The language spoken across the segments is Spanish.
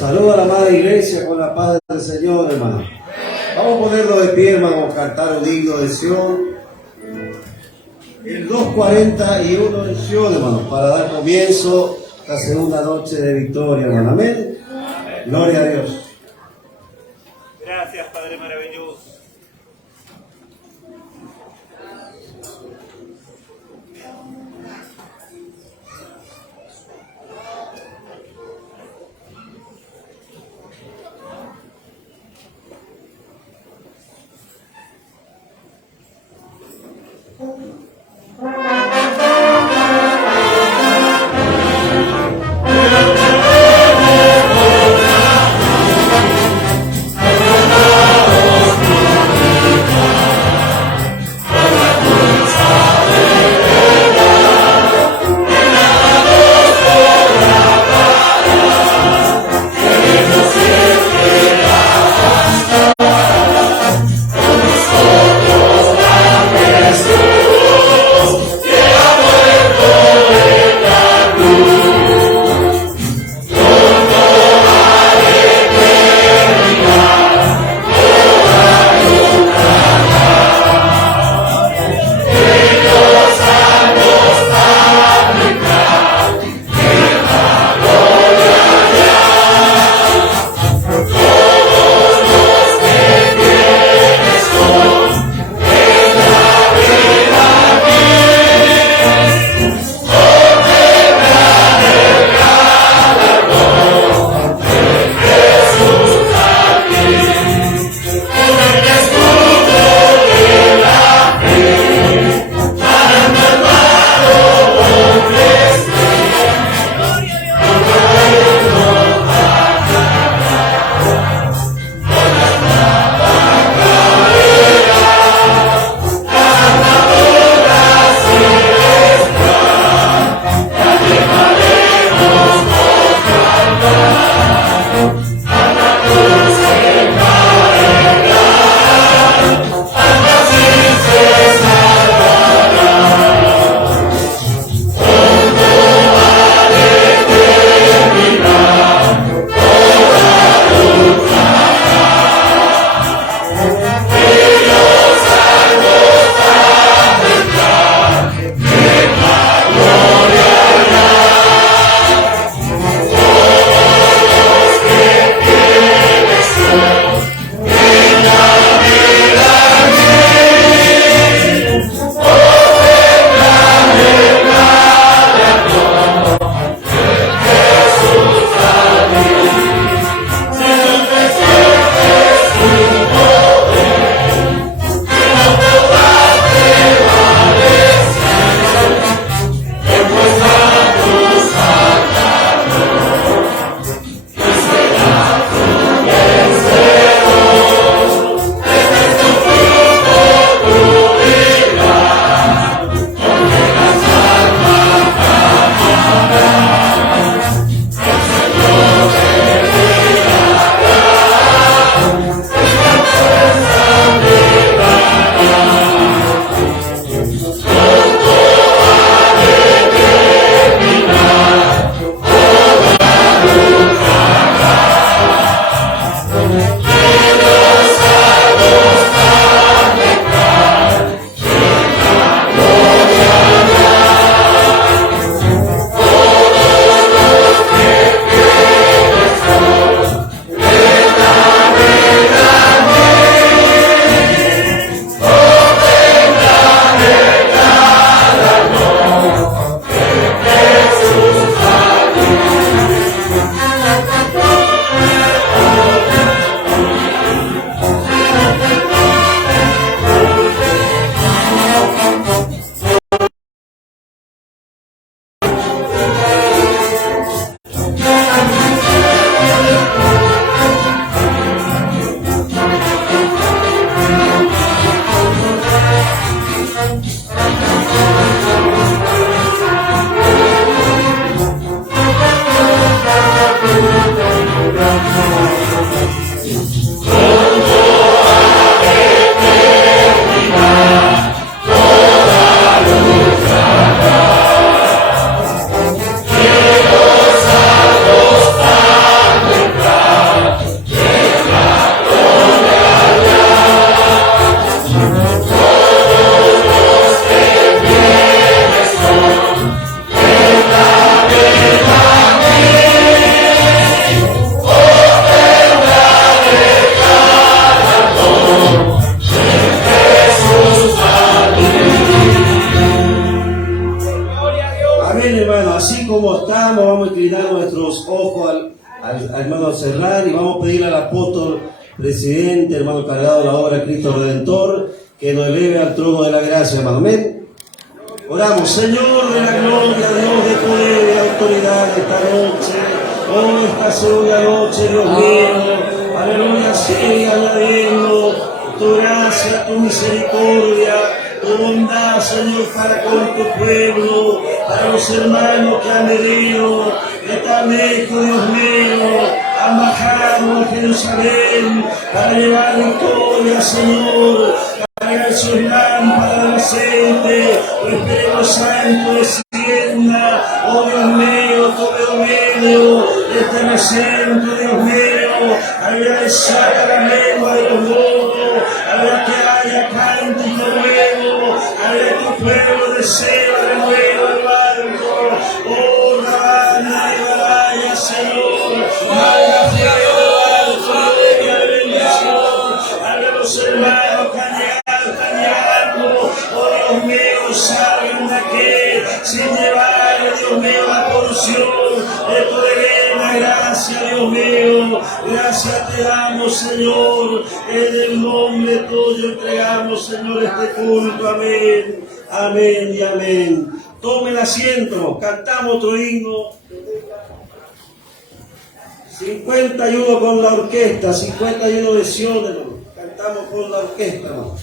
Saluda a la Madre Iglesia con la paz del Señor, hermano. Vamos a ponerlo de pie, hermano, cantar un himno de Sion. El 241 de Sion, hermano, para dar comienzo a la segunda noche de victoria, hermano. Amén. Gloria a Dios. Gracias, Padre maravilloso. al hermano cerrar y vamos a pedirle al apóstol presidente, hermano cargado de la obra de Cristo Redentor, que nos eleve al trono de la gracia, hermano. Amén. Oramos, Señor de la gloria, Dios de poder y autoridad esta noche. Oh, esta segunda noche, Dios mío. Aleluya, sigue añadiendo tu gracia, tu misericordia, tu bondad, Señor, para con tu pueblo, para los hermanos que han venido de tan lejos, Dios mío, han bajado a Jerusalén para llevar victoria, Señor, para llevar sus lámparas de aceite, el Espíritu Santo descienda, oh Dios mío, todo medio, este recinto, Dios mío, había saca la lengua de los lobos, había que haya cántico nuevo, había tu pueblo desea de nuevo el barco, oh Rabana y Baraya, Señor, vaya fuego alto, gloria de bendición, a los hermanos cañando, oh Dios mío, salgan de aquí, sin llevar, Dios mío, la porción de tu divina gracia, Dios mío, gracias te damos, Señor, en el nombre tuyo entregamos, Señor, este culto, amén, amén y amén. Tomen asiento, cantamos otro himno. 51 con la orquesta, 51 versiones, cantamos con la orquesta, hermano.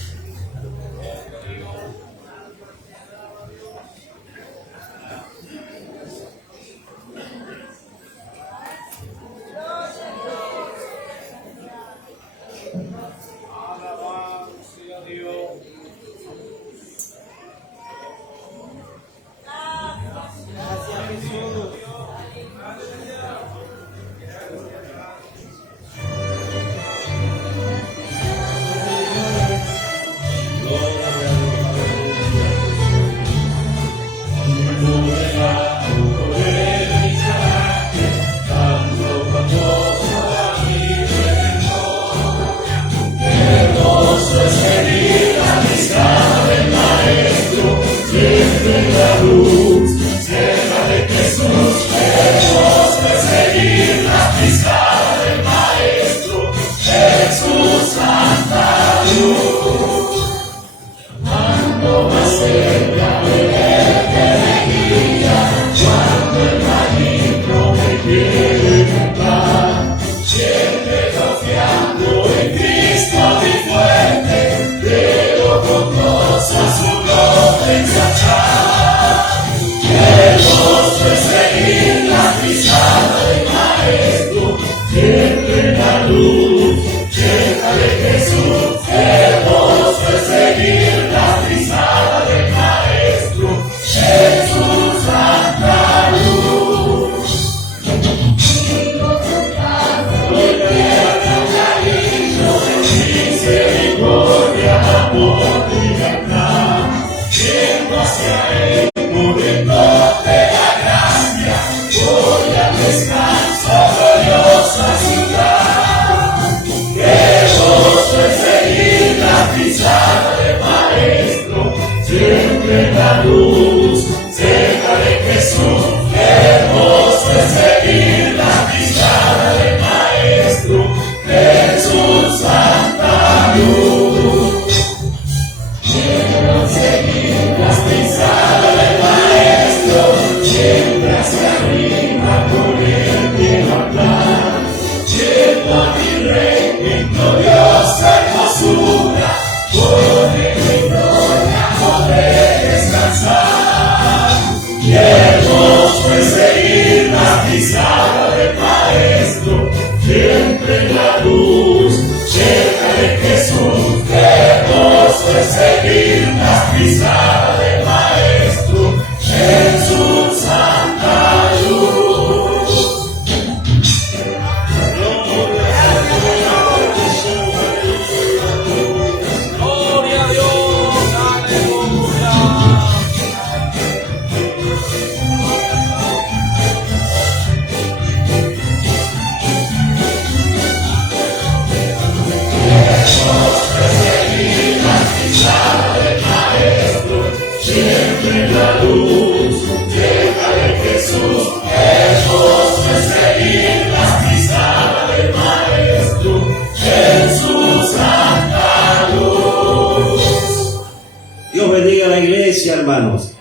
hermanos.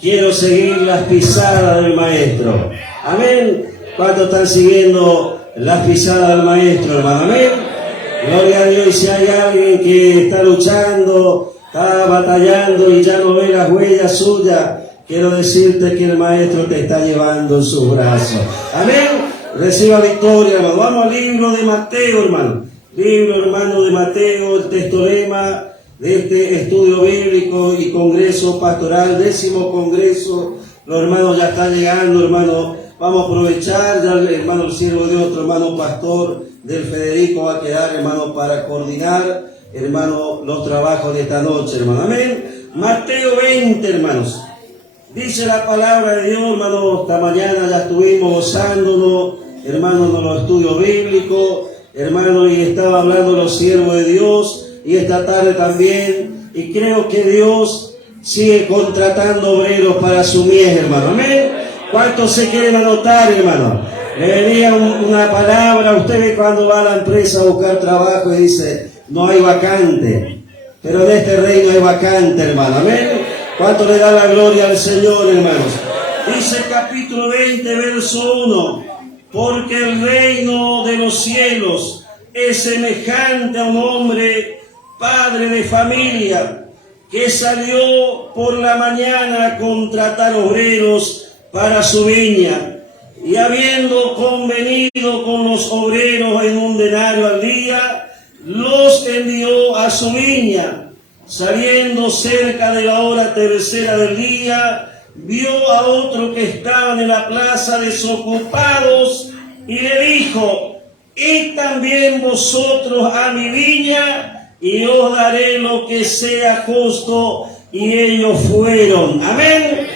Quiero seguir las pisadas del Maestro. Amén. ¿Cuántos están siguiendo las pisadas del Maestro, hermano? Amén. Gloria a Dios. Y si hay alguien que está luchando, está batallando y ya no ve las huellas suyas, quiero decirte que el Maestro te está llevando en sus brazos. Amén. Reciba victoria, hermano. Vamos al libro de Mateo, hermano. Libro, hermano, de Mateo, el texto lema de este estudio bíblico y congreso pastoral, 10º congreso. Los hermanos ya están llegando, hermano. Vamos a aprovechar, ya el hermano, el siervo de otro hermano pastor del Federico va a quedar, hermano, para coordinar, hermano, los trabajos de esta noche, hermano. Amén. Mateo 20, hermanos. Dice la palabra de Dios, hermano. Esta mañana ya estuvimos gozándonos, hermano, de los estudios bíblicos, hermano, y estaba hablando los siervos de Dios. Y esta tarde también, y creo que Dios sigue contratando obreros para su mies, hermano. Amén. ¿Cuántos se quieren anotar, hermano? Le venía una palabra. Usted ve cuando va a la empresa a buscar trabajo y dice, no hay vacante. Pero en este reino hay vacante, hermano. Amén. ¿Cuánto le da la gloria al Señor, hermanos? Dice el capítulo 20, verso 1. Porque el reino de los cielos es semejante a un hombre, padre de familia, que salió por la mañana a contratar obreros para su viña, y habiendo convenido con los obreros en un denario al día, los envió a su viña. Saliendo cerca de la hora tercera del día, vio a otro que estaban en la plaza desocupados, y le dijo, id también vosotros a mi viña, y os daré lo que sea justo. Y ellos fueron. Amén.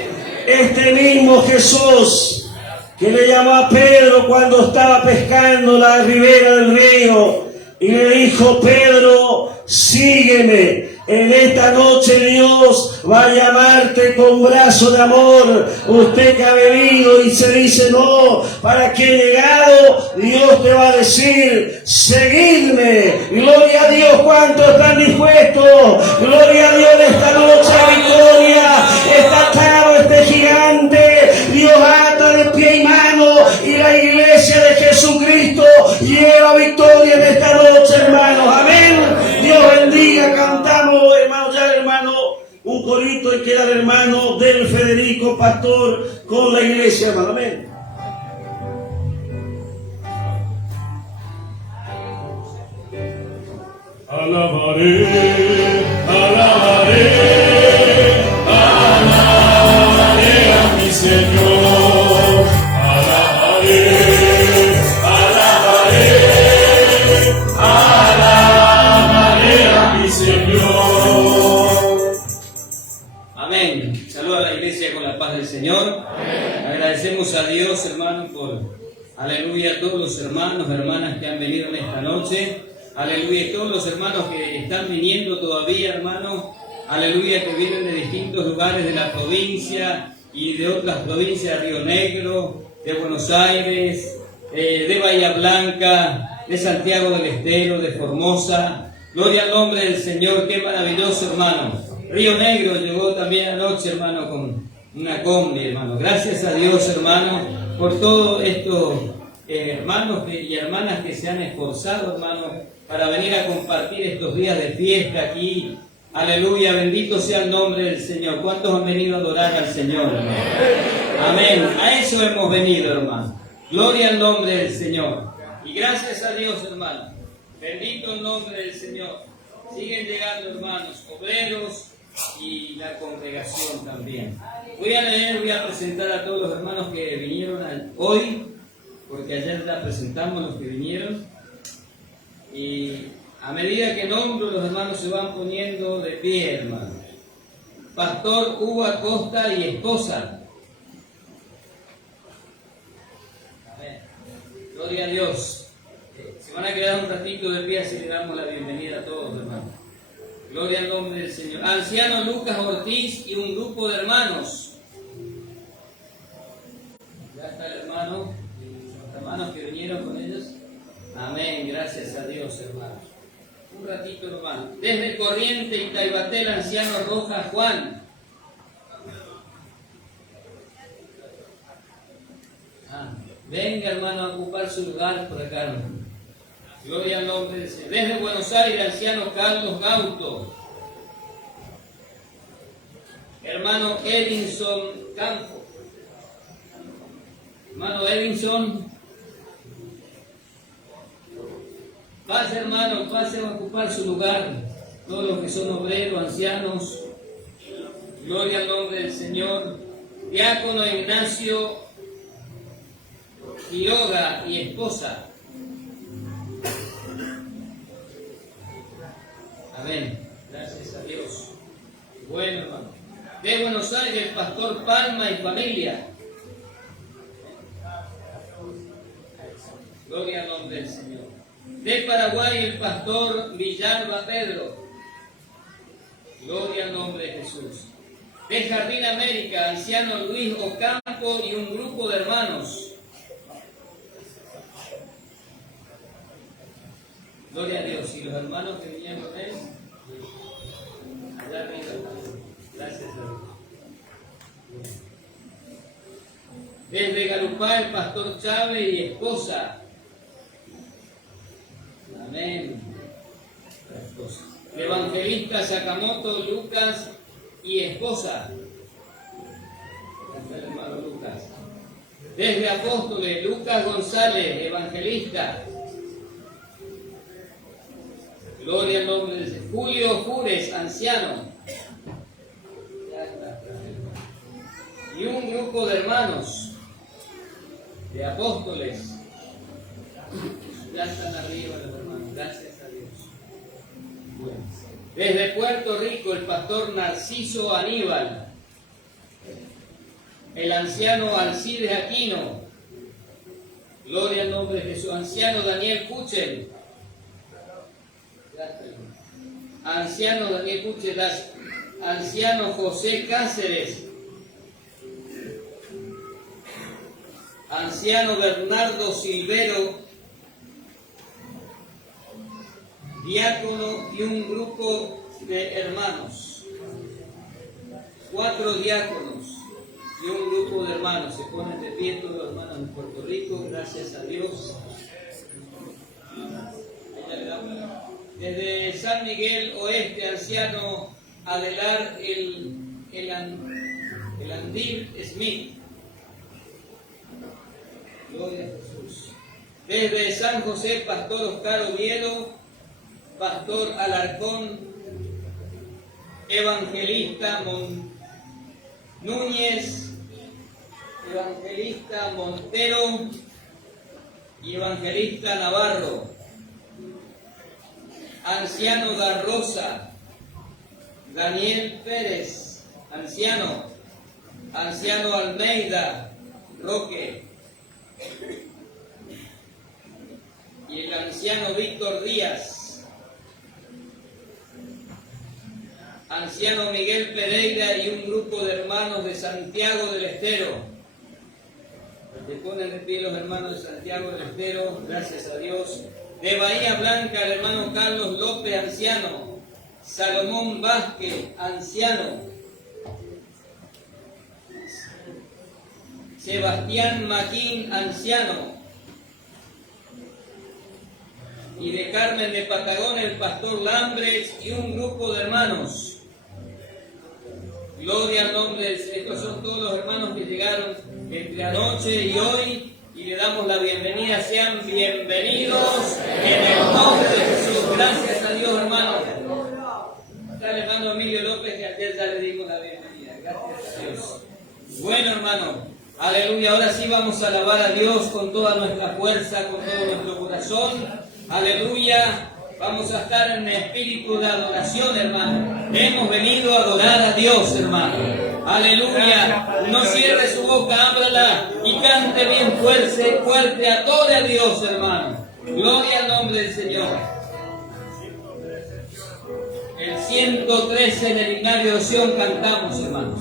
Este mismo Jesús que le llamó a Pedro cuando estaba pescando la ribera del río y le dijo, Pedro, sígueme. En esta noche Dios va a llamarte con brazo de amor. Usted que ha venido y se dice, no, ¿para qué he llegado? Dios te va a decir, seguidme. Gloria a Dios, ¿cuántos están dispuestos? Gloria a Dios, en esta noche victoria. Está atado este gigante. Dios ata de pie y mano y la iglesia de Jesucristo lleva victoria en esta noche, hermanos. Amén. Dios bendiga. Cantamos, hermano, ya hermano, un corito y queda el hermano del Federico pastor con la iglesia, hermano. Amén. Alabaré, alabaré, alabaré a mi Señor. Alabaré, alabaré, alabaré a mi Señor. Amén. Saluda a la iglesia con la paz del Señor. Amén. Agradecemos a Dios, hermano, por, aleluya, a todos los hermanos, hermanas que han venido en esta noche. Aleluya, y todos los hermanos que están viniendo todavía, hermanos, aleluya, que vienen de distintos lugares de la provincia y de otras provincias, de Río Negro, de Buenos Aires, de Bahía Blanca, de Santiago del Estero, de Formosa. Gloria al nombre del Señor, qué maravilloso, hermano. Río Negro llegó también anoche, hermano, con una combi, hermano. Gracias a Dios, hermano, por todo esto. Hermanos y hermanas que se han esforzado, hermanos, para venir a compartir estos días de fiesta aquí. Aleluya, bendito sea el nombre del Señor. ¿Cuántos han venido a adorar al Señor, hermano? Amén. A eso hemos venido, hermano. Gloria al nombre del Señor. Y gracias a Dios, hermano. Bendito el nombre del Señor. Siguen llegando, hermanos, obreros y la congregación también. Voy a presentar a todos los hermanos que vinieron hoy, porque ayer ya presentamos los que vinieron, y a medida que nombro, los hermanos se van poniendo de pie, hermanos. Pastor Hugo Acosta y esposa. Amén. Gloria a Dios. Se van a quedar un ratito de pie, así le damos la bienvenida a todos, hermanos. Gloria al nombre del Señor. Anciano Lucas Ortiz y un grupo de hermanos. Ya está el hermano. Hermanos que vinieron con ellos. Amén, gracias a Dios, hermanos. Un ratito, hermano. Desde Corriente y Taibaté, el anciano Rojas Juan. Venga, hermano, a ocupar su lugar por acá, hermano. Gloria al nombre del Señor. Desde Buenos Aires, anciano Carlos Gauto. Hermano Edinson Campo. Hermano Edinson. Pase, hermano, pase a ocupar su lugar. Todos los que son obreros, ancianos. Gloria al nombre del Señor. Diácono Ignacio Quiroga y esposa. Amén. Gracias a Dios. Bueno, hermano. De Buenos Aires, el pastor Palma y familia. Gloria al nombre del Señor. De Paraguay, el pastor Villalba Pedro. Gloria al nombre de Jesús. De Jardín América, anciano Luis Ocampo y un grupo de hermanos. Gloria a Dios. Y los hermanos que vinieron con él, allá arriba. Gracias a Dios. Desde Galupá, el pastor Chávez y esposa. Amén. La esposa. Evangelista Sakamoto Lucas y esposa. El hermano Lucas. Desde Apóstoles, Lucas González, evangelista. Gloria al nombre de Dios. Julio Jures, anciano. Y un grupo de hermanos, de apóstoles. Ya están arriba los hermanos, gracias a Dios. Bueno. Desde Puerto Rico, el pastor Narciso Aníbal. El anciano Alcides Aquino. Gloria al nombre de Jesús. Anciano Daniel Puchel. Anciano Daniel Puchel. Anciano José Cáceres. Anciano Bernardo Silvero. Diácono y un grupo de hermanos. 4 diáconos y un grupo de hermanos. Se ponen de pie todos los hermanos en Puerto Rico, gracias a Dios. Desde San Miguel Oeste, anciano Adelar el Andir Smith. Gloria a Jesús. Desde San José, pastor Oscar Oviedo, pastor Alarcón, evangelista Núñez, evangelista Montero y evangelista Navarro. Anciano da Rosa, Daniel Pérez, anciano Almeida Roque y el anciano Víctor Díaz, anciano Miguel Pereira y un grupo de hermanos de Santiago del Estero. Se ponen de pie los hermanos de Santiago del Estero, gracias a Dios. De Bahía Blanca, el hermano Carlos López, anciano. Salomón Vázquez, anciano. Sebastián Maquín, anciano. Y de Carmen de Patagones, el pastor Lambres y un grupo de hermanos. Gloria al nombre del Señor. Estos son todos los hermanos que llegaron entre anoche y hoy. Y le damos la bienvenida. Sean bienvenidos en el nombre de Jesús. Gracias a Dios, hermano. Está el hermano Emilio López, que ayer ya le dimos la bienvenida. Gracias a Dios. Bueno, hermano. Aleluya. Ahora sí vamos a alabar a Dios con toda nuestra fuerza, con todo nuestro corazón. Aleluya. Vamos a estar en espíritu de adoración, hermano. Hemos venido a adorar a Dios, hermano. Aleluya. No cierre su boca, ábrala y cante bien fuerte, adore a Dios, hermano. Gloria al nombre del Señor. El 113 en el himnario de Sion cantamos, hermanos.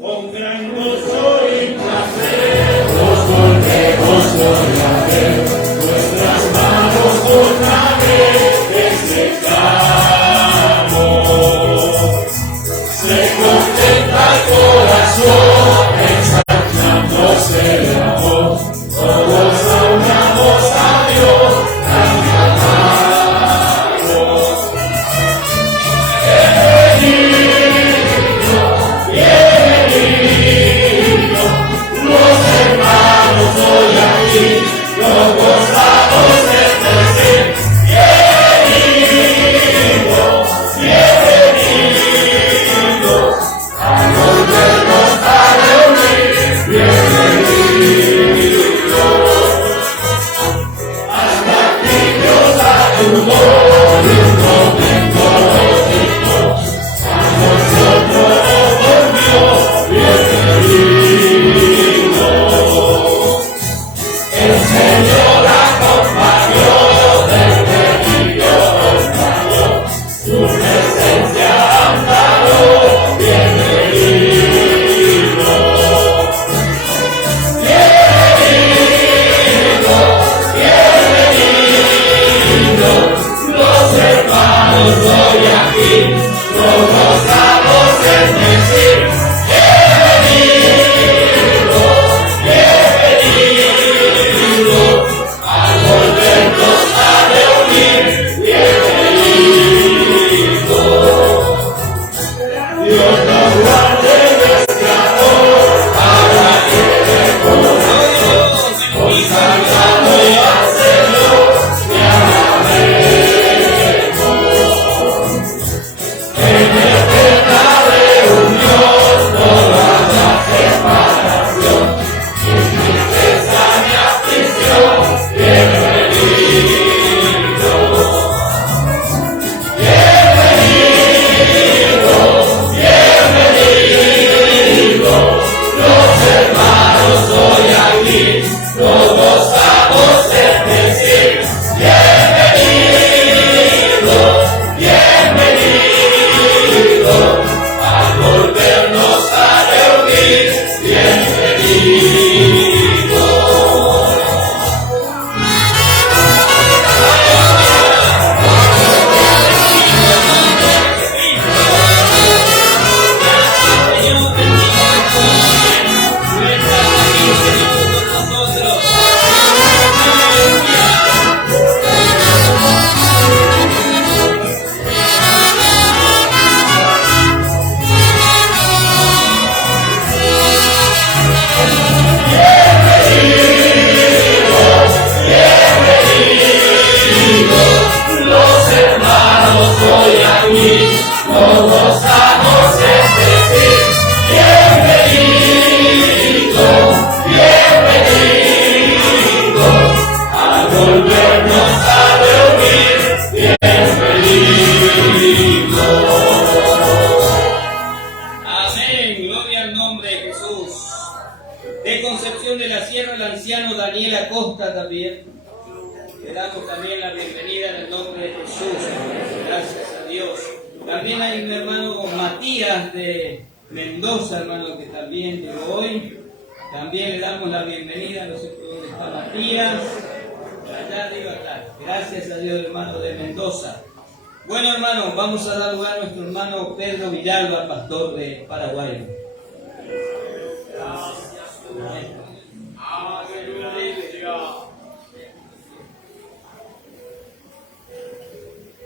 Con gran gozo y placer, os volvemos gloria a ver, nuestras manos otra vez desecamos. Se contenta el corazón, ensanchándose el amor,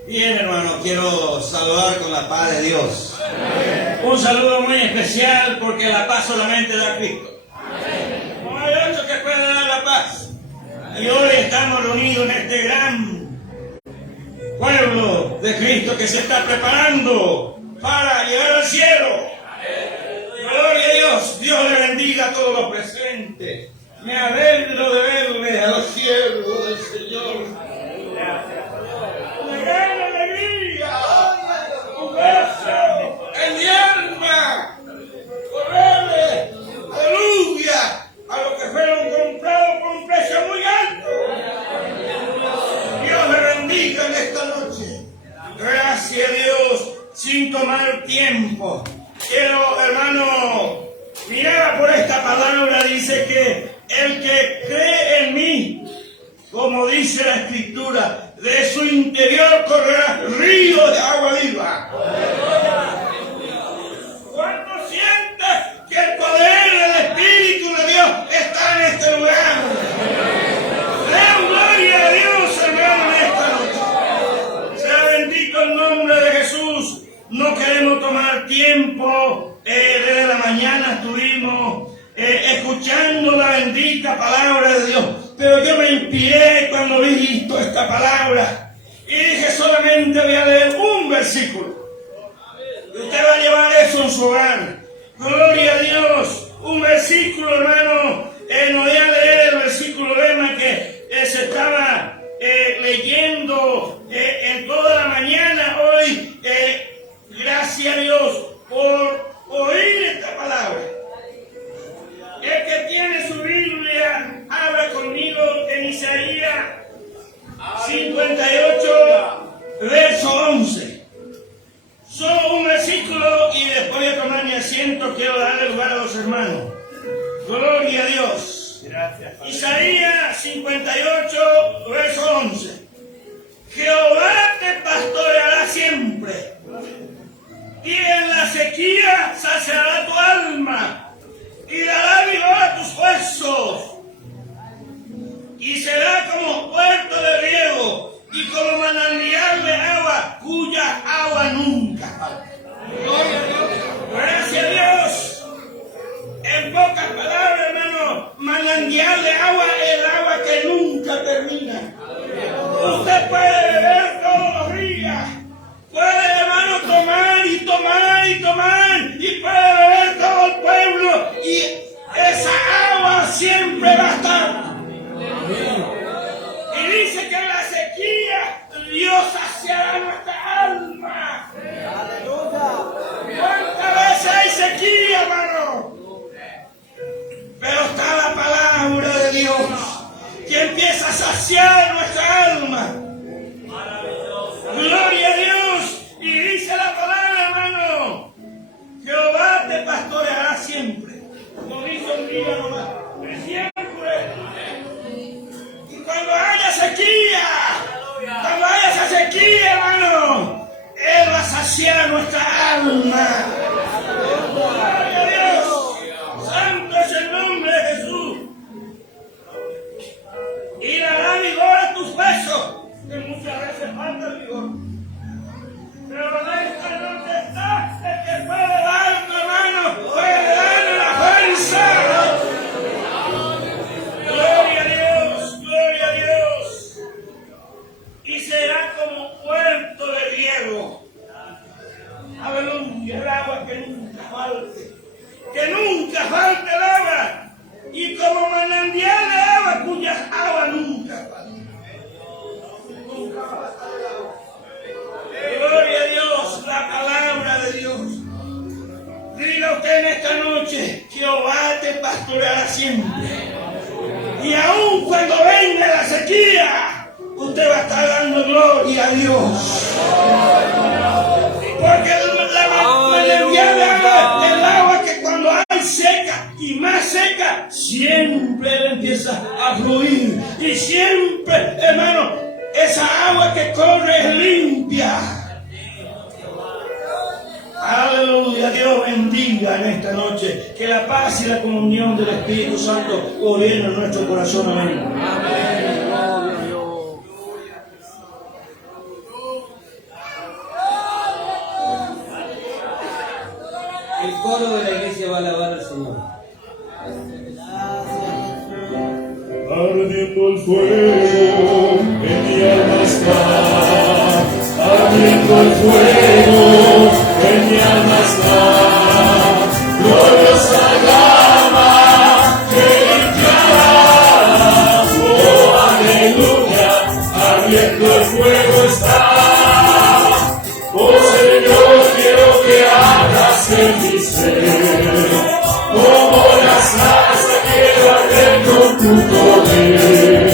Bien, hermano, quiero saludar con la paz de Dios. Un saludo muy especial porque la paz solamente da Cristo. No hay otro que pueda dar la paz. Y hoy estamos reunidos en este gran pueblo de Cristo que se está preparando para llegar al cielo. Gloria a Dios. Dios le bendiga a todos los presentes. Me alegro de verle a los siervos del Señor. Una gran alegría, un gozo en mi alma, por verle, aleluya, a los que fueron comprados por un precio muy alto. Dios le bendiga en esta noche. Gracias a Dios, sin tomar tiempo. Quiero, hermano, mirar por esta palabra, dice que el que cree en mí, como dice la Escritura, de su interior correrá río de agua viva. ¿Cuánto sientes que el poder del Espíritu de Dios está en este lugar? Den gloria a Dios, hermano, en esta noche. Sea bendito el nombre de Jesús. No queremos tomar tiempo. Desde la mañana estuvimos escuchando la bendita palabra de Dios. Pero yo me inspiré cuando vi visto esta palabra y dije, solamente voy a leer un versículo. Y usted va a llevar eso en su hogar. Gloria a Dios. Un versículo, hermano. No voy a leer el versículo lema que se estaba leyendo Gracias a Dios por oír esta palabra. El que tiene su Biblia, abra conmigo en Isaías 58, verso 11. Solo un versículo y después voy a tomar mi asiento. Quiero darle lugar a los hermanos. Gloria a Dios. Gracias, Padre. Isaías 58, verso 11. Jehová te pastoreará siempre, y en la sequía saciará tu alma, y dará vigor a tus huesos, y será como puerto de riego, y como manantial de agua, cuya agua nunca falta. Gracias a Dios. En pocas palabras, hermano, manantial de agua, el agua que nunca termina. Usted puede beber todos los días, puede, hermano, tomar y tomar y tomar, y puede beber todo el pueblo, y esa agua siempre va a estar. Y dice que en la sequía Dios saciará nuestra alma. ¿Cuántas veces hay sequía, hermano? Pero está la palabra de Dios que empieza a saciar nuestra alma. Gloria a Dios. Y dice la palabra, hermano, Jehová te pastoreará siempre. No dice un día nomás, siempre. Y cuando haya sequía, cuando haya esa sequía, hermano, Él va a saciar nuestra alma. Gloria a Dios. Santo es el nombre de Jesús. Y dará vigor a tus huesos, que muchas veces falta vigor. Pero en esta noche está el que puede dar, hermano, puede darle la fuerza. Gloria a Dios, gloria a Dios. Y será como puerto de riego. Aleluya, el agua que nunca falte. Que nunca falte el agua. Y como manantial de agua, cuyas aguas nunca faltan. Nunca falta el agua. Gloria a Dios, la palabra de Dios. Diga usted en esta noche, Jehová te pastoreará siempre. Y aun cuando venga la sequía, usted va a estar dando gloria a Dios. Porque el agua que cuando hay seca y más seca, siempre empieza a fluir. Y siempre, hermano, esa agua que corre es limpia. Aleluya, Dios bendiga en esta noche. Que la paz y la comunión del Espíritu Santo gobierne en nuestro corazón. Amén. El coro de la iglesia va a alabar al Señor. Ardiendo el fuego, en mi alma está. Ardiendo el fuego, en mi alma está. Gloriosa llama que limpiará. Oh, aleluya, ardiendo el fuego está. Oh Señor, quiero que hagas en mi ser. Como la salsa quiero arder con tu poder.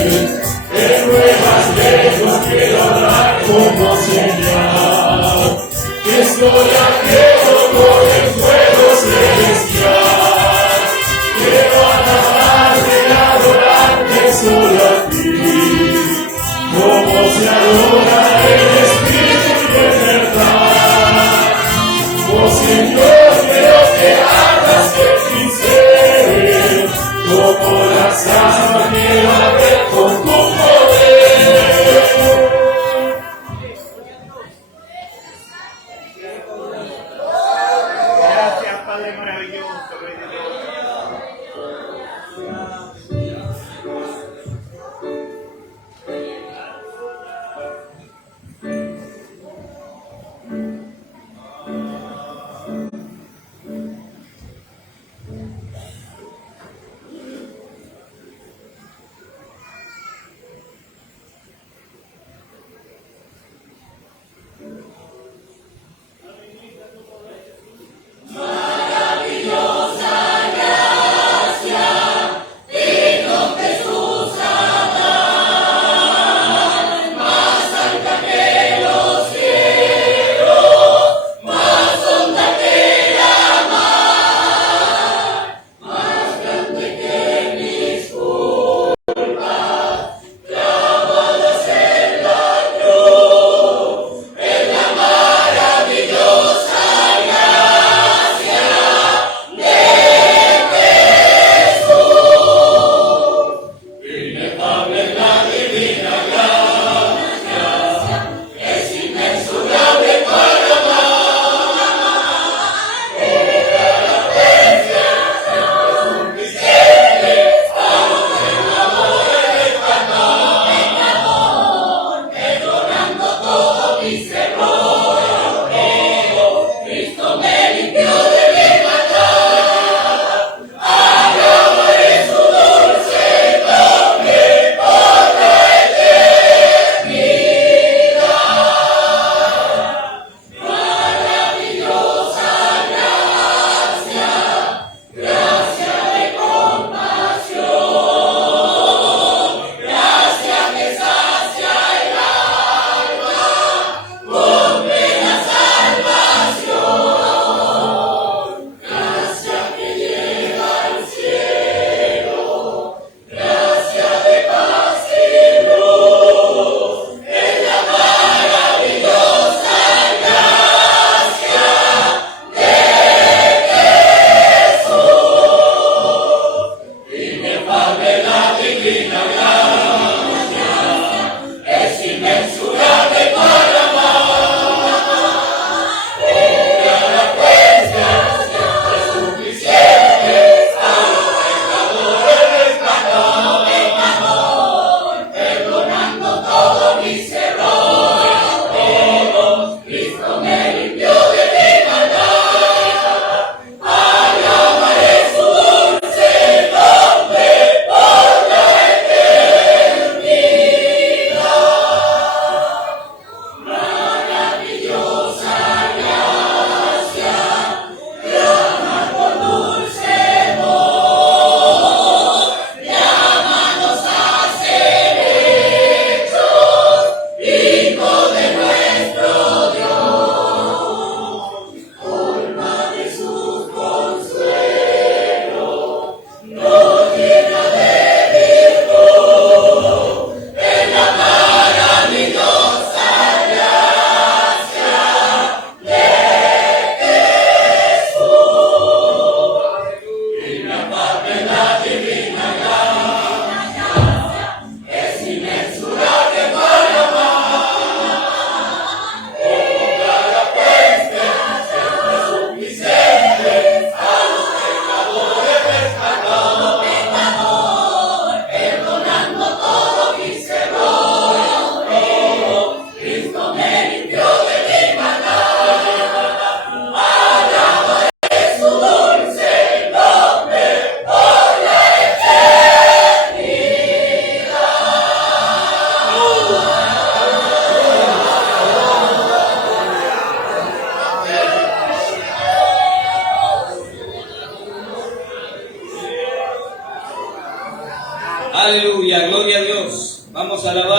En nuevas lenguas quiero hablar como señal. Que estoy ardiendo por el fuego celestial. Quiero alabarte y adorarte solo a ti. Como se adora el Espíritu de verdad. Oh Señor, quiero que hagas de mi ser. Como las aguas quiero arder con tu poder.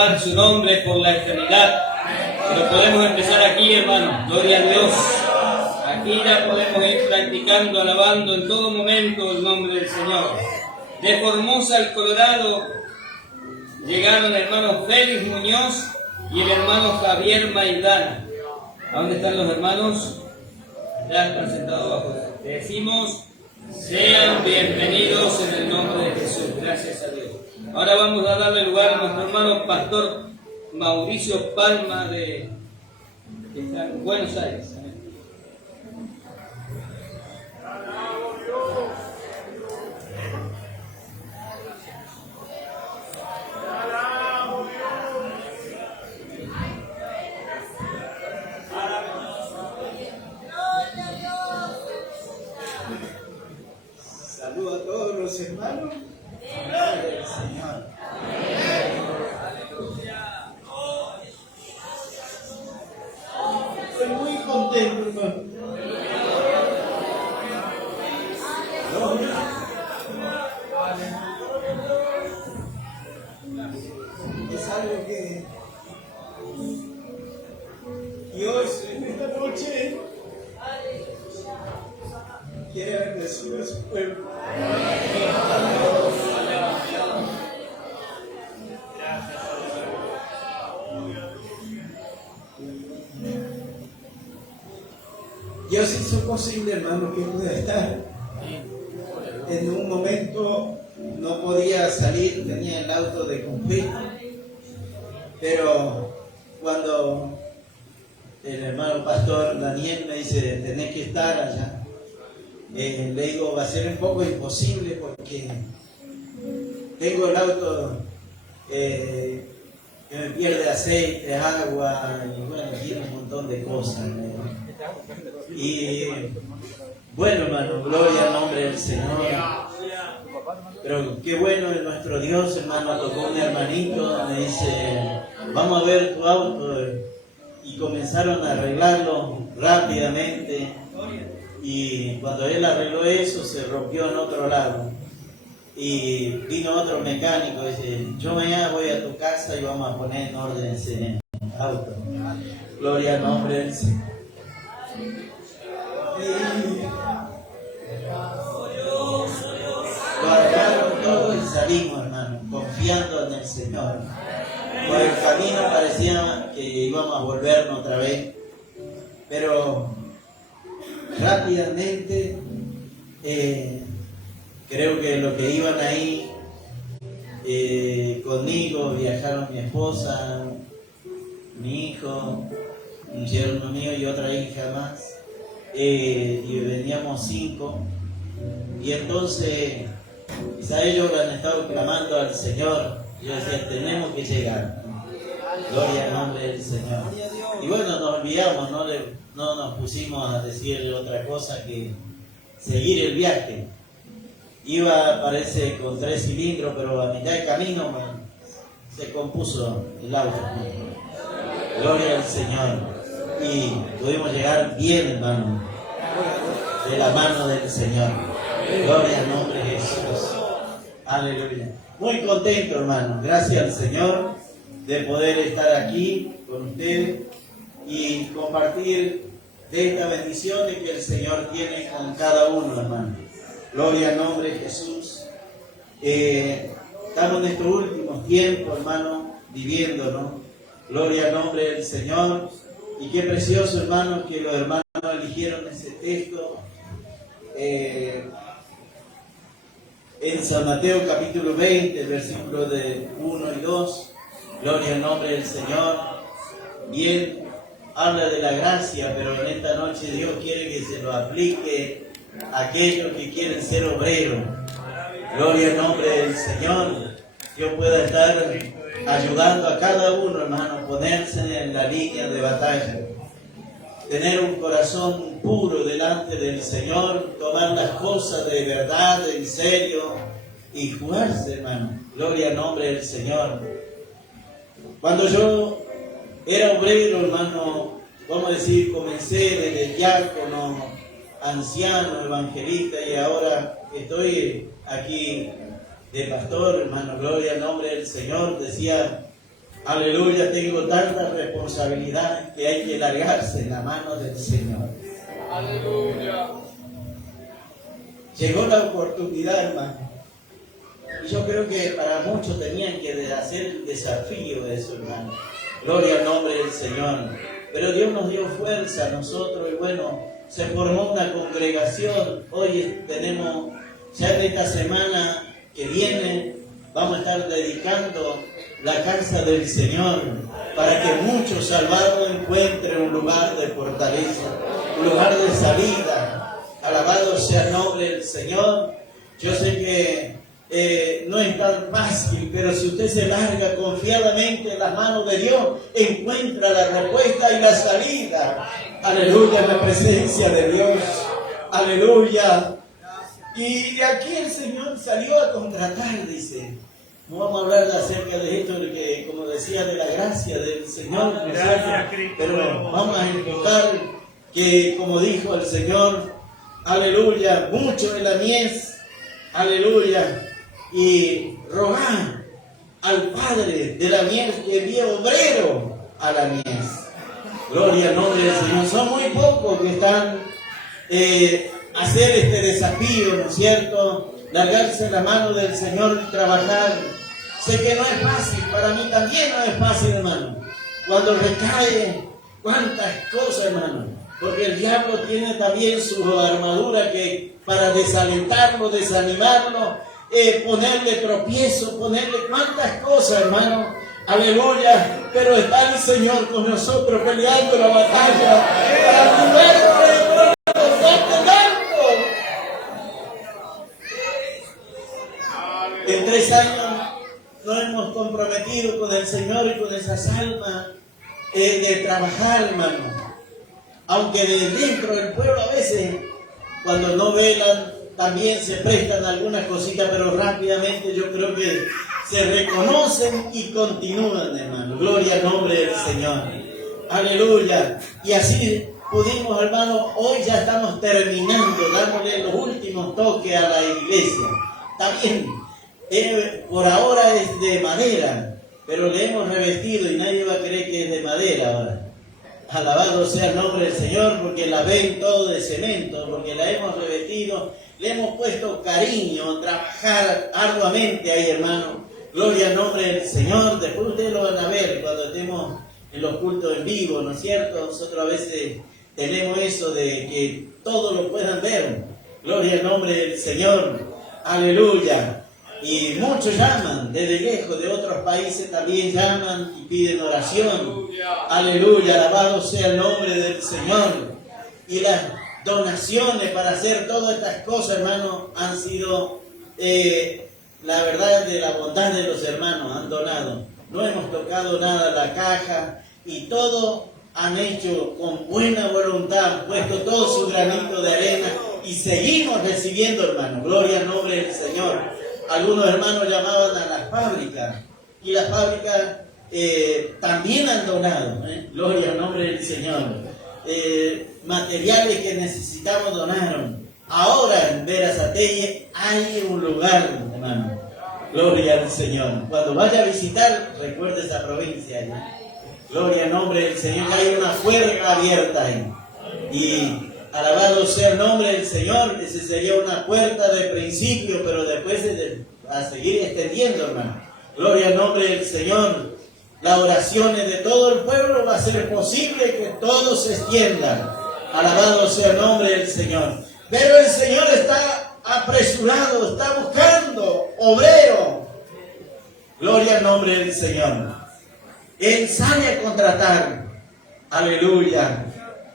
alabar su nombre por la eternidad. Pero podemos empezar aquí, hermano. Gloria a Dios. Aquí ya podemos ir practicando, alabando en todo momento el nombre del Señor. De Formosa, el Colorado, llegaron el hermano Félix Muñoz y el hermano Javier Maidana. ¿A dónde están los hermanos? Ya están sentados abajo. Le decimos, sean bienvenidos en el nombre de Jesús. Gracias a Dios. Ahora vamos a darle lugar a nuestro hermano pastor Mauricio Palma que está en Buenos Aires. Saludo a todos los hermanos. Amén del Señor. Estoy muy contento, hermano. Es algo que Dios en esta noche quiere bendecir a su pueblo. Dios hizo posible, hermano, que pueda estar. En un momento no podía salir, tenía el auto de conflicto, pero cuando el hermano pastor Daniel me dice, tenés que estar allá, le digo, va a ser un poco imposible porque tengo el auto que me pierde aceite, agua, y bueno, tiene un montón de cosas, ¿no? Y bueno, hermano, gloria al nombre del Señor. Pero qué bueno es nuestro Dios, hermano. Tocó un hermanito, me dice, vamos a ver tu auto. Y comenzaron a arreglarlo rápidamente. Y cuando él arregló eso, se rompió en otro lado. Y vino otro mecánico, dice, yo mañana voy a tu casa y vamos a poner en orden ese auto. Gloria al nombre del Señor. Lo arreglaron todo y salimos, hermano, confiando en el Señor. Por el camino parecía que íbamos a volvernos otra vez, pero rápidamente creo que los que iban ahí conmigo viajaron mi esposa, mi hijo, un yerno mío y otra hija más. Y veníamos 5, y entonces quizá ellos han estado clamando al Señor. Yo decía, tenemos que llegar, gloria al nombre del Señor. Y bueno, nos olvidamos, no nos pusimos a decirle otra cosa que seguir el viaje. Iba, parece, con 3 cilindros, pero a mitad de camino se compuso el auto. Gloria al Señor. Y pudimos llegar bien, hermano, de la mano del Señor. Gloria al nombre de Jesús. Aleluya. Muy contento, hermano. Gracias al Señor de poder estar aquí con ustedes y compartir de esta bendición que el Señor tiene con cada uno, hermano. Gloria al nombre de Jesús. Estamos en estos últimos tiempos, hermano, viviendo, ¿no? Gloria al nombre del Señor. Y qué precioso, hermano, que los hermanos eligieron ese texto en San Mateo capítulo 20, versículos de 1 y 2. Gloria al nombre del Señor. Bien, habla de la gracia, pero en esta noche Dios quiere que se lo aplique a aquellos que quieren ser obreros. Gloria al nombre del Señor. Dios pueda estar ayudando a cada uno, hermano, ponerse en la línea de batalla, tener un corazón puro delante del Señor, tomar las cosas de verdad, en serio, y jugarse, hermano. Gloria al nombre del Señor. Cuando yo era obrero, hermano, vamos a decir, comencé desde diácono, anciano, evangelista, y ahora estoy aquí de pastor, hermano. Gloria al nombre del Señor. Decía Aleluya, tengo tanta responsabilidad que hay que largarse en la mano del Señor. Aleluya. Llegó la oportunidad, hermano. Y yo creo que para muchos tenían que hacer el desafío de eso, hermano. Gloria al nombre del Señor. Pero Dios nos dio fuerza a nosotros y bueno, se formó una congregación. Hoy tenemos, ya en esta semana que viene, vamos a estar dedicando la casa del Señor para que muchos salvados encuentren un lugar de fortaleza, un lugar de salida. Alabado sea el nombre del Señor. Yo sé que no es tan fácil, pero si usted se larga confiadamente en las manos de Dios, encuentra la respuesta y la salida. Aleluya, en la presencia de Dios. Aleluya. Y de aquí el Señor salió a contratar, dice. No vamos a hablar acerca de esto, que, como decía, de la gracia del Señor, ¿no? Gracias, Cristo. Pero vamos a enfocar que, como dijo el Señor, aleluya, mucho en la mies, aleluya, y rogar al Padre de la mies que envíe obrero a la mies. Gloria al nombre del Señor. Son muy pocos que están hacer este desafío, ¿no es cierto? Largarse en la mano del Señor y trabajar. Sé que no es fácil, para mí también no es fácil, hermano. Cuando recae, cuántas cosas, hermano. Porque el diablo tiene también su armadura que para desalentarlo, desanimarlo, ponerle tropiezo, ponerle cuántas cosas, hermano. Aleluya. Pero está el Señor con nosotros peleando la batalla para librarnos de En 3 años nos hemos comprometido con el Señor y con esas almas de trabajar, hermano. Aunque de dentro del pueblo a veces, cuando no velan, también se prestan algunas cositas, pero rápidamente yo creo que se reconocen y continúan, hermano. Gloria al nombre del Señor. Aleluya. Y así pudimos, hermano, hoy ya estamos terminando, dándole los últimos toques a la iglesia. También, por ahora es de madera, pero le hemos revestido y nadie va a creer que es de madera ahora. Alabado sea el nombre del Señor, porque la ven todo de cemento, porque la hemos revestido, le hemos puesto cariño, trabajar arduamente ahí, hermano. Gloria al nombre del Señor. Después ustedes lo van a ver cuando estemos en los cultos en vivo, ¿no es cierto? Nosotros a veces tenemos eso de que todos lo puedan ver. Gloria al nombre del Señor. Aleluya. Y muchos llaman, desde lejos, de otros países también llaman y piden oración. Aleluya, alabado sea el nombre del Señor. Y las donaciones para hacer todas estas cosas, hermanos, han sido, la verdad, de la bondad de los hermanos, han donado. No hemos tocado nada la caja y todo han hecho con buena voluntad, han puesto todo su granito de arena y seguimos recibiendo, hermanos. Gloria al nombre del Señor. Algunos hermanos llamaban a las fábricas y las fábricas también han donado, gloria al nombre del Señor. Materiales que necesitamos donaron. Ahora en Berazategui hay un lugar, hermano. Gloria al Señor. Cuando vaya a visitar, recuerde esa provincia. Gloria al nombre del Señor. Hay una puerta abierta ahí. Y alabado sea el nombre del Señor. Esa sería una puerta de principio, pero después a seguir extendiendo, hermano. Gloria al nombre del Señor. Las oraciones de todo el pueblo va a ser posible que todos se extiendan. Alabado sea el nombre del Señor. Pero el Señor está apresurado, está buscando obrero. Gloria al nombre del Señor. Él sale a contratar. Aleluya.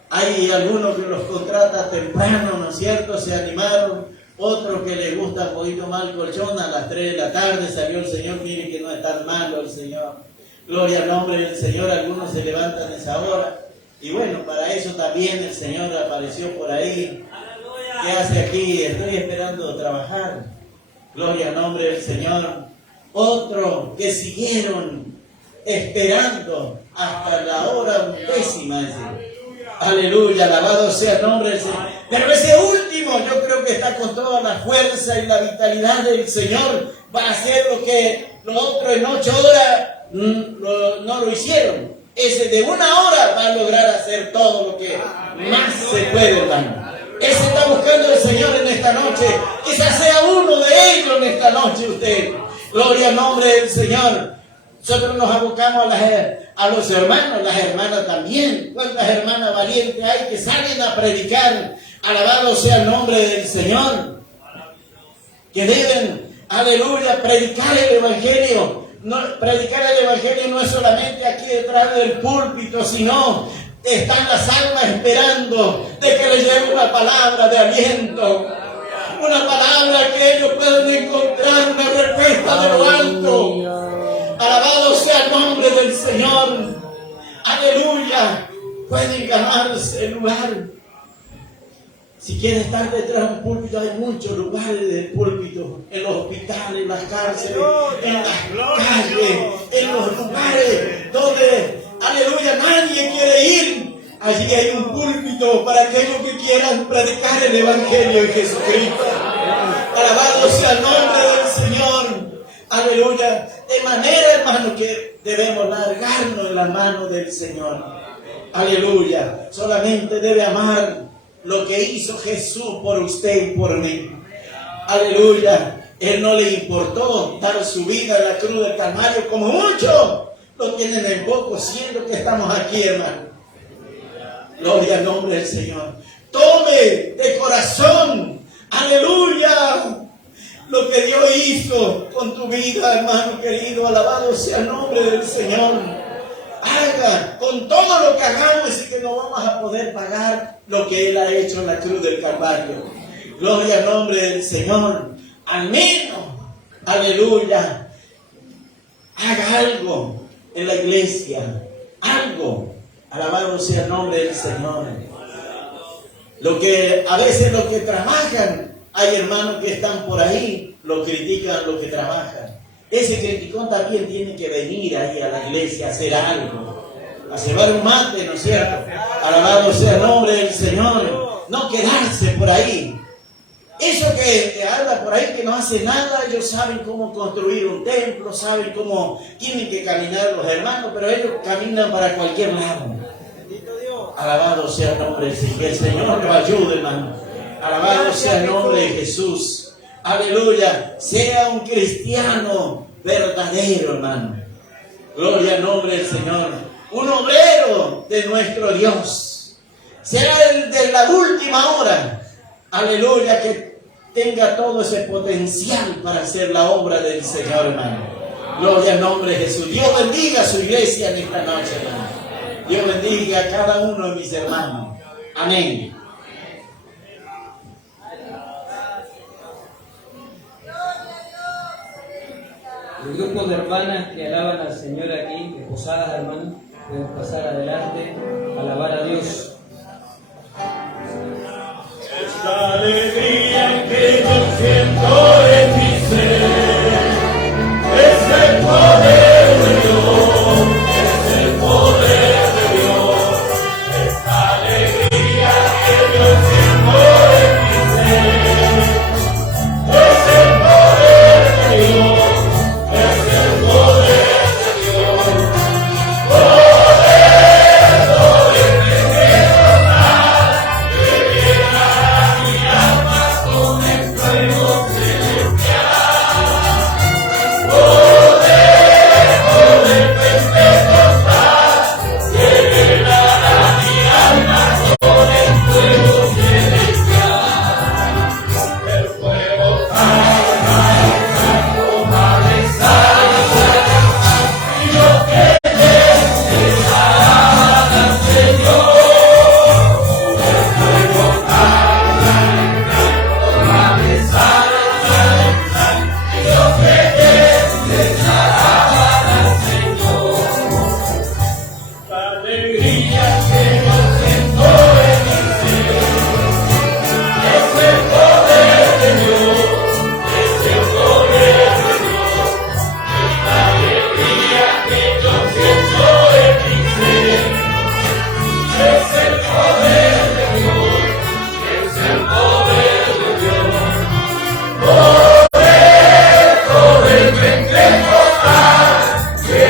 Hay algunos que los contrata temprano, ¿no es cierto? Se animaron. Otros que les gusta un poquito más el colchón, a las 3 de la tarde salió el Señor. Miren que no es tan malo el Señor. Gloria al nombre del Señor. Algunos se levantan a esa hora. Y bueno, para eso también el Señor apareció por ahí. ¿Qué hace aquí? Estoy esperando trabajar. Gloria al nombre del Señor. Otros que siguieron esperando hasta la hora 10:00. Aleluya, alabado sea el nombre del Señor. Pero ese último, yo creo que está con toda la fuerza y la vitalidad del Señor. Va a hacer lo que los otros en 8 horas no lo hicieron. Ese de una hora va a lograr hacer todo lo que más se puede, hermano. Ese está buscando el Señor en esta noche. Quizás sea uno de ellos en esta noche usted. Gloria al nombre del Señor. Nosotros nos abocamos a los hermanos, las hermanas también. ¿Cuántas hermanas valientes hay que salen a predicar? Alabado sea el nombre del Señor. Que deben, aleluya, predicar el Evangelio. No, predicar el Evangelio no es solamente aquí detrás del púlpito, sino están las almas esperando de que les llegue una palabra de aliento. Una palabra que ellos puedan encontrar una respuesta de lo alto. Alabado sea el nombre del Señor. Aleluya. Pueden ganarse el lugar. Si quieren estar detrás de un púlpito, hay muchos lugares del púlpito. En los hospitales, en las cárceles, en las calles, en los lugares donde, aleluya, nadie quiere ir. Allí hay un púlpito para aquellos que quieran predicar el Evangelio de Jesucristo. Alabado sea el nombre del Señor. Aleluya. De manera, hermano, que debemos largarnos de la mano del Señor. Aleluya. Solamente debe amar lo que hizo Jesús por usted y por mí. Aleluya. Él no le importó dar su vida en la cruz del Calvario como muchos lo tienen en poco, siendo que estamos aquí, hermano. Gloria al nombre del Señor. Tome de corazón, aleluya, lo que Dios hizo con tu vida, hermano querido. Alabado sea el nombre del Señor. Haga con todo lo que hagamos y que no vamos a poder pagar lo que Él ha hecho en la cruz del Calvario. Gloria al nombre del Señor. Al menos, aleluya, haga algo en la iglesia. Algo. Alabado sea el nombre del Señor. A veces los que trabajan, hay hermanos que están por ahí, lo critican los que trabajan. Ese criticón también tiene que venir ahí a la iglesia a hacer algo, a llevar un mate, ¿no es cierto? Alabado sea el nombre del Señor. No quedarse por ahí. Eso que habla por ahí que no hace nada, ellos saben cómo construir un templo, saben cómo tienen que caminar los hermanos, pero ellos caminan para cualquier lado. Alabado sea el nombre del Señor. Que el Señor nos ayude, hermano. Alabado sea el nombre de Jesús. Aleluya. Sea un cristiano verdadero, hermano. Gloria al nombre del Señor. Un obrero de nuestro Dios. Sea el de la última hora. Aleluya. Que tenga todo ese potencial para hacer la obra del Señor, hermano. Gloria al nombre de Jesús. Dios bendiga a su iglesia en esta noche, hermano. Dios bendiga a cada uno de mis hermanos. Amén. El grupo de hermanas que alaban al Señor aquí, esposadas, hermanos, pueden pasar adelante, alabar a Dios. Esta alegría que yo siento en mi ser es el poder de Dios, es el poder de Dios. Esta alegría que yo siento en mi ser es el poder de Dios, es el poder de Dios. Poder sobre que llena mi alma con el fuego celestial. Poder pentecostal que llenará mi alma con el fuego celestial. El fuego santo, Padre Santo, y yo que al Señor. El fuego Padre Santo, y yo que al Señor. La alegría que yo siento en mi ser es el poder de Dios, es el poder de Dios. La alegría que yo siento en mi ser es el poder de Dios, es el poder de Dios. Poder pentecostal que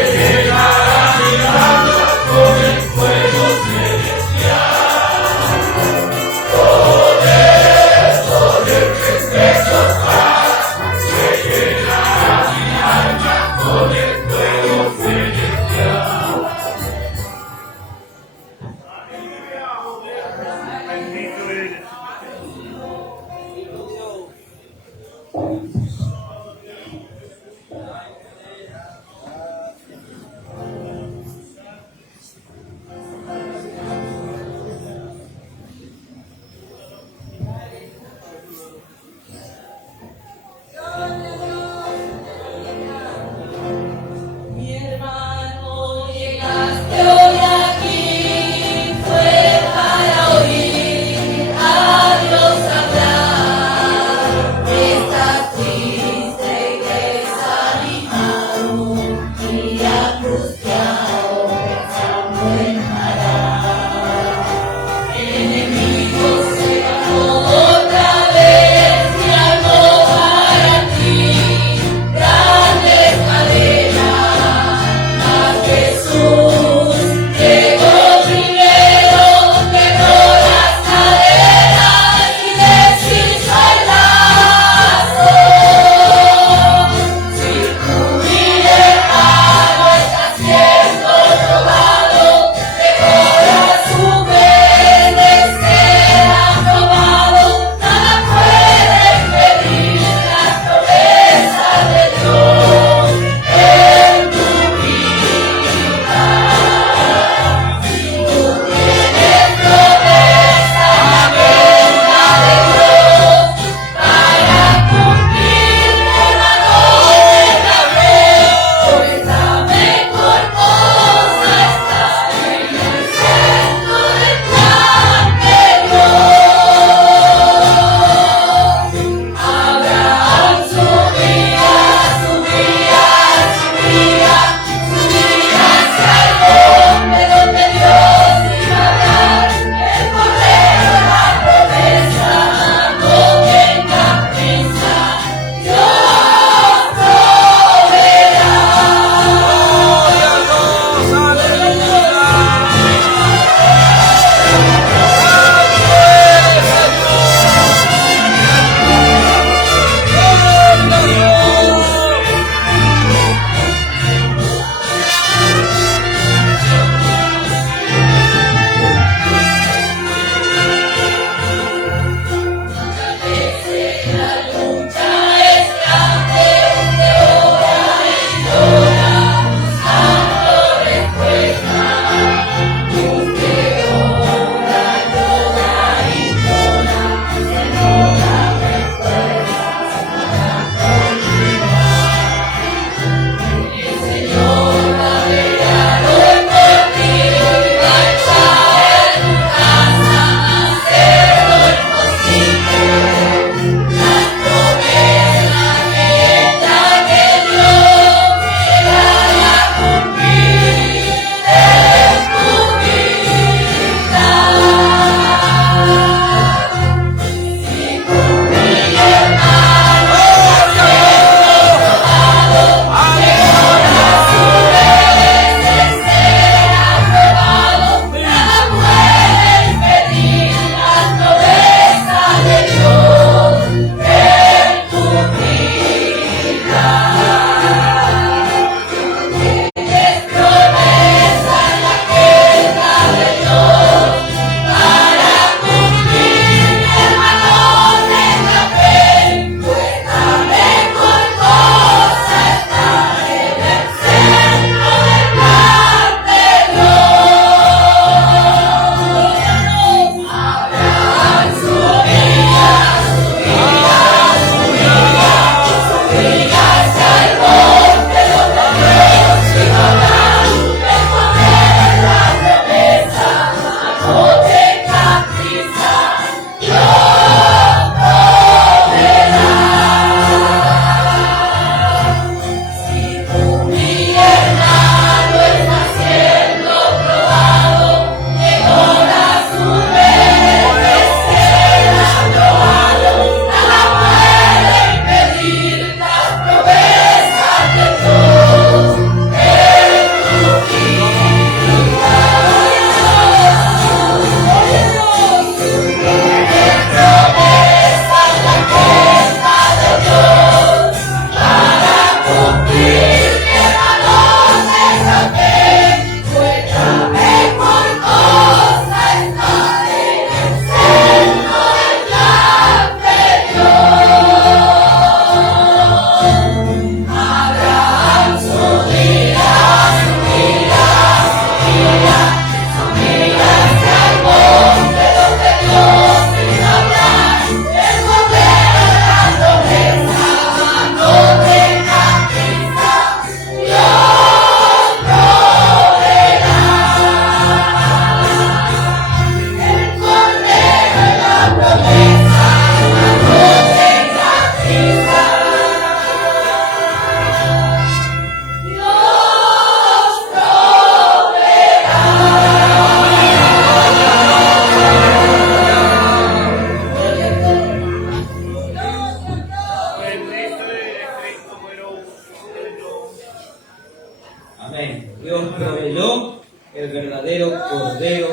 verdadero Cordero.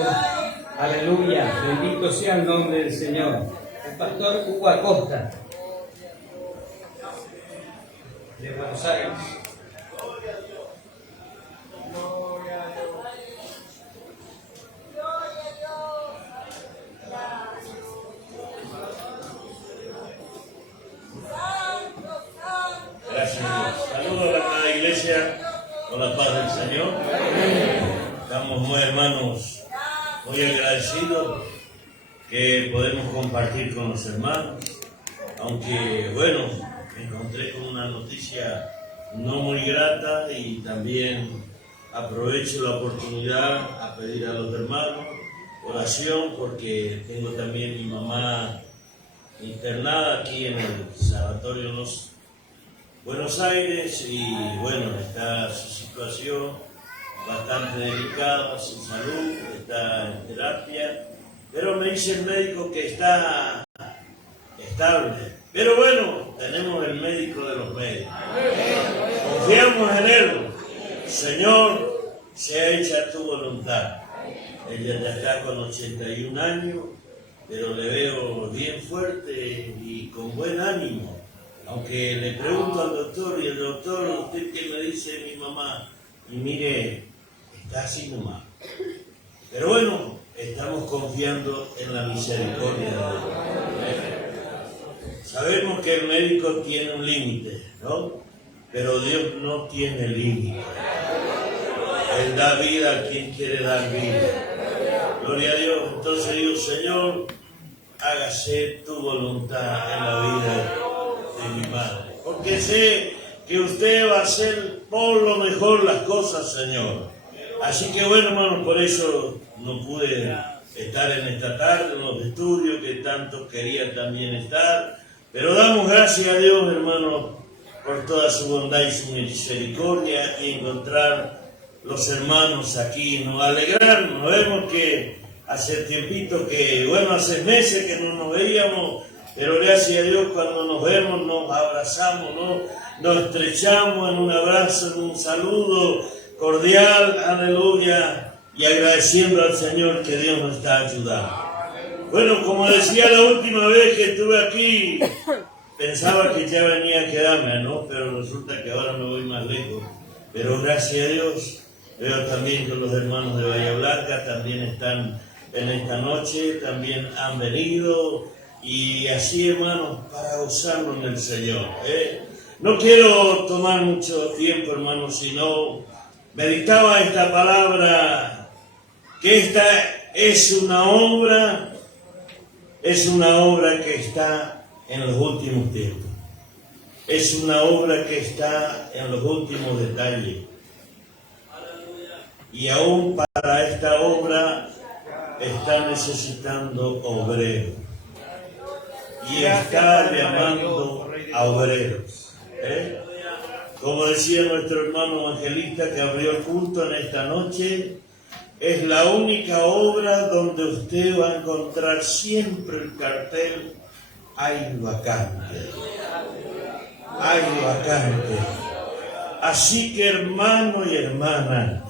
Aleluya, bendito sea el nombre del Señor. El pastor Hugo Acosta, de Buenos Aires. Gracias Dios. Saludos a la amada iglesia con la paz del Señor. Estamos muy hermanos, muy agradecidos que podemos compartir con los hermanos. Aunque bueno, me encontré con una noticia no muy grata y también aprovecho la oportunidad a pedir a los hermanos oración porque tengo también mi mamá internada aquí en el sanatorio Los Buenos Aires y bueno, está su situación bastante delicada, su salud, está en terapia, pero me dice el médico que está estable. Pero bueno, tenemos el médico de los médicos. Confiamos en Él. Señor, sea hecha tu voluntad. Ella ya está con 81 años, pero le veo bien fuerte y con buen ánimo. Aunque le pregunto al doctor y el doctor, ¿usted qué me dice mi mamá? Y mire, está así nomás. Pero bueno, estamos confiando en la misericordia de Dios. Sabemos que el médico tiene un límite, ¿no? Pero Dios no tiene límite. Él da vida a quien quiere dar vida. Gloria a Dios. Entonces digo, Señor, hágase tu voluntad en la vida de mi madre. Porque sé que usted va a hacer por lo mejor las cosas, Señor. Así que bueno, hermano, por eso no pude estar en esta tarde en los estudios que tanto quería también estar. Pero damos gracias a Dios, hermano, por toda su bondad y su misericordia y encontrar los hermanos aquí, nos alegrarnos. Vemos que hace tiempito que, bueno, hace meses que no nos veíamos, pero gracias a Dios cuando nos vemos nos abrazamos, ¿no? Nos estrechamos en un abrazo, en un saludo cordial, aleluya, y agradeciendo al Señor que Dios nos está ayudando. Bueno, como decía la última vez que estuve aquí, pensaba que ya venía a quedarme, ¿no? Pero resulta que ahora me voy más lejos. Pero gracias a Dios, veo también que los hermanos de Bahía Blanca también están en esta noche, también han venido, y así, hermanos, para gozarnos en el Señor, ¿eh? No quiero tomar mucho tiempo, hermanos, sino meditaba esta palabra, que esta es una obra que está en los últimos tiempos. Es una obra que está en los últimos detalles. Y aún para esta obra está necesitando obreros. Y está llamando a obreros. Como decía nuestro hermano evangelista que abrió el culto en esta noche, es la única obra donde usted va a encontrar siempre el cartel: hay vacante. Hay vacante. Así que, hermano y hermana,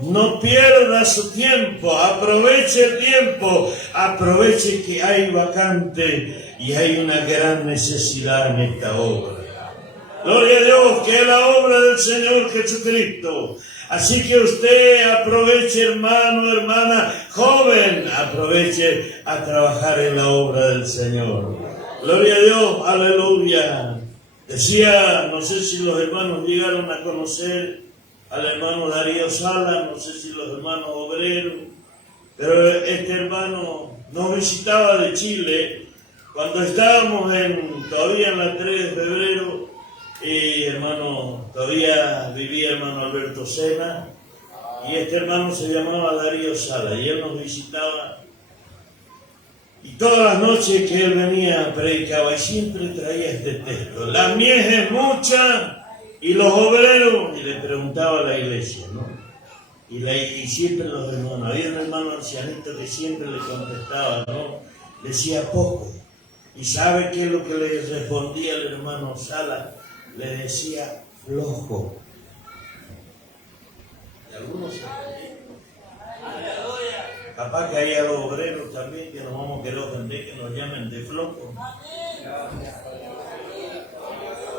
no pierda su tiempo, aproveche el tiempo, aproveche que hay vacante y hay una gran necesidad en esta obra. Gloria a Dios, que es la obra del Señor Jesucristo. Así que usted aproveche, hermano, hermana, joven, aproveche a trabajar en la obra del Señor. Gloria a Dios, aleluya. Decía, no sé si los hermanos llegaron a conocer al hermano Darío Sala, no sé si los hermanos obreros, pero este hermano nos visitaba de Chile cuando estábamos todavía en la 3 de febrero. Y hermano, todavía vivía hermano Alberto Sena, y este hermano se llamaba Darío Sala, y él nos visitaba, y todas las noches que él venía predicaba, y siempre traía este texto: la mies es mucha, y los obreros, y le preguntaba a la iglesia, ¿no? Y siempre los hermanos, había un hermano ancianito que siempre le contestaba, ¿no? Decía poco, y ¿sabe qué es lo que le respondía el hermano Sala? Le decía flojo. Y algunos Capaz que haya los obreros también que nos vamos a querer ofender, que nos llamen de flojos.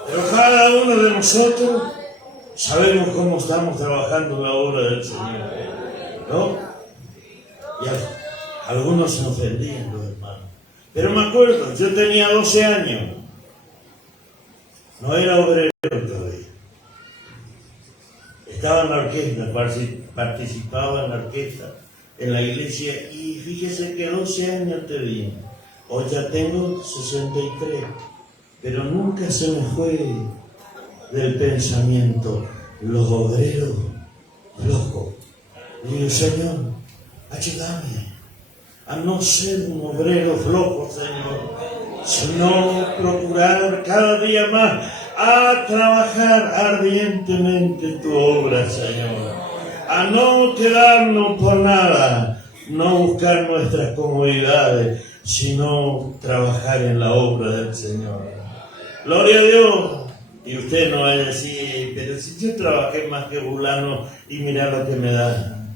Pero cada uno de nosotros sabemos cómo estamos trabajando en la obra del Señor, ¿no? Y algunos se ofendían, los hermanos. Pero me acuerdo, yo tenía 12 años. No era obrero todavía. Estaba en la orquesta, participaba en la orquesta, en la iglesia, y fíjese que 12 años tenía. Hoy ya tengo 63, pero nunca se me fue del pensamiento los obreros flojos. Digo, Señor, ayúdame a no ser un obrero flojo, Señor, sino procurar cada día más a trabajar ardientemente en tu obra, Señor, a no quedarnos por nada, no buscar nuestras comodidades, sino trabajar en la obra del Señor. Gloria a Dios. Y usted no va a decir, pero si yo trabajé más que fulano y mira lo que me da.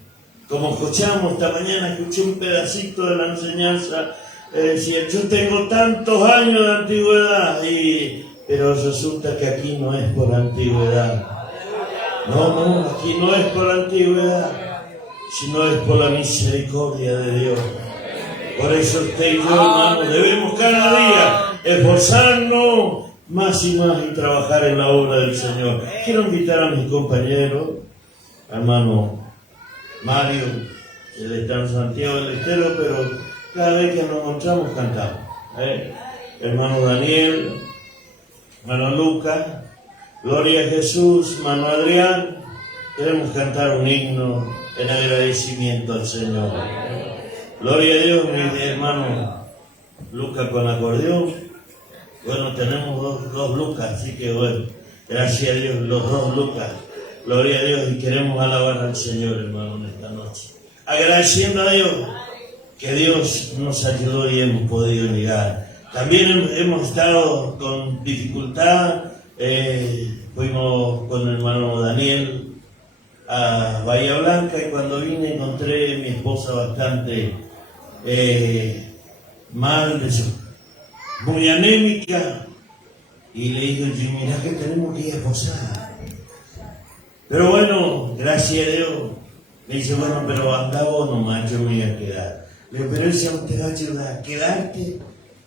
Como escuchamos esta mañana, escuché un pedacito de la enseñanza, decía, yo tengo tantos años de antigüedad, pero resulta que aquí no es por antigüedad. No, aquí no es por antigüedad, sino es por la misericordia de Dios. Por eso usted y yo, hermanos, debemos cada día esforzarnos más y más y trabajar en la obra del Señor. Quiero invitar a mis compañeros, hermano Mario, él está en Santiago del Estero, pero cada vez que nos encontramos cantamos. Hermano Daniel, hermano Lucas, Gloria a Jesús, hermano Adrián, queremos cantar un himno en agradecimiento al Señor. Gloria a Dios, mi hermano Lucas con acordeón. Bueno, tenemos dos Lucas, así que bueno, gracias a Dios, los dos Lucas. Gloria a Dios, y queremos alabar al Señor, hermano, en esta noche. Agradeciendo a Dios que Dios nos ayudó y hemos podido llegar. También hemos estado con dificultad, fuimos con el hermano Daniel a Bahía Blanca, y cuando vine encontré a mi esposa bastante mal, muy anémica, y le digo, mira que tenemos que ir a posar. Pero bueno, gracias a Dios, me dice, bueno, pero anda vos nomás, yo me voy a quedar. Le digo, pero él se te va a ayudar a quedarte.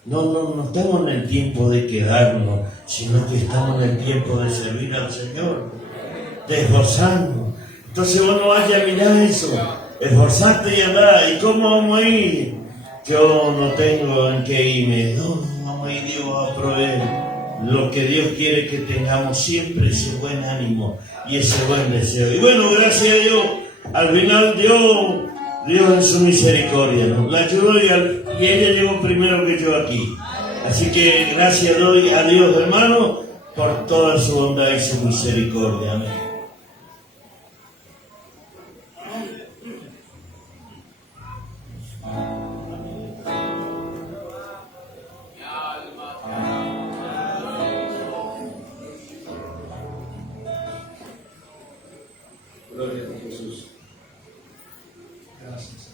No estamos en el tiempo de quedarnos, sino que estamos en el tiempo de servir al Señor, de esforzarnos. Entonces vos no vayas a mirar eso, esforzarte y andar. ¿Y cómo vamos a ir? Yo no tengo en qué irme. No, vamos a ir, Dios va a proveer. Lo que Dios quiere que tengamos siempre ese buen ánimo y ese buen deseo. Y bueno, gracias a Dios, al final Dios en su misericordia nos la ayudó, y ella llegó primero que yo aquí. Así que gracias doy a Dios, hermano, por toda su bondad y su misericordia. Amén. Gloria a Jesús. Gracias.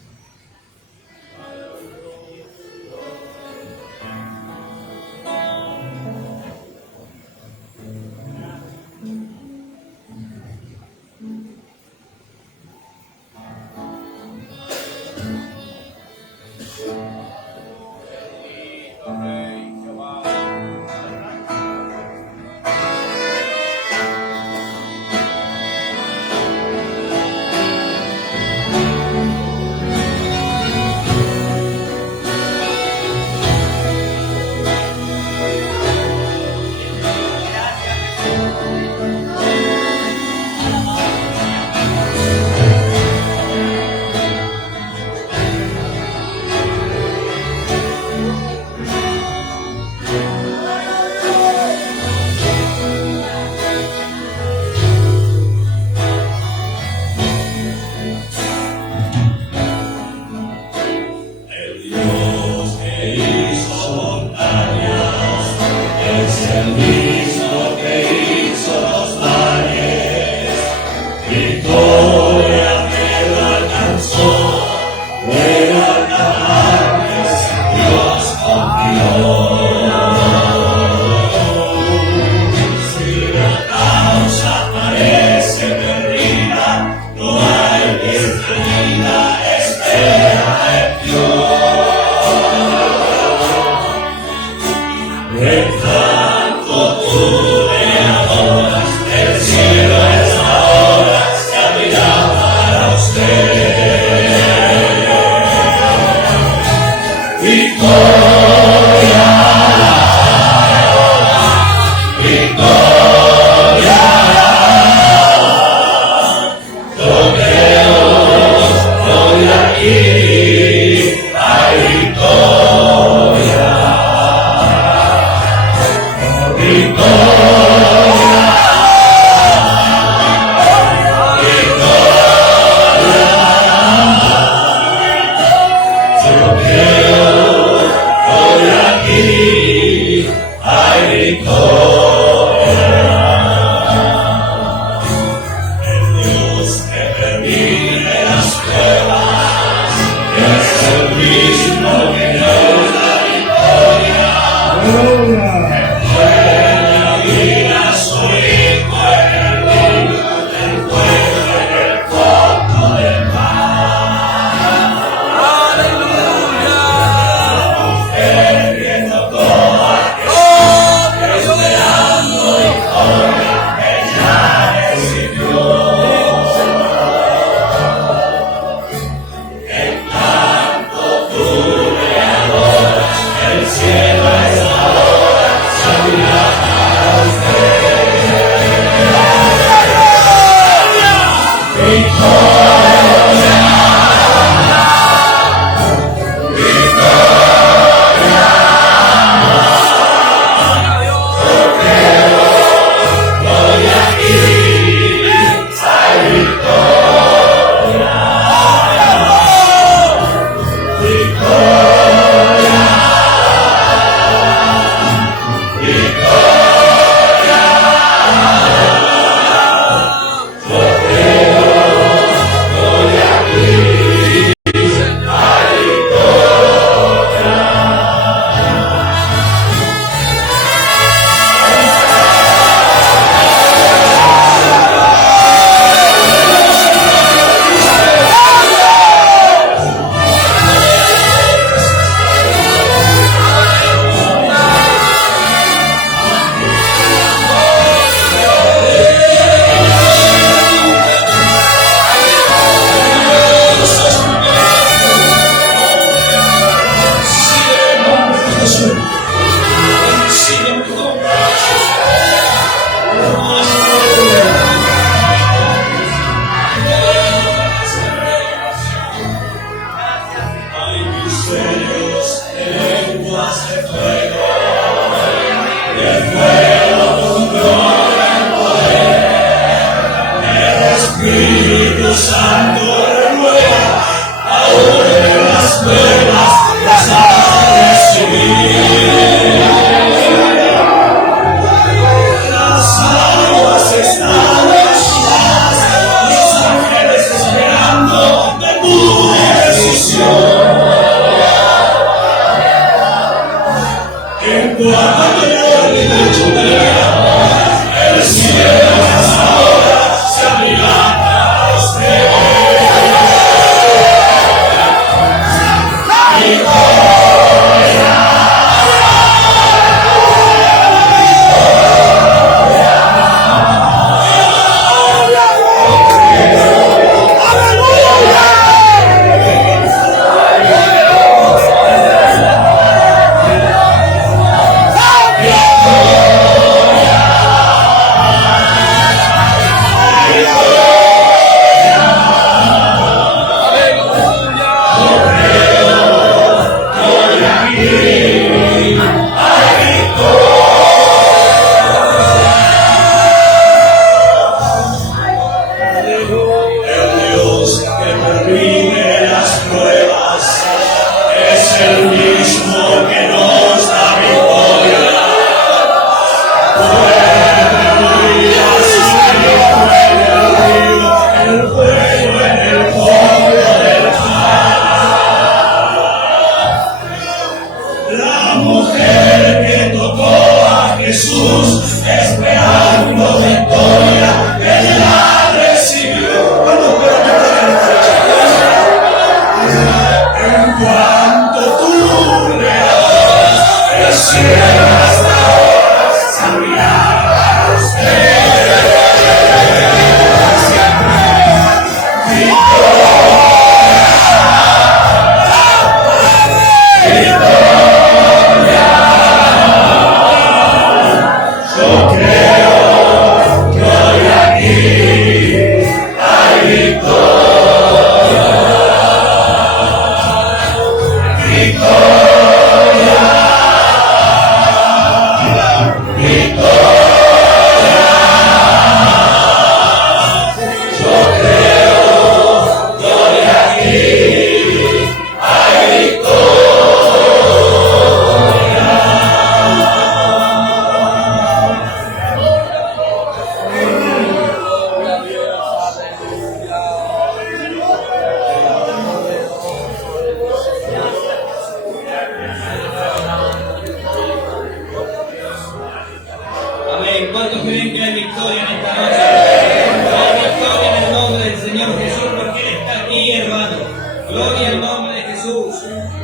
el nombre de Jesús.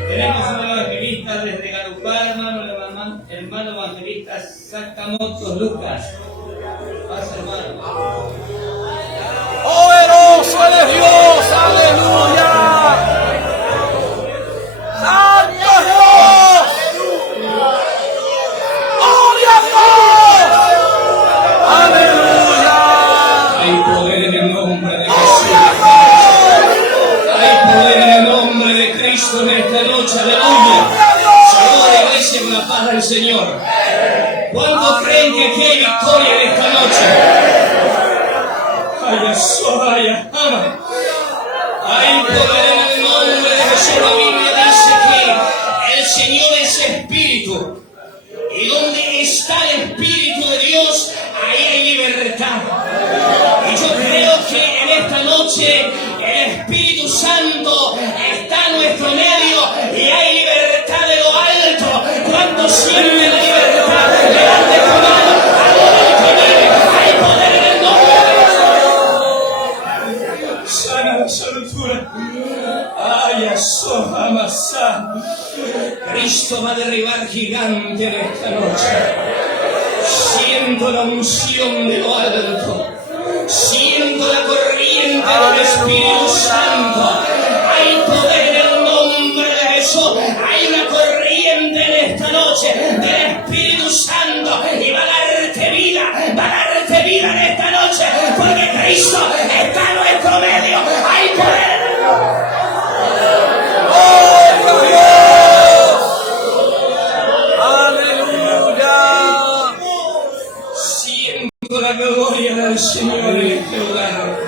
Tenemos un evangelista desde Garupá, hermano evangelista Sakamoto Lucas. Pasa, hermano. Poderoso eres Dios, aleluya. Santo Dios. Gloria a Dios. Aleluya. Hay poder en el nombre de Jesús. Hay poder en el nombre de Cristo en esta noche, aleluya. Saludos a la iglesia con la paz del Señor. ¿Cuántos creen que aquí hay victoria en esta noche? Hay poder en el nombre de Jesús. La Biblia dice que el Señor es espíritu. Y donde está el Espíritu de Dios, ahí hay libertad. Y yo creo que en esta noche el Espíritu Santo está en nuestro medio y hay libertad de lo alto. ¿Cuánto sienten la libertad? Levante tu mano, adora el que vive. Hay poder en el nombre de Dios. Sana la soltura. Ay, asoja, amasá. Cristo va a derribar gigante en esta noche. Siento la unción de lo alto. Siento la corriente del Espíritu Santo. Hay poder en el nombre de Jesús. Hay una corriente en esta noche del Espíritu Santo. Y va a darte vida. Va a darte vida en esta noche. Porque Cristo está en nuestro medio. Hay poder en el nombre. La gloria del Señor en este lugar.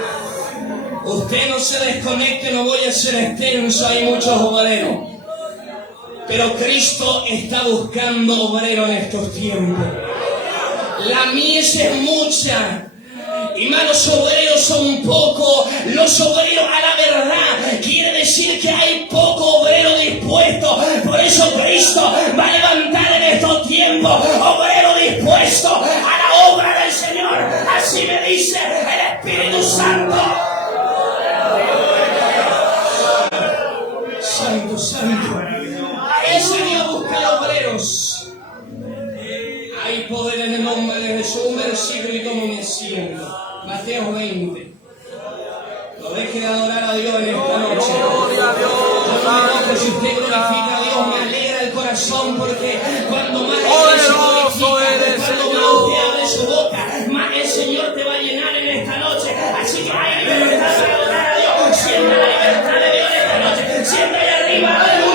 Usted no se desconecte, no voy a ser extenso, hay muchos obreros. Pero Cristo está buscando obreros en estos tiempos. La mies es mucha y malos obreros son pocos. Los obreros a la verdad quiere decir que hay poco obrero dispuesto. Por eso Cristo va a levantar en estos tiempos obrero dispuesto a la obra del Señor. Así me dice el Espíritu Santo. Santo, santo. El Señor busca obreros. Hay poder en el nombre de Jesús. Un versículo y tomo mi asiento. Mateo 20. No deje de adorar a Dios en esta noche. Si usted glorifica a Dios, me alegra el corazón, porque cuando más usted abre su boca, más el Señor te va a llenar en esta noche. Así que hay libertad para adorar a Dios. Sienta la libertad de Dios en esta noche. Sienta ahí arriba, aleluya.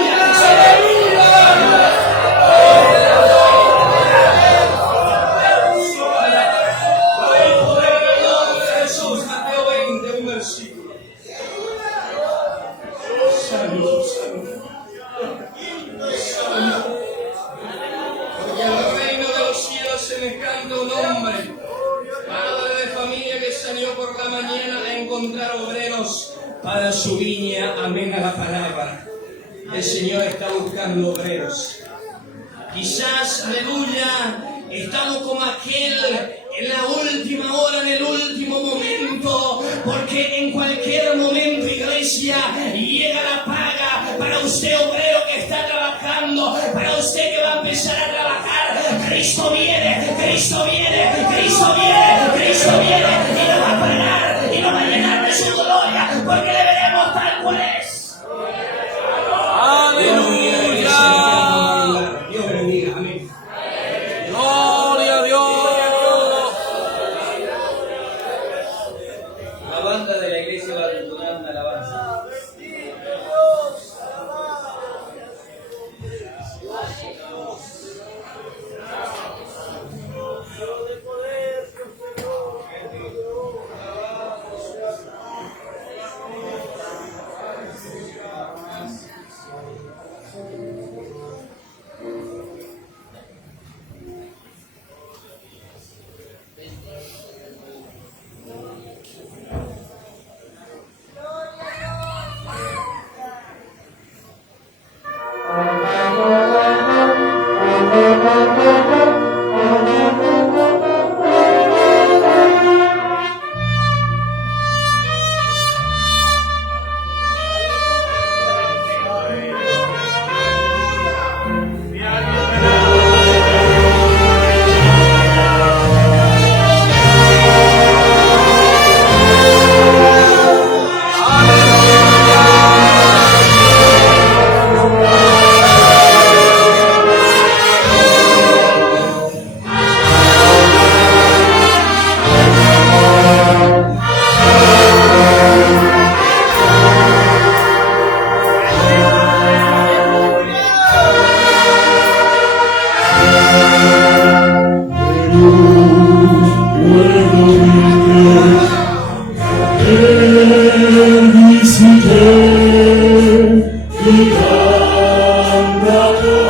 Para su viña, amén a la palabra. El Señor está buscando obreros. Quizás, aleluya, estamos como aquel en la última hora, en el último momento, porque en cualquier momento, iglesia, llega la paga para usted, obrero que está trabajando, para usted que va a empezar a trabajar. Cristo viene, Cristo viene, Cristo viene, Cristo viene, y lo va a pagar, y lo va a llenar de su gloria, porque le veremos tal cual es. Aleluya. Dios bendiga, amén. Gloria a Dios. La banda de la iglesia va a entonar una alabanza.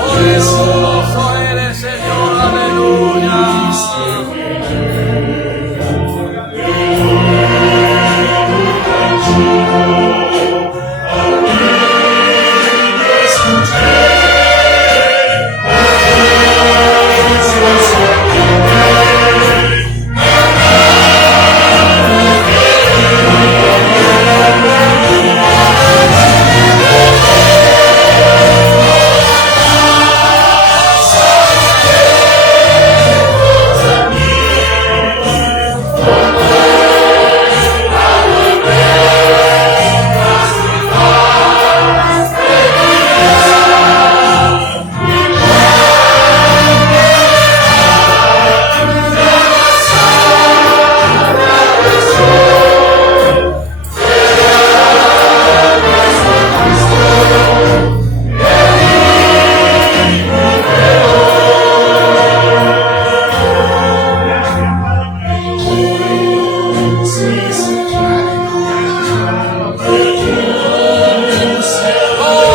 Poderoso eres, Señor, aleluya.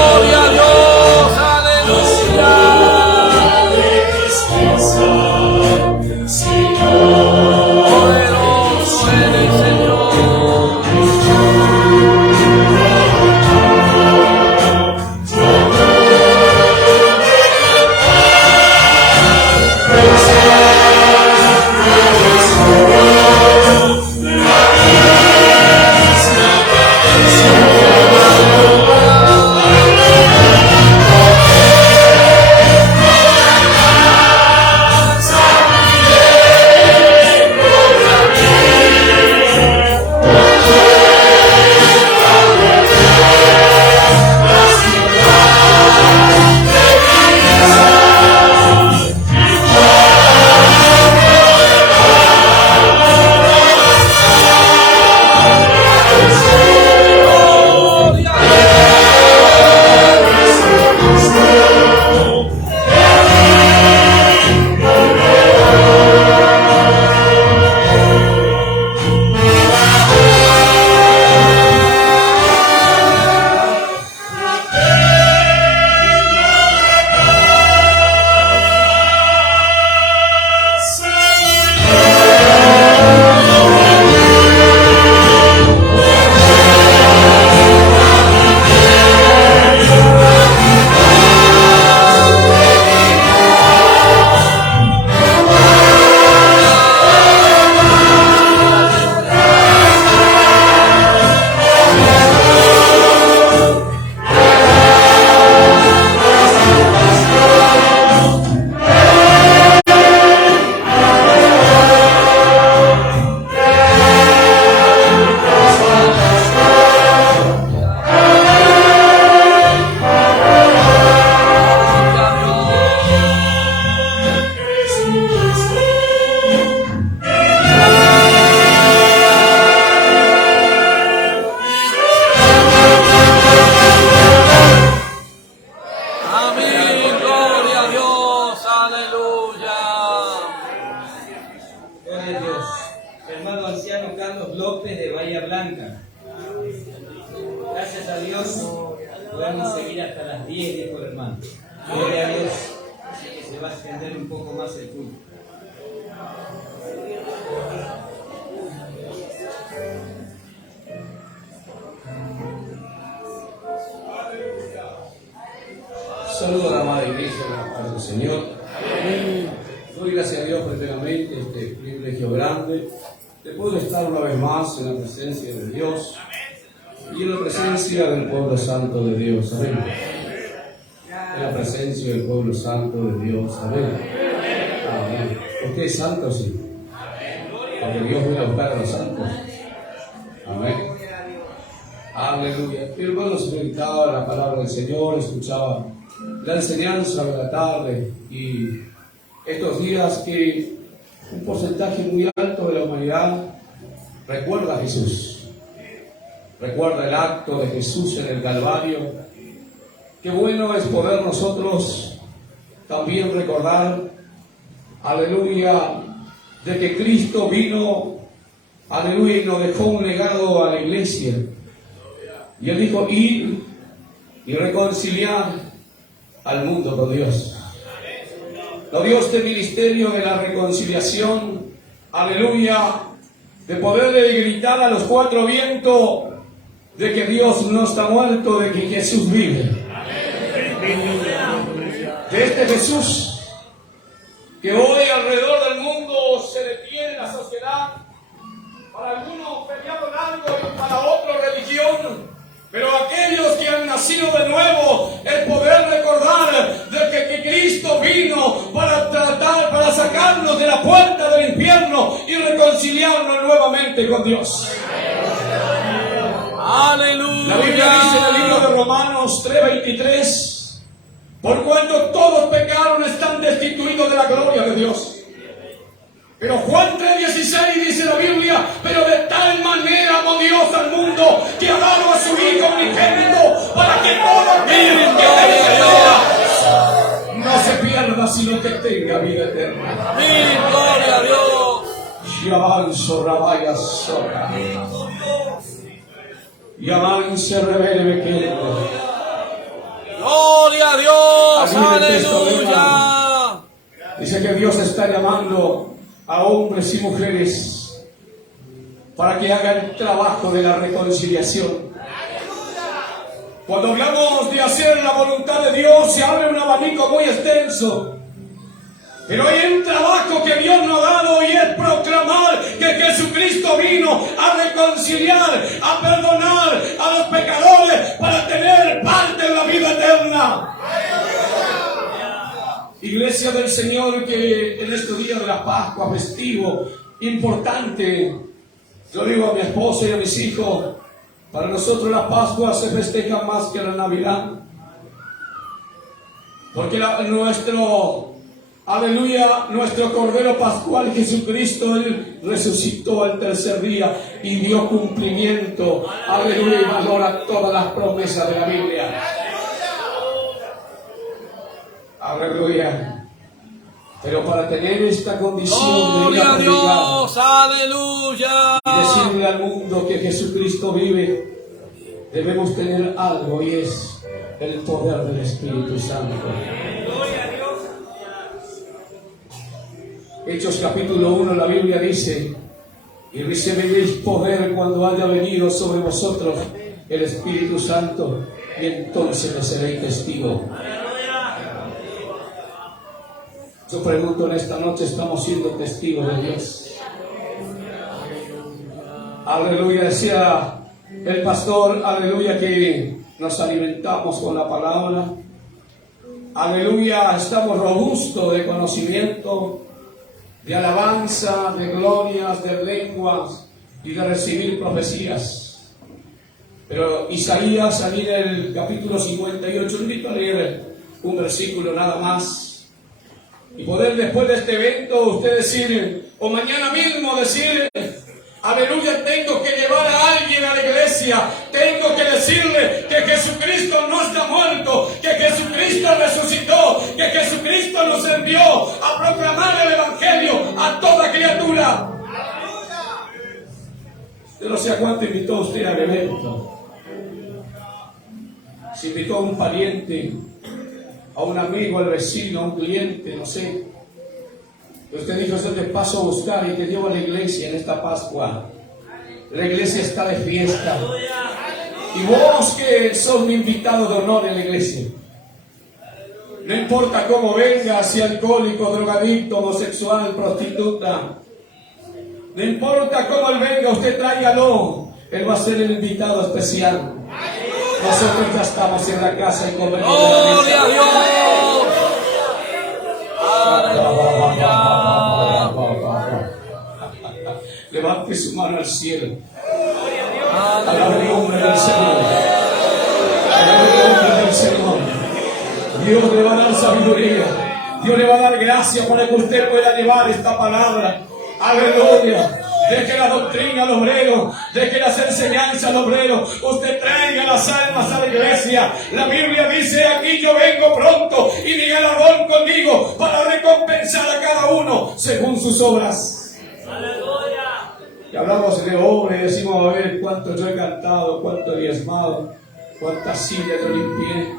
Gloria a Dios, aleluya. Poderoso eres, Señor. Amén, gloria a Dios, aleluya. Gloria a Dios. Hermano anciano Carlos López de Bahía Blanca. Gracias a Dios podemos seguir hasta las 10, dijo el hermano. Gloria a Dios. Se va a extender un poco más el culto. Saludo a la amada iglesia, a la paz del Señor. Doy gracias a Dios primeramente este privilegio grande de poder estar una vez más en la presencia de Dios y en la presencia del pueblo santo de Dios. Amén. En la presencia del pueblo santo de Dios. Amén. Amén. ¿Usted es santo? Sí. Porque Dios viene a buscar a los santos. Amén. Aleluya. Mi hermano se meditaba la palabra del Señor, escuchaba la enseñanza de la tarde y estos días que un porcentaje muy alto de la humanidad recuerda a Jesús, recuerda el acto de Jesús en el Calvario. Qué bueno es poder nosotros también recordar, aleluya, de que Cristo vino, aleluya, y nos dejó un legado a la iglesia. Y Él dijo, ir y reconciliar al mundo con Dios. Nos dio este ministerio de la reconciliación, aleluya, de poderle gritar a los cuatro vientos de que Dios no está muerto, de que Jesús vive. De este Jesús que hoy alrededor del mundo se detiene en la sociedad, para algunos feriado largo y para otros religión, pero aquellos que han nacido de nuevo, el poder recordar de que Cristo vino para sacarnos de la puerta del infierno y reconciliarnos nuevamente con Dios. Aleluya. La Biblia dice en el libro de Romanos 3:23, por cuanto todos pecaron están destituidos de la gloria de Dios. Pero Juan 3:16 dice la Biblia, pero de tal manera amó Dios al mundo que ha dado a su Hijo unigénito para que todo aquel que no se pierda, sino que tenga vida eterna. Amén. Gloria a Dios. Yamanso rabaya soca. Yamanse revele bequero. Gloria a Dios. Aquí el texto, Aleluya. Dice que Dios está llamando a hombres y mujeres para que hagan el trabajo de la reconciliación. Cuando hablamos de hacer la voluntad de Dios, se abre un abanico muy extenso. Pero hay un trabajo que Dios nos ha dado y es proclamar que Jesucristo vino a reconciliar, a perdonar a los pecadores para tener parte en la vida eterna. Iglesia del Señor, que en este día de la Pascua, festivo, importante, yo digo a mi esposa y a mis hijos, para nosotros la Pascua se festeja más que la Navidad. Porque aleluya, nuestro Cordero Pascual Jesucristo, Él resucitó al tercer día y dio cumplimiento, aleluya, y valor a todas las promesas de la Biblia. Aleluya. Pero para tener esta condición de ir Gloria a a Dios. Aleluya. y decirle al mundo que Jesucristo vive, debemos tener algo, y es el poder del Espíritu Santo. Hechos capítulo 1, la Biblia dice, y recibiréis poder cuando haya venido sobre vosotros el Espíritu Santo, y entonces me seréis testigo. Yo pregunto en esta noche, ¿estamos siendo testigos de Dios? Aleluya, decía el pastor, aleluya, que nos alimentamos con la palabra. Aleluya, estamos robustos de conocimiento, de alabanza, de glorias, de lenguas y de recibir profecías. Pero Isaías, allí en el capítulo 58, invito a leer un versículo nada más. Y poder después de este evento usted decir, o mañana mismo decir, aleluya, tengo que llevar a alguien a la iglesia, tengo que decirle que Jesucristo no está muerto, que Jesucristo resucitó, que Jesucristo nos envió a proclamar el Evangelio a toda criatura. Yo no sé a cuánto invitó usted al evento. Si invitó a un pariente, a un amigo, al vecino, a un cliente, no sé. Usted dijo, yo te paso a buscar y te llevo a la iglesia en esta Pascua. La iglesia está de fiesta. Y vos que sos mi invitado de honor en la iglesia. No importa cómo venga, si alcohólico, drogadicto, homosexual, prostituta. No importa cómo él venga, usted tráigalo. Él va a ser el invitado especial. Nosotros ya estamos en la casa y comemos. Gloria a Dios. Aleluya. Levante su mano al cielo. Alabe el nombre del Señor. Alabe el nombre del Señor. Dios le va a dar sabiduría. Dios le va a dar gracia para que usted pueda llevar esta palabra. Aleluya. Deje la doctrina al obrero, deje las enseñanzas al obrero. Usted traiga las almas a la iglesia. La Biblia dice, aquí yo vengo pronto y mi galardón conmigo para recompensar a cada uno según sus obras. ¡Aleluya! Y hablamos de obra y decimos, a ver cuánto yo he cantado, cuánto he diezmado, cuántas sillas yo limpié.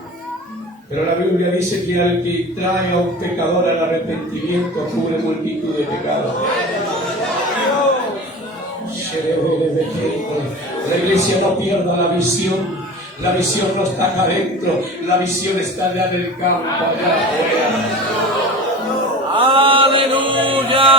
Pero la Biblia dice que al que trae a un pecador al arrepentimiento cubre multitud de pecados. La iglesia no pierda la visión. La visión no está acá adentro, la visión está allá en el campo, allá afuera. Aleluya.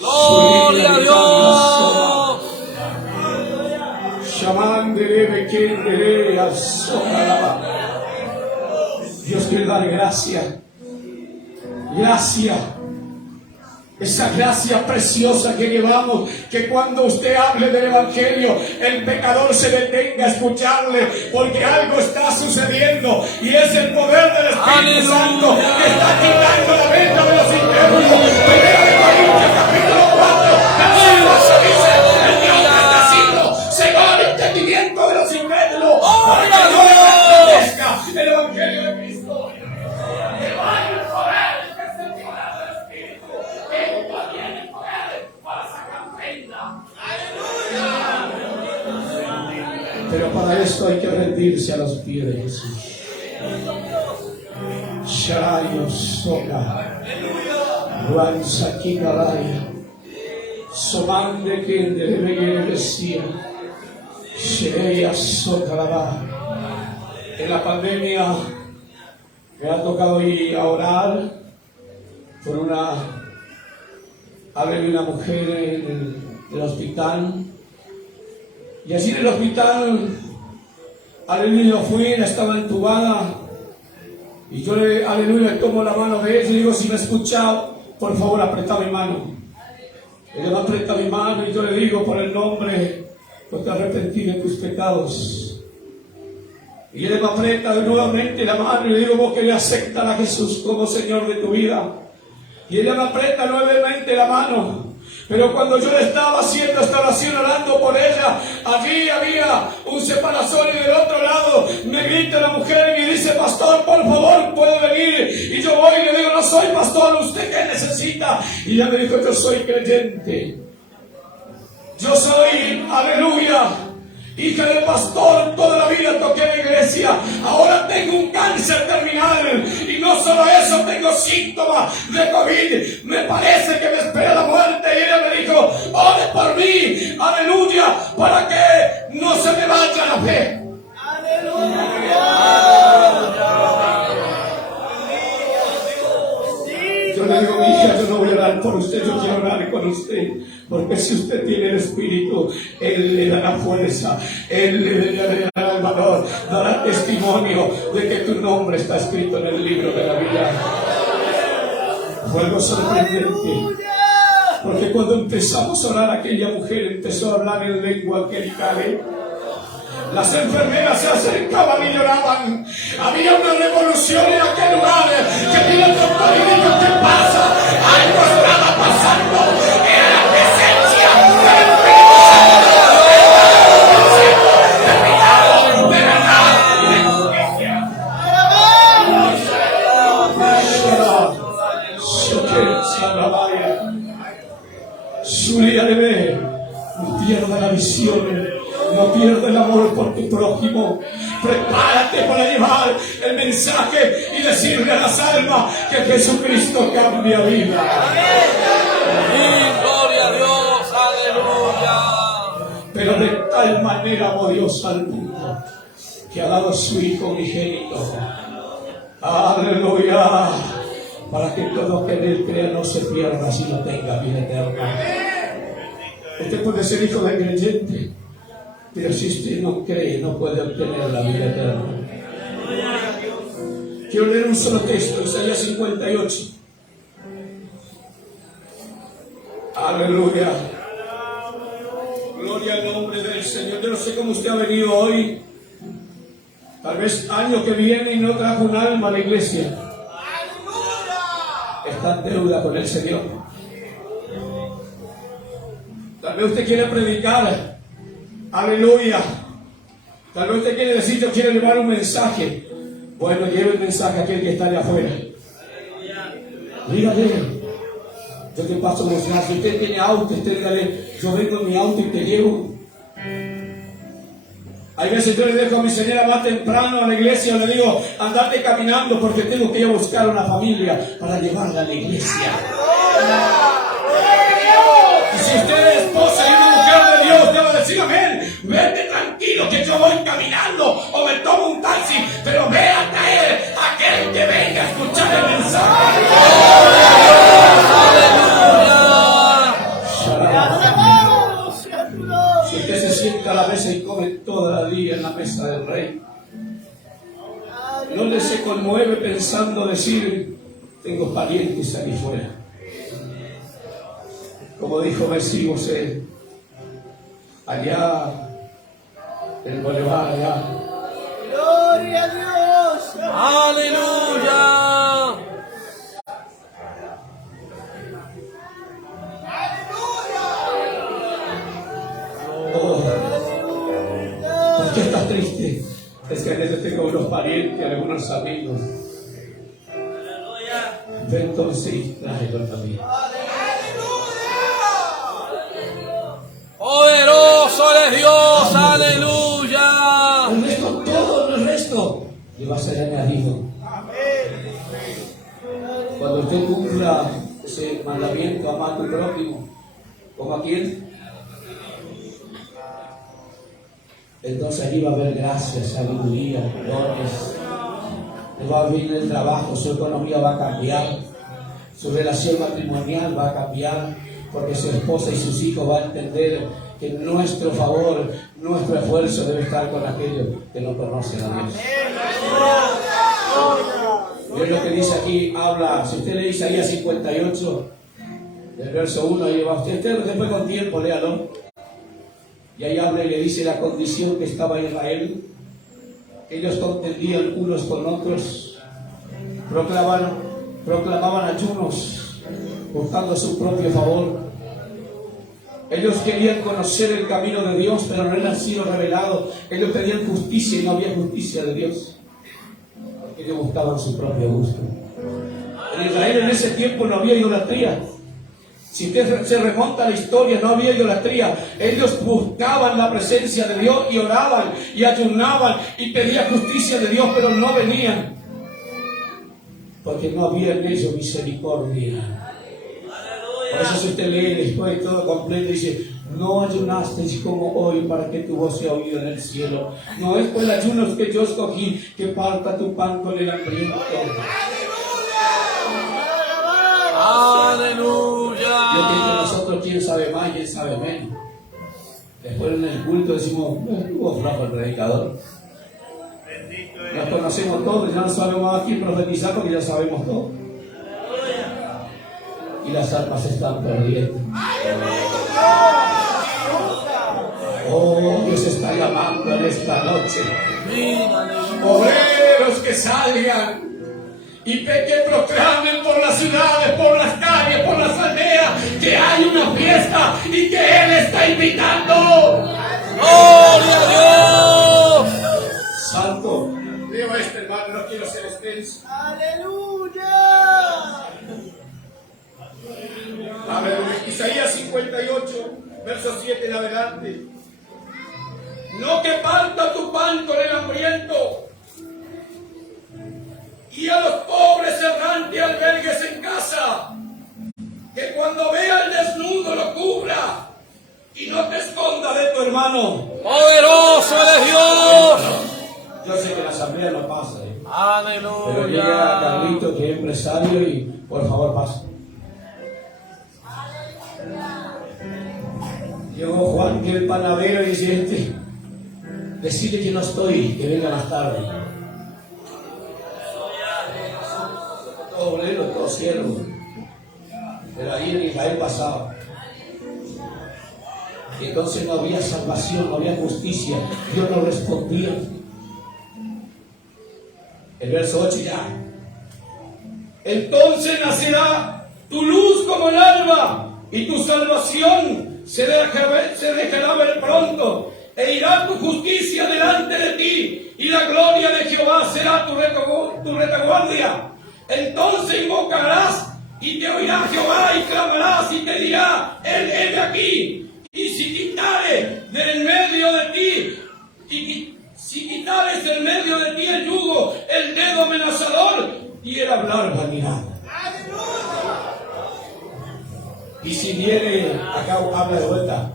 Gloria a Dios. Dios quiere dar gracia. Gracia. Esa gracia preciosa que llevamos, que cuando usted hable del Evangelio, el pecador se detenga a escucharle, porque algo está sucediendo, y es el poder del Espíritu Santo que está quitando la venda de los incrédulos. Primera de Corintios, capítulo 4, versículo 8 dice: el Dios que está haciendo cegar el entendimiento de los incrédulos, para que no les pertenezca el Evangelio de Cristo. Que vaya el poder, que es el poder del Espíritu, que contiene el poder para sacar venda. Pero para esto hay que rendirse a los pies de Jesús. Sharayo Soka, Juan Sakikaraya, Somande Kende Rebegere Besía, Shereya Sokaraba. En la pandemia me ha tocado ir a orar por una mujer en el hospital. Y así en el hospital, aleluya, fui, estaba entubada. Y yo, aleluya, le tomo la mano de ella y digo: si me escucha, por favor, apreta mi mano. Ella me aprieta mi mano y yo le digo: por el nombre, pues te arrepentí de tus pecados. Y ella me aprieta nuevamente la mano y le digo: vos que le aceptas a Jesús como Señor de tu vida. Y ella me aprieta nuevamente la mano. Pero cuando yo le estaba haciendo esta oración, orando por ella, allí había un separador y del otro lado me grita la mujer y me dice: pastor, por favor, ¿puede venir? Y yo voy y le digo: no soy pastor, ¿usted qué necesita? Y ella me dijo: yo soy creyente. Yo soy, aleluya, hija del pastor, toda la vida toqué en la iglesia. Ahora tengo un cáncer terminal y no solo eso, tengo síntomas de COVID. Me parece que me espera la muerte. Y ella me dijo: ore por mí, aleluya, para que no se me vaya la fe. Yo le digo: mi hija, yo no voy a orar por usted, yo quiero orar con usted. Porque si usted tiene el Espíritu, Él le dará fuerza, Él le dará el valor, dará testimonio de que tu nombre está escrito en el libro de la vida. Fue algo sorprendente. Porque cuando empezamos a orar, aquella mujer empezó a hablar en lengua angelical. Las enfermeras se acercaban y lloraban. Había una revolución en aquel lugar. Que vino el doctor y dijo: ¿qué pasa? Algo estaba pasando. Era la presencia del Espíritu Santo. De verdad y de justicia. No pierda la visión, no pierda el amor por tu prójimo. Prepárate para llevar el mensaje y decirle a las almas que Jesucristo cambia vida. Y gloria a Dios, aleluya. Pero de tal manera amó Dios al mundo que ha dado a su Hijo unigénito. Aleluya. Para que todo que en Él crea no se pierda, sino tenga vida eterna. Usted puede ser hijo de creyente, pero si usted no cree, no puede obtener la vida eterna. Quiero leer un solo texto, Isaías 58. Aleluya. Gloria al nombre del Señor. Yo no sé cómo usted ha venido hoy. Tal vez año que viene y no trajo un alma a la iglesia. Está en deuda con el Señor. Tal vez usted quiere predicar, aleluya, Tal vez usted quiere decir, yo quiero llevar un mensaje. Bueno, lleve el mensaje a aquel que está allá afuera. Dígale, yo te paso los días. Si usted tiene auto, usted dígale, yo vengo en mi auto y te llevo. Hay veces yo le dejo a mi señora más temprano a la iglesia, le digo, andate caminando porque tengo que ir a buscar una familia para llevarla a la iglesia. Y si usted es esposa y una mujer de Dios, debo decir amén. Vete tranquilo que yo voy caminando o me tomo un taxi, pero ve a traer a aquel que venga a escuchar el mensaje. Si usted se sienta a la mesa y come toda la día en la mesa del rey, no le se conmueve pensando decir, tengo parientes ahí fuera. Como dijo Messi José, allá, el boulevard allá. Gloria a Dios. Aleluya. Oh, ¿por qué estás triste? Es que a veces tengo unos parientes, algunos amigos. Ven entonces y tráelo también. Poderoso es Dios, aleluya. El resto, todo el resto, le va a ser añadido. Cuando usted cumpla ese mandamiento, ama a tu prójimo, ¿como a quién? Entonces allí va a haber gracia, sabiduría, dones. Le va a venir el trabajo, su economía va a cambiar, su relación matrimonial va a cambiar, porque su esposa y sus hijos van a entender que nuestro favor, nuestro esfuerzo debe estar con aquellos que no conocen a Dios. Miren lo que dice aquí, habla, si usted lee Isaías 58, del verso 1, ahí va usted después con tiempo, léalo. Y ahí habla y le dice la condición que estaba Israel, que ellos contendían unos con otros, proclamaban ayunos, buscando su propio favor. Ellos querían conocer el camino de Dios, pero no le han sido revelados. Ellos pedían justicia y no había justicia de Dios, porque ellos buscaban su propio gusto. En Israel en ese tiempo no había idolatría. Si usted se remonta a la historia, no había idolatría. Ellos buscaban la presencia de Dios y oraban y ayunaban y pedían justicia de Dios, pero no venían, porque no había en ellos misericordia. Por eso si usted lee después todo completo, dice, no ayunasteis como hoy para que tu voz sea oída en el cielo. No es por el ayuno que yo escogí, que parta tu pan con el hambriento. Aleluya. Yo creo que nosotros, quién sabe más, quién sabe menos. Después en el culto decimos, hubo flojo el predicador. Nos conocemos todos, ya no sabemos a quién profetizar porque ya sabemos todo. Y las almas se están perdiendo. Oh, Dios está llamando en esta noche. Obreros que salgan y que proclamen por las ciudades, por las calles, por las aldeas, que hay una fiesta y que Él está invitando. Gloria a Dios. Santo, leo este hermano, no quiero ser extenso. Aleluya. Aleluya. Isaías 58, verso 7 en adelante. No que parta tu pan con el hambriento, y a los pobres errantes albergues en casa, que cuando vea el desnudo lo cubra y no te esconda de tu hermano. Poderoso es Dios. Yo sé que en la asamblea no pasa, Aleluya. pero llega Carlito, que es empresario, y por favor pasa. Llegó Juan, que es el panadero, y dice, decide que no estoy, que venga más tarde. Todo obrero, todo siervo. Pero ahí en Israel pasaba. Y entonces no había salvación, no había justicia. Dios no respondía. El verso 8 ya. Entonces nacerá tu luz como el alba, y tu salvación se dejará ver pronto. e irá tu justicia delante de ti, y la gloria de Jehová será tu retaguardia. Entonces invocarás y te oirá Jehová, y clamarás y te dirá, él es de aquí. Y si quitares del medio de ti, si quitares del medio de ti el yugo, el dedo amenazador y el hablar vanidad. Y si viene, acá habla de vuelta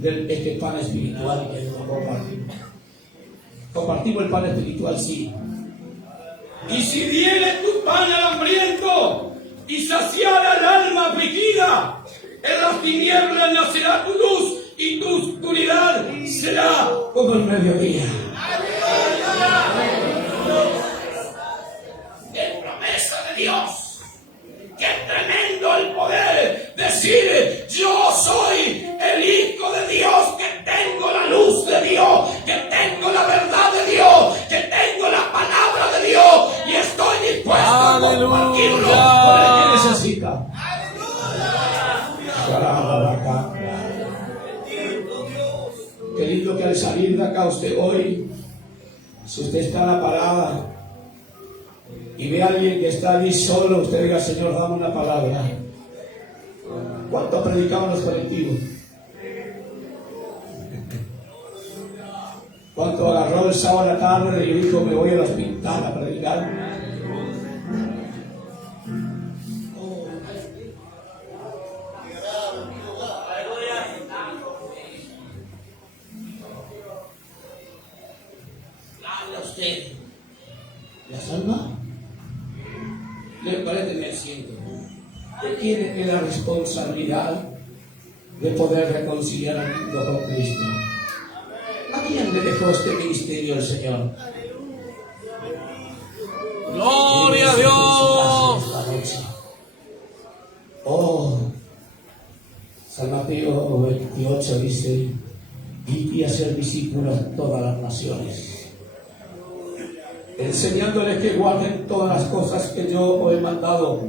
del este pan espiritual que no compartimos. Compartimos el pan espiritual, sí. Y si viene tu pan al hambriento y saciará el alma afligida, en las tinieblas nacerá tu luz y tu oscuridad será como el mediodía. ¡Qué promesa de Dios! ¡Qué tremendo el poder decir, yo soy el Hijo de Dios, que tengo la luz de Dios, que tengo la verdad de Dios, que tengo la palabra de Dios y estoy dispuesto a compartirlo con el que necesita? Qué lindo que al salir de acá usted hoy, si usted está en la parada y ve a alguien que está allí solo, usted diga, Señor, dame una palabra. ¿Cuánto predicaban los colectivos? ¿Cuánto agarró el sábado a la tarde y dijo, me voy a las Pintadas a predicar? Usted, ¿la salva? Le parece el asiento. Usted tiene la responsabilidad de poder reconciliar al mundo con Cristo. ¿A quién le dejó este ministerio el Señor? Gloria a Dios. Oh, San Mateo 28 dice, y a ser discípulos de todas las naciones, enseñándoles que guarden todas las cosas que yo os he mandado.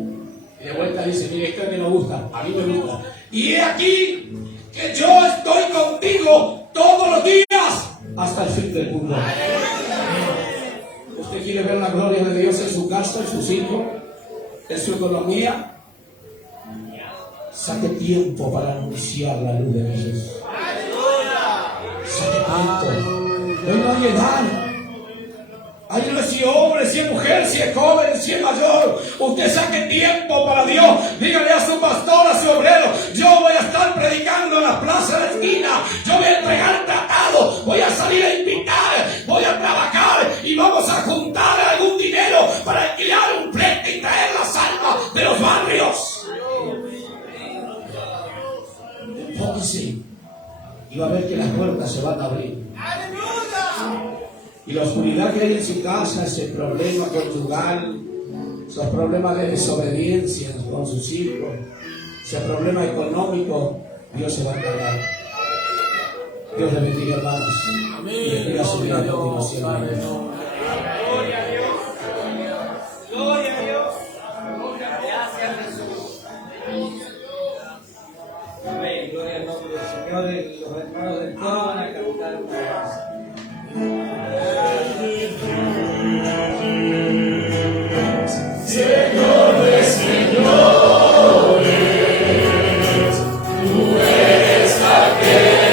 Y de vuelta dice, mire, esto que me gusta, a mí me gusta. Y he aquí que yo estoy contigo todos los días hasta el fin del mundo. ¿Usted quiere ver la gloria de Dios en su casa, en sus hijos, en su economía? Saque tiempo para anunciar la luz de Jesús. Saque tiempo. Venga a llegar. Ay, no, si hombre, si es mujer, si es joven, si es mayor, usted saque tiempo para Dios. Dígale a su pastor, a su obrero, yo voy a estar predicando en la plaza de la esquina, yo voy a entregar tratados, voy a salir a invitar, voy a trabajar y vamos a juntar algún dinero para alquilar un flete y traer las almas de los barrios. Enfóquese y va a ver que las puertas se van a abrir. Y la oscuridad que hay en su casa, ese problema conyugal, esos problemas de desobediencia con sus hijos, ese problema económico, Dios se va a encargar. Dios le bendiga, hermanos. Amén. Y les diga su vida a continuación. Gloria a Dios. Gloria a Dios. Gracias, Jesús. Amén. Gloria al nombre del Señor. Los hermanos del coro van a cantar una vez. Señor de señores, tú eres aquel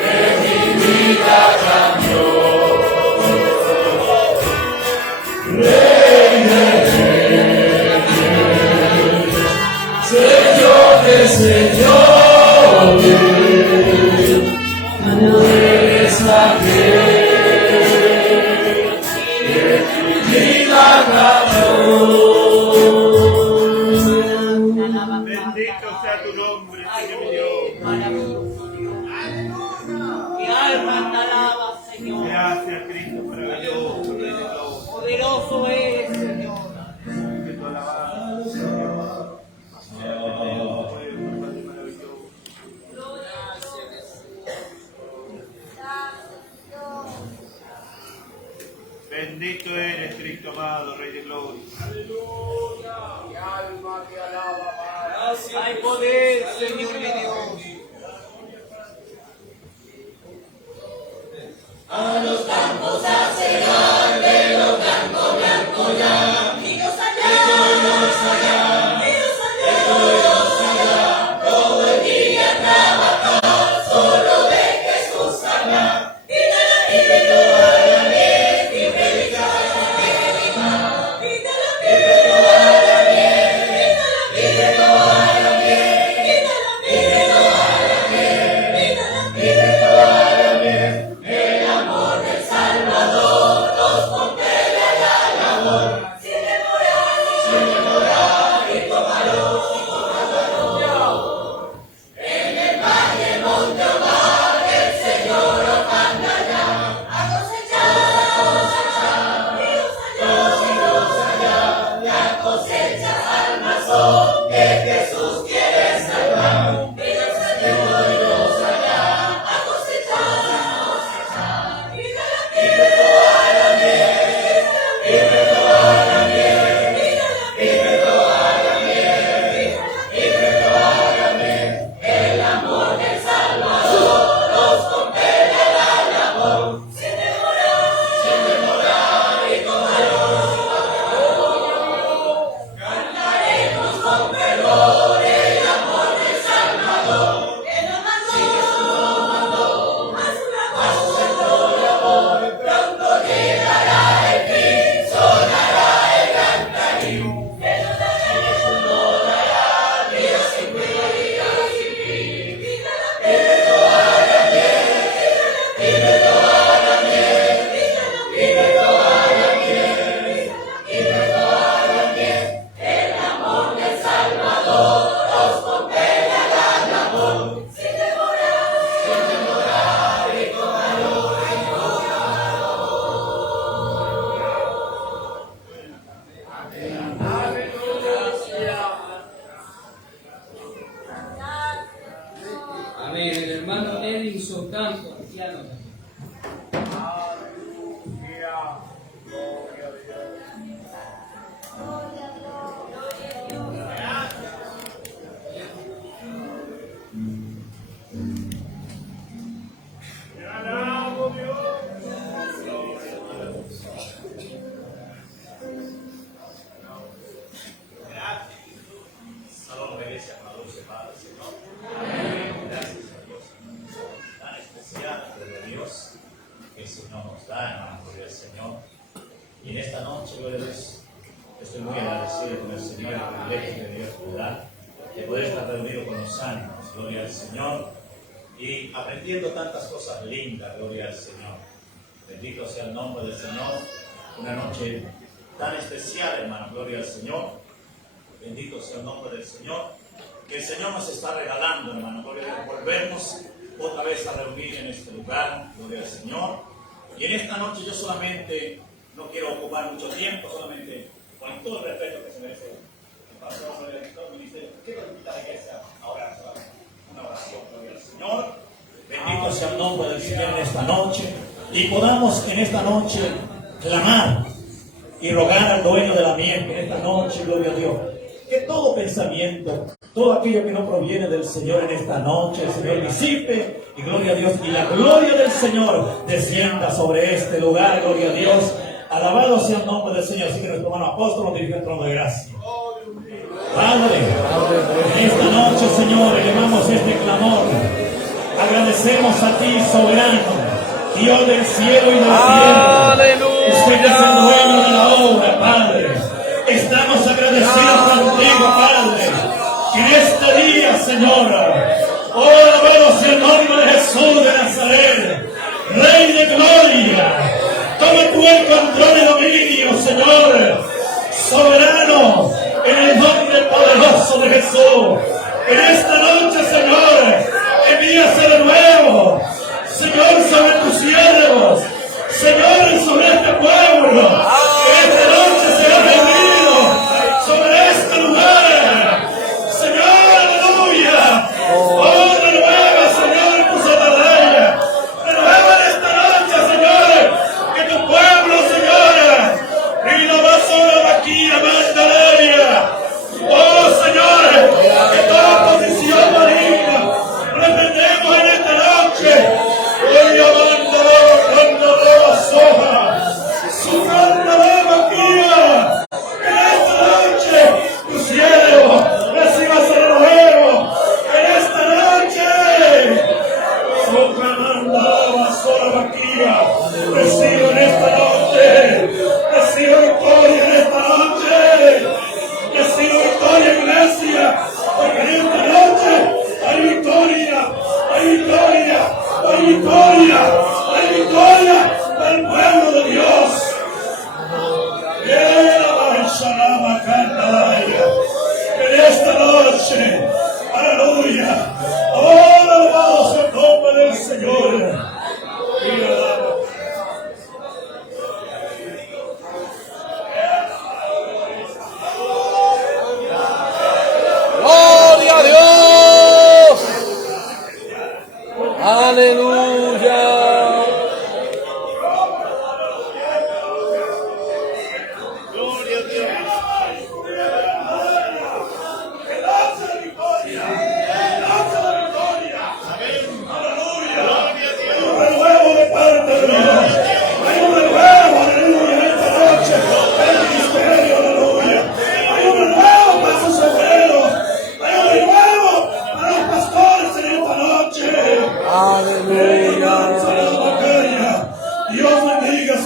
que mi vida cambió. Rey de reyes, Señor de señores, tú eres aquel. Bendito sea tu nombre, Señor mi Dios. Mi alma te alaba, Señor. Gracias, Cristo maravilloso, Rey de gloria. Poderoso eres, Señor. Que tu alabanza, Señor. Padre maravilloso. Bendito eres, Cristo amado, Rey de gloria. Mi alma te alaba, Padre. Hay poder, Señor mi Dios. Y podamos en esta noche clamar y rogar al dueño de la mies en esta noche, gloria a Dios, que todo pensamiento, todo aquello que no proviene del Señor en esta noche, el Señor disipe, y gloria a Dios, y la gloria del Señor descienda sobre este lugar, gloria a Dios. Alabado sea el nombre del Señor. Así que nuestro hermano apóstol nos dirige al trono de gracia. Padre, en esta noche, Señor, elevamos este clamor. Agradecemos a ti, soberano, Dios del cielo y de la tierra. ¡Aleluya! Usted es el dueño de la obra, Padre. Estamos agradecidos contigo, Padre. En este día, Señor, oh, alabado sea el nombre de Jesús de Nazaret, Rey de gloria. Toma tú el control y dominio, Señor. Soberano, en el nombre poderoso de Jesús. En esta noche, Señor, envíase de nuevo, Señor, sobre tus siervos, Señor, sobre este pueblo, que esta noche se ha reunido sobre este lugar, Señor, aleluya. Oh, renueva, Señor, tus atalayas, renueva en esta noche, Señor, que tu pueblo, Señor, y la basura aquí, Amandalaria, oh, Señor, que toda posición maligna reprendemos en esta noche. Hoy amando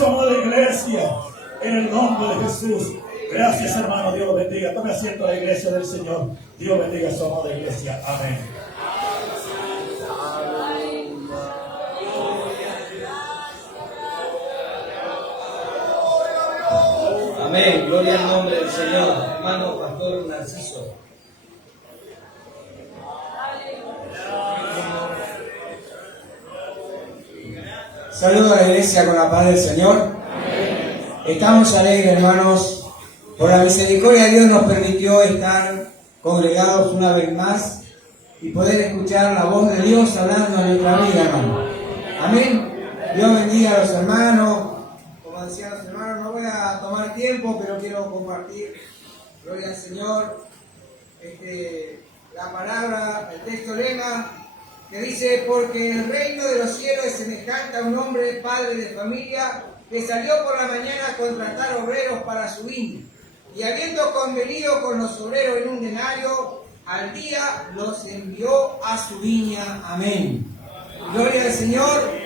su amada iglesia, en el nombre de Jesús. Gracias, hermano. Dios lo bendiga. Tome asiento a la iglesia del Señor. Dios bendiga a su amada iglesia. Amén. Amén, gloria al nombre del Señor. Hermano Pastor Narciso. Saludo a la iglesia con la paz del Señor. Estamos alegres, hermanos. Por la misericordia de Dios nos permitió estar congregados una vez más y poder escuchar la voz de Dios hablando en nuestra vida, hermano. Amén. Dios bendiga a los hermanos. Como decían los hermanos, no voy a tomar tiempo, pero quiero compartir, gloria al Señor, la palabra, el texto lema, que dice: porque el reino de los cielos es semejante a un hombre, padre de familia, que salió por la mañana a contratar obreros para su viña, y habiendo convenido con los obreros en un denario, al día los envió a su viña. Amén. Gloria al Señor.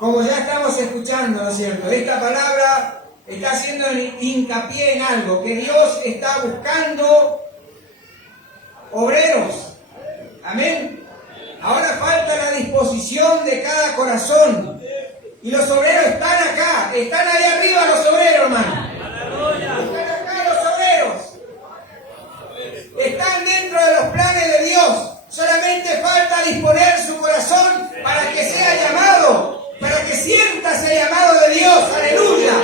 Como ya estamos escuchando, ¿no es cierto? Esta palabra está haciendo hincapié en algo, que Dios está buscando obreros. Amén. Ahora falta la disposición de cada corazón. Y los obreros están acá, están ahí arriba los obreros, hermano. Están acá los obreros. Están dentro de los planes de Dios. Solamente falta disponer su corazón para que sea llamado, para que sienta ese llamado de Dios. Aleluya.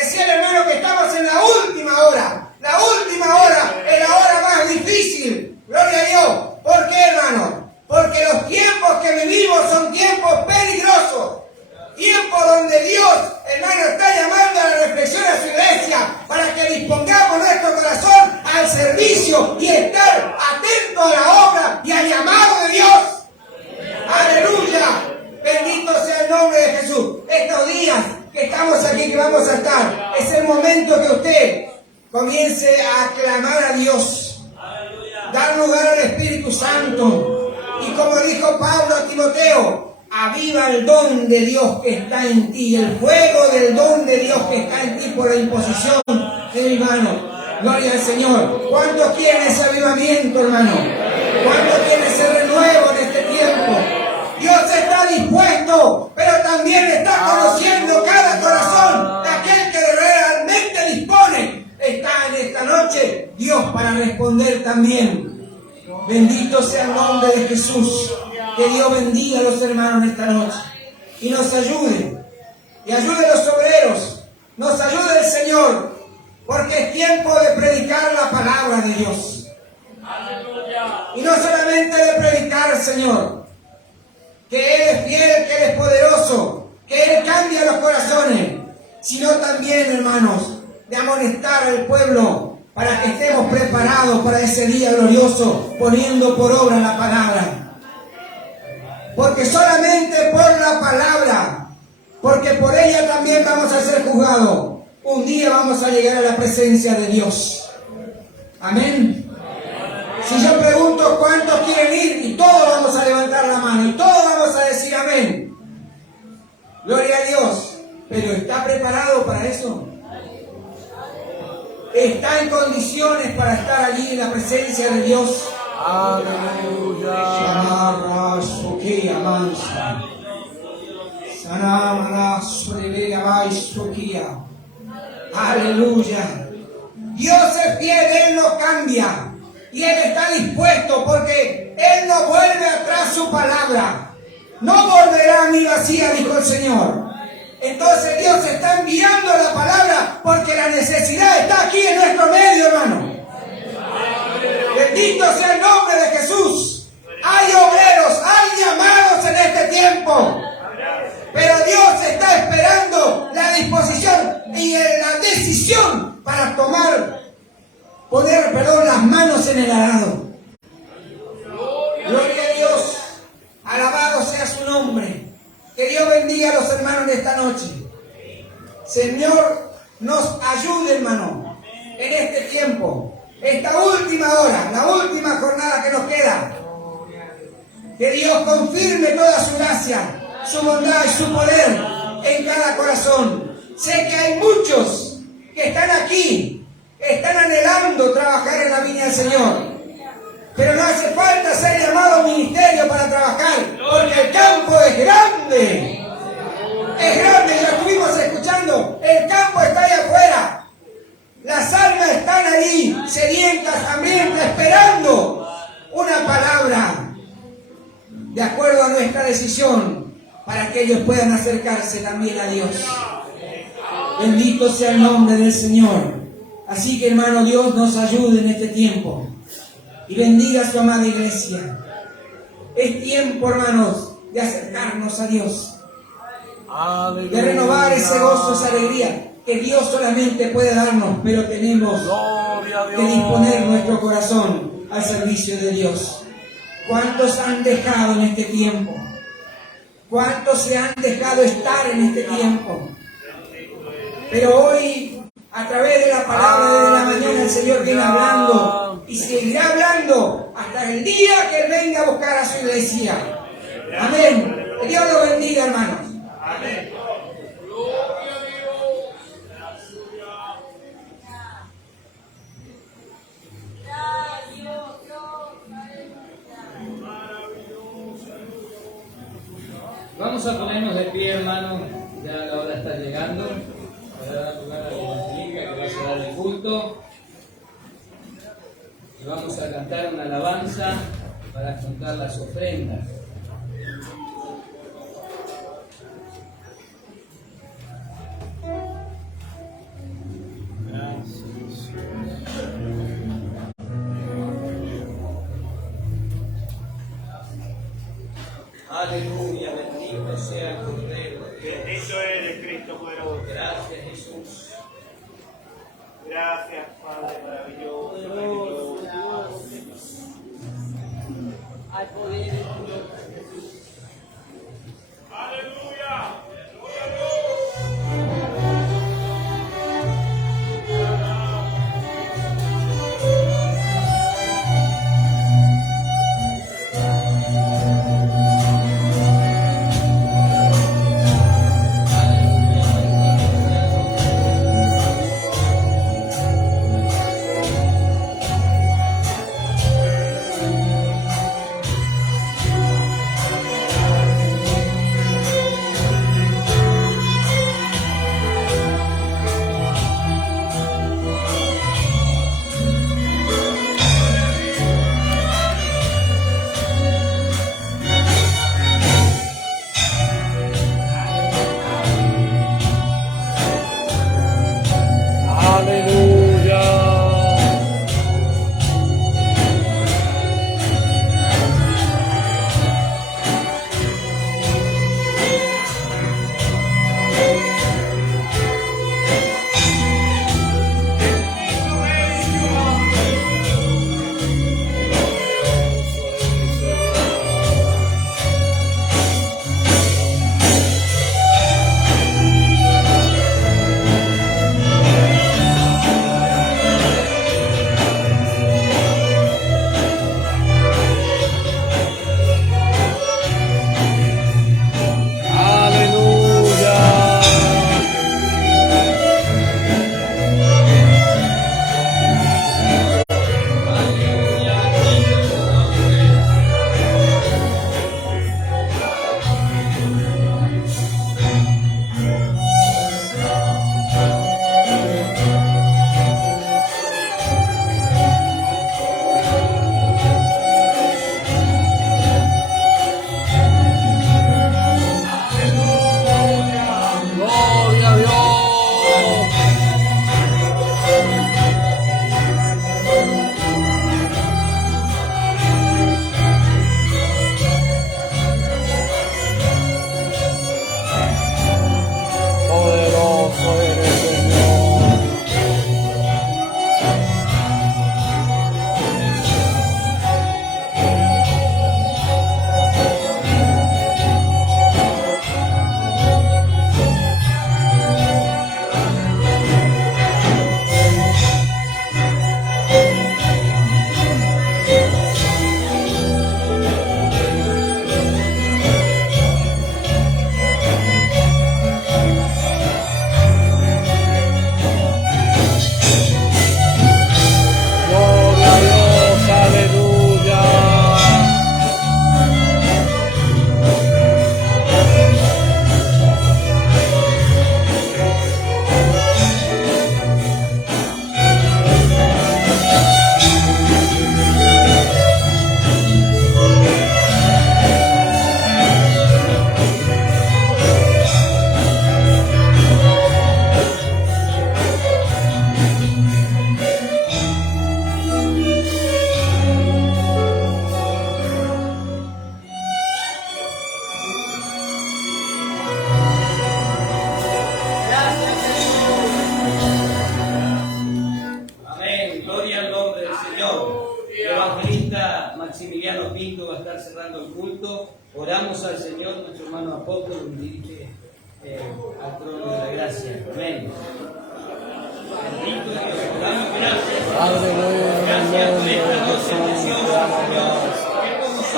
Decía el hermano que estamos en la última hora. La última hora es la hora más difícil. Gloria a Dios. ¿Por qué, hermano? Porque los tiempos que vivimos son tiempos peligrosos. Tiempos donde Dios, hermano, está llamando a la reflexión a su iglesia para que dispongamos nuestro corazón al servicio y estar atentos a la obra y al llamado de Dios. Aleluya. Bendito sea el nombre de Jesús. Estos días que estamos aquí, que vamos a estar, es el momento que usted comience a clamar a Dios, dar lugar al Espíritu Santo, y como dijo Pablo a Timoteo, aviva el don de Dios que está en ti, el fuego del don de Dios que está en ti por la imposición de mi mano. Gloria al Señor. ¿Cuántos quieren ese avivamiento, hermano? ¿Cuántos quieren ese renuevo en este tiempo? Dios está dispuesto, pero también está conociendo cada corazón de aquel que realmente dispone. Está en esta noche Dios para responder también. Bendito sea el nombre de Jesús. Que Dios bendiga a los hermanos esta noche y nos ayude. Y ayude a los obreros. Nos ayude el Señor, porque es tiempo de predicar la palabra de Dios. Y no solamente de predicar, Señor, que Él es fiel, que Él es poderoso, que Él cambia los corazones, sino también, hermanos, de amonestar al pueblo para que estemos preparados para ese día glorioso, poniendo por obra la palabra. Porque solamente por la palabra, porque por ella también vamos a ser juzgados, un día vamos a llegar a la presencia de Dios. Amén. Si yo pregunto cuántos quieren ir, y todos vamos a levantar la mano, y todos vamos a decir amén. Gloria a Dios. Pero ¿está preparado para eso? ¿Está en condiciones para estar allí en la presencia de Dios? Aleluya. Aleluya. Dios es fiel, Él no cambia. Y Él está dispuesto, porque Él no vuelve atrás su palabra. No volverá ni vacía, dijo el Señor. Entonces Dios está enviando la palabra porque la necesidad está aquí en nuestro medio, hermano. Bendito sea el nombre de Jesús. Hay obreros, hay llamados en este tiempo. Pero Dios está esperando la disposición y la decisión para poner las manos en el arado. Gloria a Dios. Alabado sea su nombre. Que Dios bendiga a los hermanos de esta noche. Señor, nos ayude, hermano, en este tiempo, esta última hora, la última jornada que nos queda. Que Dios confirme toda su gracia, su bondad y su poder en cada corazón. Sé que hay muchos que están aquí, están anhelando trabajar en la viña del Señor. Pero no hace falta ser llamado a ministerio para trabajar, porque el campo es grande. Es grande, lo estuvimos escuchando. El campo está ahí afuera. Las almas están ahí, sedientas, hambrientas, esperando una palabra de acuerdo a nuestra decisión, para que ellos puedan acercarse también a Dios. Bendito sea el nombre del Señor. Así que, hermano, Dios nos ayude en este tiempo y bendiga a su amada iglesia. Es tiempo, hermanos, de acercarnos a Dios, de renovar ese gozo, esa alegría que Dios solamente puede darnos, pero tenemos que disponer nuestro corazón al servicio de Dios. ¿Cuántos han dejado en este tiempo? ¿Cuántos se han dejado estar en este tiempo? Pero hoy, a través de la palabra de la mañana, el Señor viene hablando y seguirá hablando hasta el día que Él venga a buscar a su iglesia. Amén. Que Dios los bendiga, hermanos. Amén. Vamos a ponernos de pie, hermano. Ya la hora está llegando. Para dar lugar a la evangélica que va a cerrar el culto. Y vamos a cantar una alabanza para juntar las ofrendas. Aleluya, bendito sea el Cordero. Bendito eres, Cristo poderoso. Gracias, Jesús. Gracias, Padre maravilloso, maravilloso. Hay poder en Dios. Aleluya. Nico va a estar cerrando el culto. Oramos al Señor, nuestro hermano apóstol, nos dirige al trono de la gracia. Amén. Bendito Dios, damos gracias. Padre bueno, Gracias por esta en noche el nombre de preciosa, Señor. Que podemos,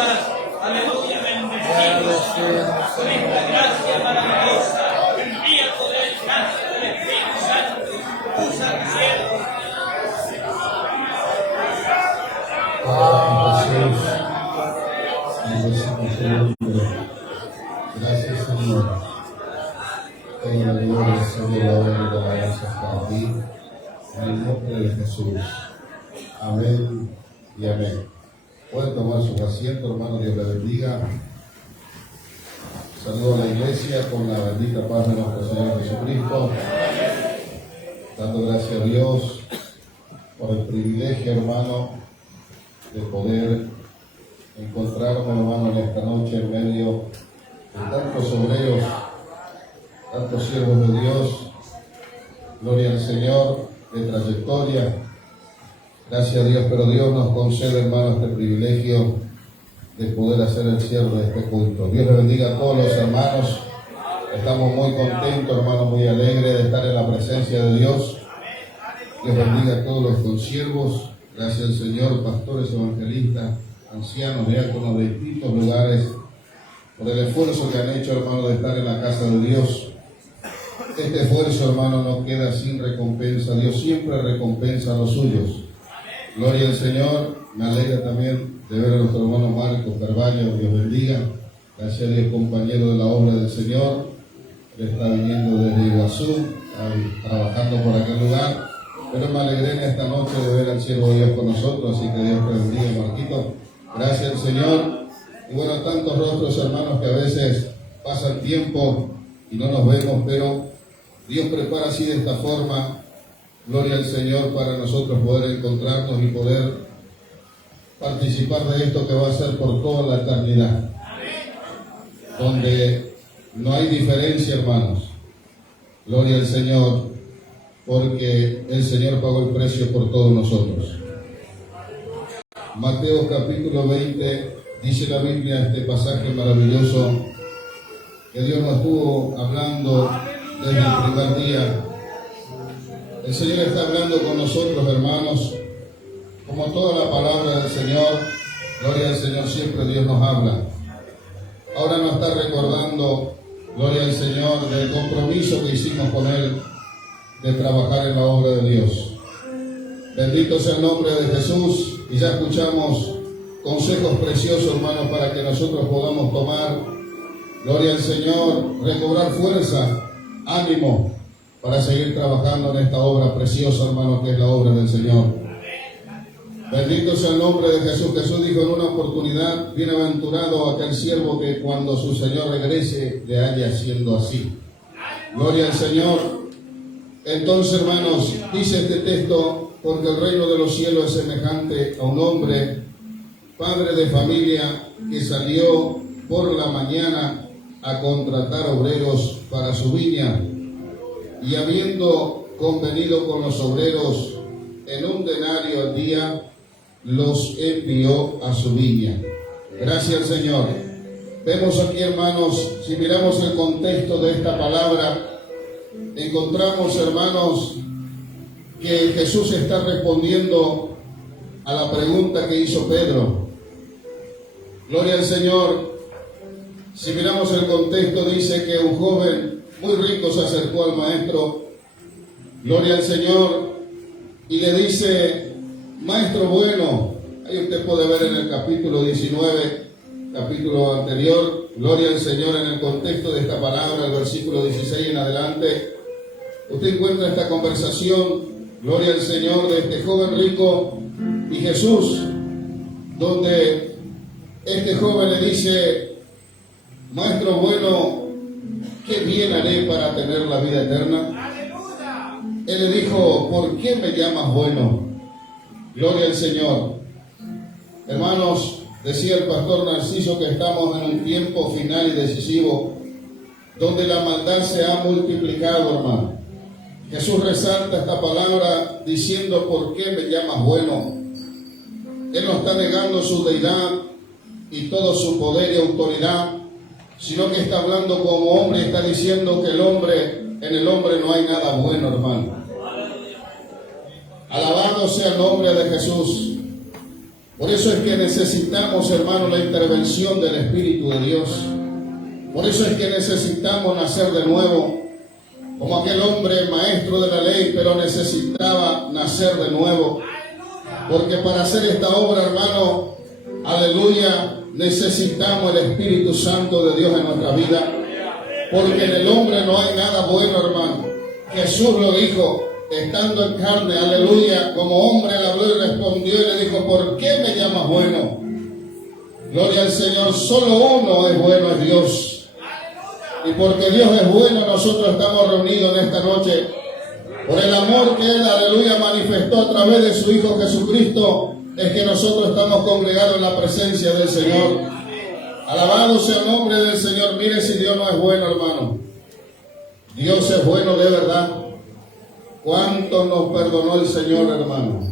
aleluya, bendecirnos con esta gracia maravillosa. Envía poder, gracia del Espíritu Santo. Usa tu siervo. Gracias, Señor. Toda la gloria, Señor, la honra y la alabanza para ti. En el nombre de Jesús. Amén y amén. Pueden tomar sus asientos, hermanos, Dios les bendiga. Saludo a la iglesia con la bendita paz de nuestro Señor Jesucristo. Dando gracias a Dios por el privilegio, hermano, de poder encontrarme, hermano, en esta noche en medio de tantos obreros, tantos siervos de Dios. Gloria al Señor, de trayectoria. Gracias a Dios, pero Dios nos concede, hermano, este privilegio de poder hacer el cierre de este culto. Dios les bendiga a todos los hermanos. Estamos muy contentos, hermanos, muy alegres de estar en la presencia de Dios. Dios bendiga a todos los consiervos. Gracias al Señor, pastores, evangelistas, ancianos, diáconos de distintos lugares, por el esfuerzo que han hecho, hermano, de estar en la casa de Dios. Este esfuerzo, hermano, no queda sin recompensa. Dios siempre recompensa a los suyos. Gloria al Señor. Me alegra también de ver a nuestro hermano Marcos Carvalho. Dios bendiga. Gracias a Dios, compañero de la obra del Señor. Él está viniendo desde Iguazú, trabajando por aquel lugar. Pero me alegré en esta noche de ver al siervo de Dios con nosotros, así que Dios te bendiga, Marquito. Gracias al Señor. Y bueno, tantos rostros, hermanos, que a veces pasan tiempo y no nos vemos, pero Dios prepara así de esta forma, gloria al Señor, para nosotros poder encontrarnos y poder participar de esto que va a ser por toda la eternidad. Donde no hay diferencia, hermanos. Gloria al Señor. Porque el Señor pagó el precio por todos nosotros. Mateo capítulo 20, dice la Biblia, este pasaje maravilloso, que Dios nos estuvo hablando desde el primer día. El Señor está hablando con nosotros, hermanos, como toda la palabra del Señor. Gloria al Señor, siempre Dios nos habla. Ahora nos está recordando, gloria al Señor, del compromiso que hicimos con Él de trabajar en la obra de Dios. Bendito sea el nombre de Jesús. Y ya escuchamos consejos preciosos, hermanos, para que nosotros podamos tomar, gloria al Señor, recobrar fuerza, ánimo, para seguir trabajando en esta obra preciosa, hermanos, que es la obra del Señor. Bendito sea el nombre de Jesús. Jesús dijo en una oportunidad: bienaventurado aquel siervo que cuando su Señor regrese le haya haciendo así. Gloria al Señor. Entonces, hermanos, dice este texto: porque el reino de los cielos es semejante a un hombre, padre de familia, que salió por la mañana a contratar obreros para su viña, y habiendo convenido con los obreros en un denario al día, los envió a su viña. Gracias al Señor. Vemos aquí, hermanos, si miramos el contexto de esta palabra, encontramos, hermanos, que Jesús está respondiendo a la pregunta que hizo Pedro. Gloria al Señor. Si miramos el contexto, dice que un joven muy rico se acercó al maestro, gloria al Señor, y le dice: maestro bueno. Ahí usted puede ver en el capítulo 19, capítulo anterior, gloria al Señor, en el contexto de esta palabra, el versículo 16 en adelante, usted encuentra esta conversación, gloria al Señor, de este joven rico y Jesús, donde este joven le dice: maestro bueno, ¿qué bien haré para tener la vida eterna? Él le dijo: ¿por qué me llamas bueno? Gloria al Señor. Hermanos, decía el pastor Narciso que estamos en un tiempo final y decisivo, donde la maldad se ha multiplicado, hermano. Jesús resalta esta palabra diciendo: ¿por qué me llamas bueno? Él no está negando su deidad, y todo su poder y autoridad, sino que está hablando como hombre y está diciendo que en el hombre no hay nada bueno, hermano. Alabado sea el nombre de Jesús. Por eso es que necesitamos, hermano, la intervención del Espíritu de Dios. Por eso es que necesitamos nacer de nuevo, como aquel hombre maestro de la ley, pero necesitaba nacer de nuevo. Porque para hacer esta obra, hermano, aleluya, necesitamos el Espíritu Santo de Dios en nuestra vida. Porque en el hombre no hay nada bueno, hermano. Jesús lo dijo, estando en carne, aleluya, como hombre le habló y respondió y le dijo, ¿por qué me llamas bueno? Gloria al Señor, solo uno es bueno, es Dios. Y porque Dios es bueno, nosotros estamos reunidos en esta noche por el amor que Él, aleluya, manifestó a través de su Hijo Jesucristo, es que nosotros estamos congregados en la presencia del Señor. Alabado sea el nombre del Señor. Mire si Dios no es bueno, hermano. Dios es bueno de verdad. ¿Cuánto nos perdonó el Señor, hermano?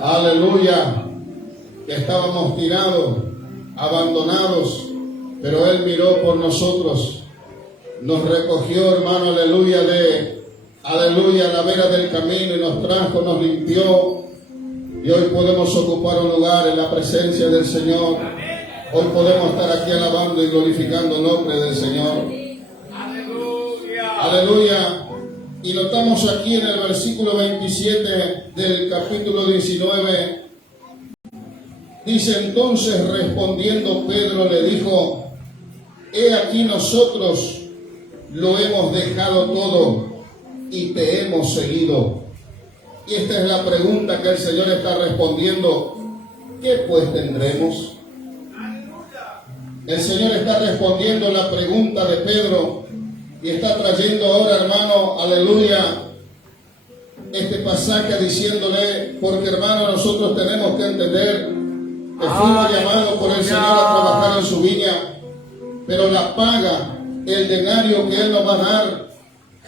Aleluya. Que estábamos tirados, abandonados, pero Él miró por nosotros. Nos recogió, hermano, aleluya, a la vera del camino y nos trajo, nos limpió. Y hoy podemos ocupar un lugar en la presencia del Señor. Hoy podemos estar aquí alabando y glorificando el nombre del Señor. Aleluya. Y notamos aquí en el versículo 27 del capítulo 19. Dice, entonces respondiendo Pedro le dijo, he aquí nosotros lo hemos dejado todo y te hemos seguido. Y esta es la pregunta que el Señor está respondiendo. ¿Qué pues tendremos? El Señor está respondiendo la pregunta de Pedro y está trayendo ahora, hermano, aleluya, este pasaje diciéndole, porque hermano, nosotros tenemos que entender que fuimos llamados por el Señor a trabajar en su viña, pero la paga, el denario que Él nos va a dar,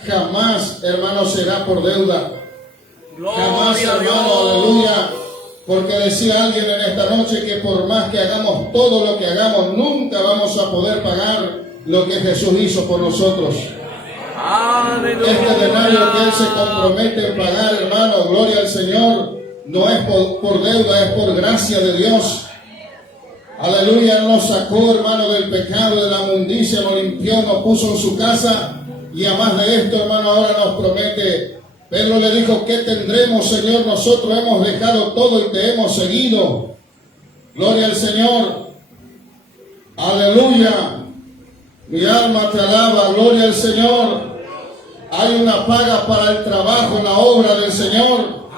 jamás, hermano, será por deuda. Jamás, hermano, aleluya, porque decía alguien en esta noche que por más que hagamos todo lo que hagamos, nunca vamos a poder pagar lo que Jesús hizo por nosotros. Este denario que Él se compromete en pagar, hermano, gloria al Señor, no es por deuda, es por gracia de Dios. Aleluya, nos sacó, hermano, del pecado, de la inmundicia, nos limpió, nos puso en su casa, y además de esto, hermano, ahora nos promete. Pedro le dijo, ¿qué tendremos, Señor? Nosotros hemos dejado todo y te hemos seguido. Gloria al Señor. Aleluya. Mi alma te alaba, gloria al Señor. Hay una paga para el trabajo en la obra del Señor,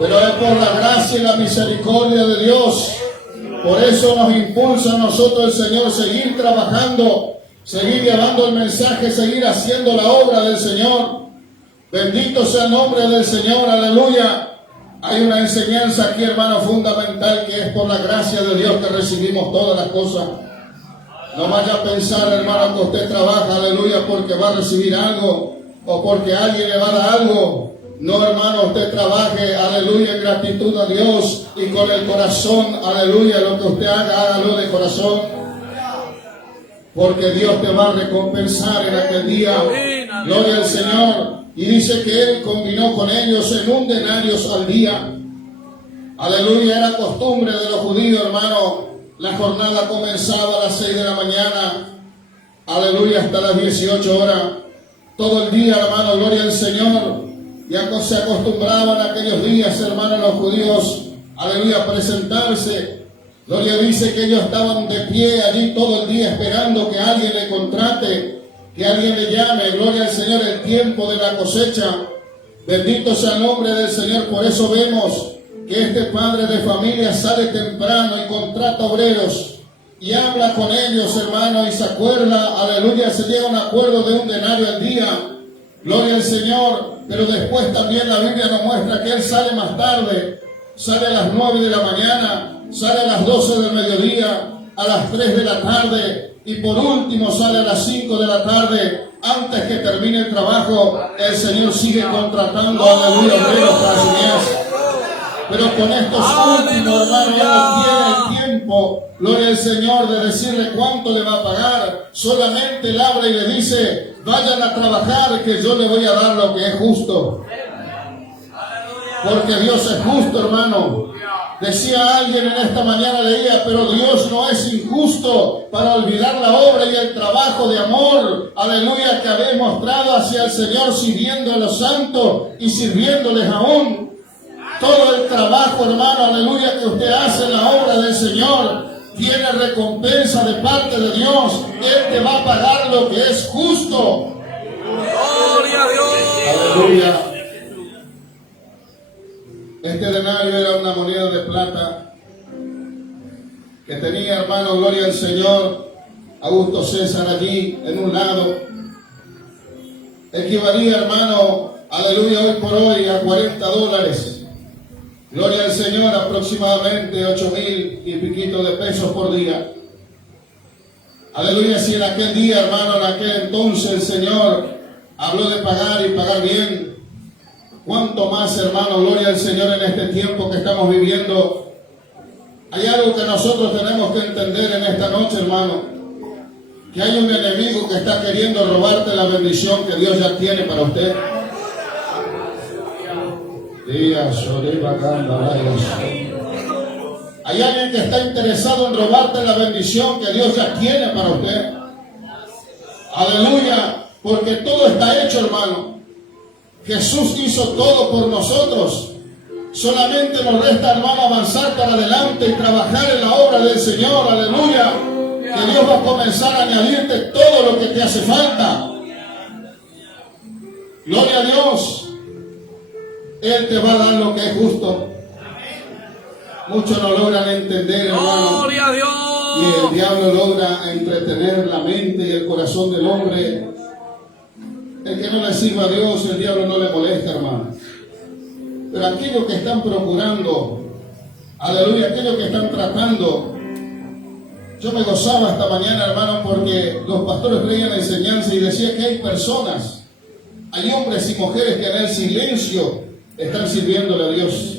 pero es por la gracia y la misericordia de Dios. Por eso nos impulsa a nosotros el Señor seguir trabajando, seguir llevando el mensaje, seguir haciendo la obra del Señor. Bendito sea el nombre del Señor, aleluya. Hay una enseñanza aquí, hermano, fundamental, que es por la gracia de Dios que recibimos todas las cosas. No vaya a pensar, hermano, que usted trabaja, aleluya, porque va a recibir algo o porque alguien le va a dar algo. No, hermano, usted trabaje, aleluya, en gratitud a Dios y con el corazón, aleluya, lo que usted haga, hágalo de corazón. Porque Dios te va a recompensar en aquel día. Gloria al Señor. Y dice que Él combinó con ellos en un denario al día. Aleluya, era costumbre de los judíos, hermano. La jornada comenzaba a las 6 de la mañana. Aleluya, hasta las 18 horas. Todo el día, hermano, gloria al Señor. Ya se acostumbraban aquellos días, hermano, los judíos, aleluya, a presentarse. Gloria, dice que ellos estaban de pie allí todo el día esperando que alguien le contrate, que alguien le llame. Gloria al Señor, el tiempo de la cosecha. Bendito sea el nombre del Señor. Por eso vemos que este padre de familia sale temprano y contrata obreros y habla con ellos, hermano, y se acuerda, aleluya, se llega a un acuerdo de un denario al día. Gloria al Señor. Pero después también la Biblia nos muestra que Él sale más tarde, sale a las 9 de la mañana, sale a las 12 del mediodía, a las 3 de la tarde y por último sale a las 5 de la tarde. Antes que termine el trabajo, el Señor sigue contratando, aleluya, obreros para su mies. Pero con estos últimos, hermano, no tiene el tiempo, gloria al Señor, de decirle cuánto le va a pagar. Solamente él habla y le dice, vayan a trabajar que yo le voy a dar lo que es justo. Porque Dios es justo, hermano. Decía alguien en esta mañana, leía, pero Dios no es injusto para olvidar la obra y el trabajo de amor, aleluya, que habéis mostrado hacia el Señor sirviendo a los santos y sirviéndoles aún. Todo el trabajo, hermano, aleluya, que usted hace en la obra del Señor, tiene recompensa de parte de Dios. Él te va a pagar lo que es justo. Gloria a Dios. Aleluya. Este denario era una moneda de plata que tenía, hermano, gloria al Señor, Augusto César allí en un lado. Equivalía, hermano, aleluya, hoy por hoy a $40. Gloria al Señor, aproximadamente 8,000 y piquito de pesos por día. Aleluya, si en aquel día, hermano, en aquel entonces el Señor habló de pagar y pagar bien, ¿cuánto más, hermano, gloria al Señor, en este tiempo que estamos viviendo? Hay algo que nosotros tenemos que entender en esta noche, hermano, que hay un enemigo que está queriendo robarte la bendición que Dios ya tiene para usted. Hay alguien que está interesado en robarte la bendición que Dios ya tiene para usted. Aleluya, porque todo está hecho, hermano. Jesús hizo todo por nosotros. Solamente nos resta, hermano, avanzar para adelante y trabajar en la obra del Señor. Aleluya. Que Dios va a comenzar a añadirte todo lo que te hace falta. Gloria a Dios. Él te va a dar lo que es justo. Muchos no logran entender, hermano. Gloria a Dios. Y el diablo logra entretener la mente y el corazón del hombre. El que no le sirva a Dios, el diablo no le molesta, hermano. Pero aquellos que están procurando, aleluya, aquellos que están tratando. Yo me gozaba esta mañana, hermano, porque los pastores traían la enseñanza y decía que hay personas, hay hombres y mujeres que en el silencio están sirviéndole a Dios.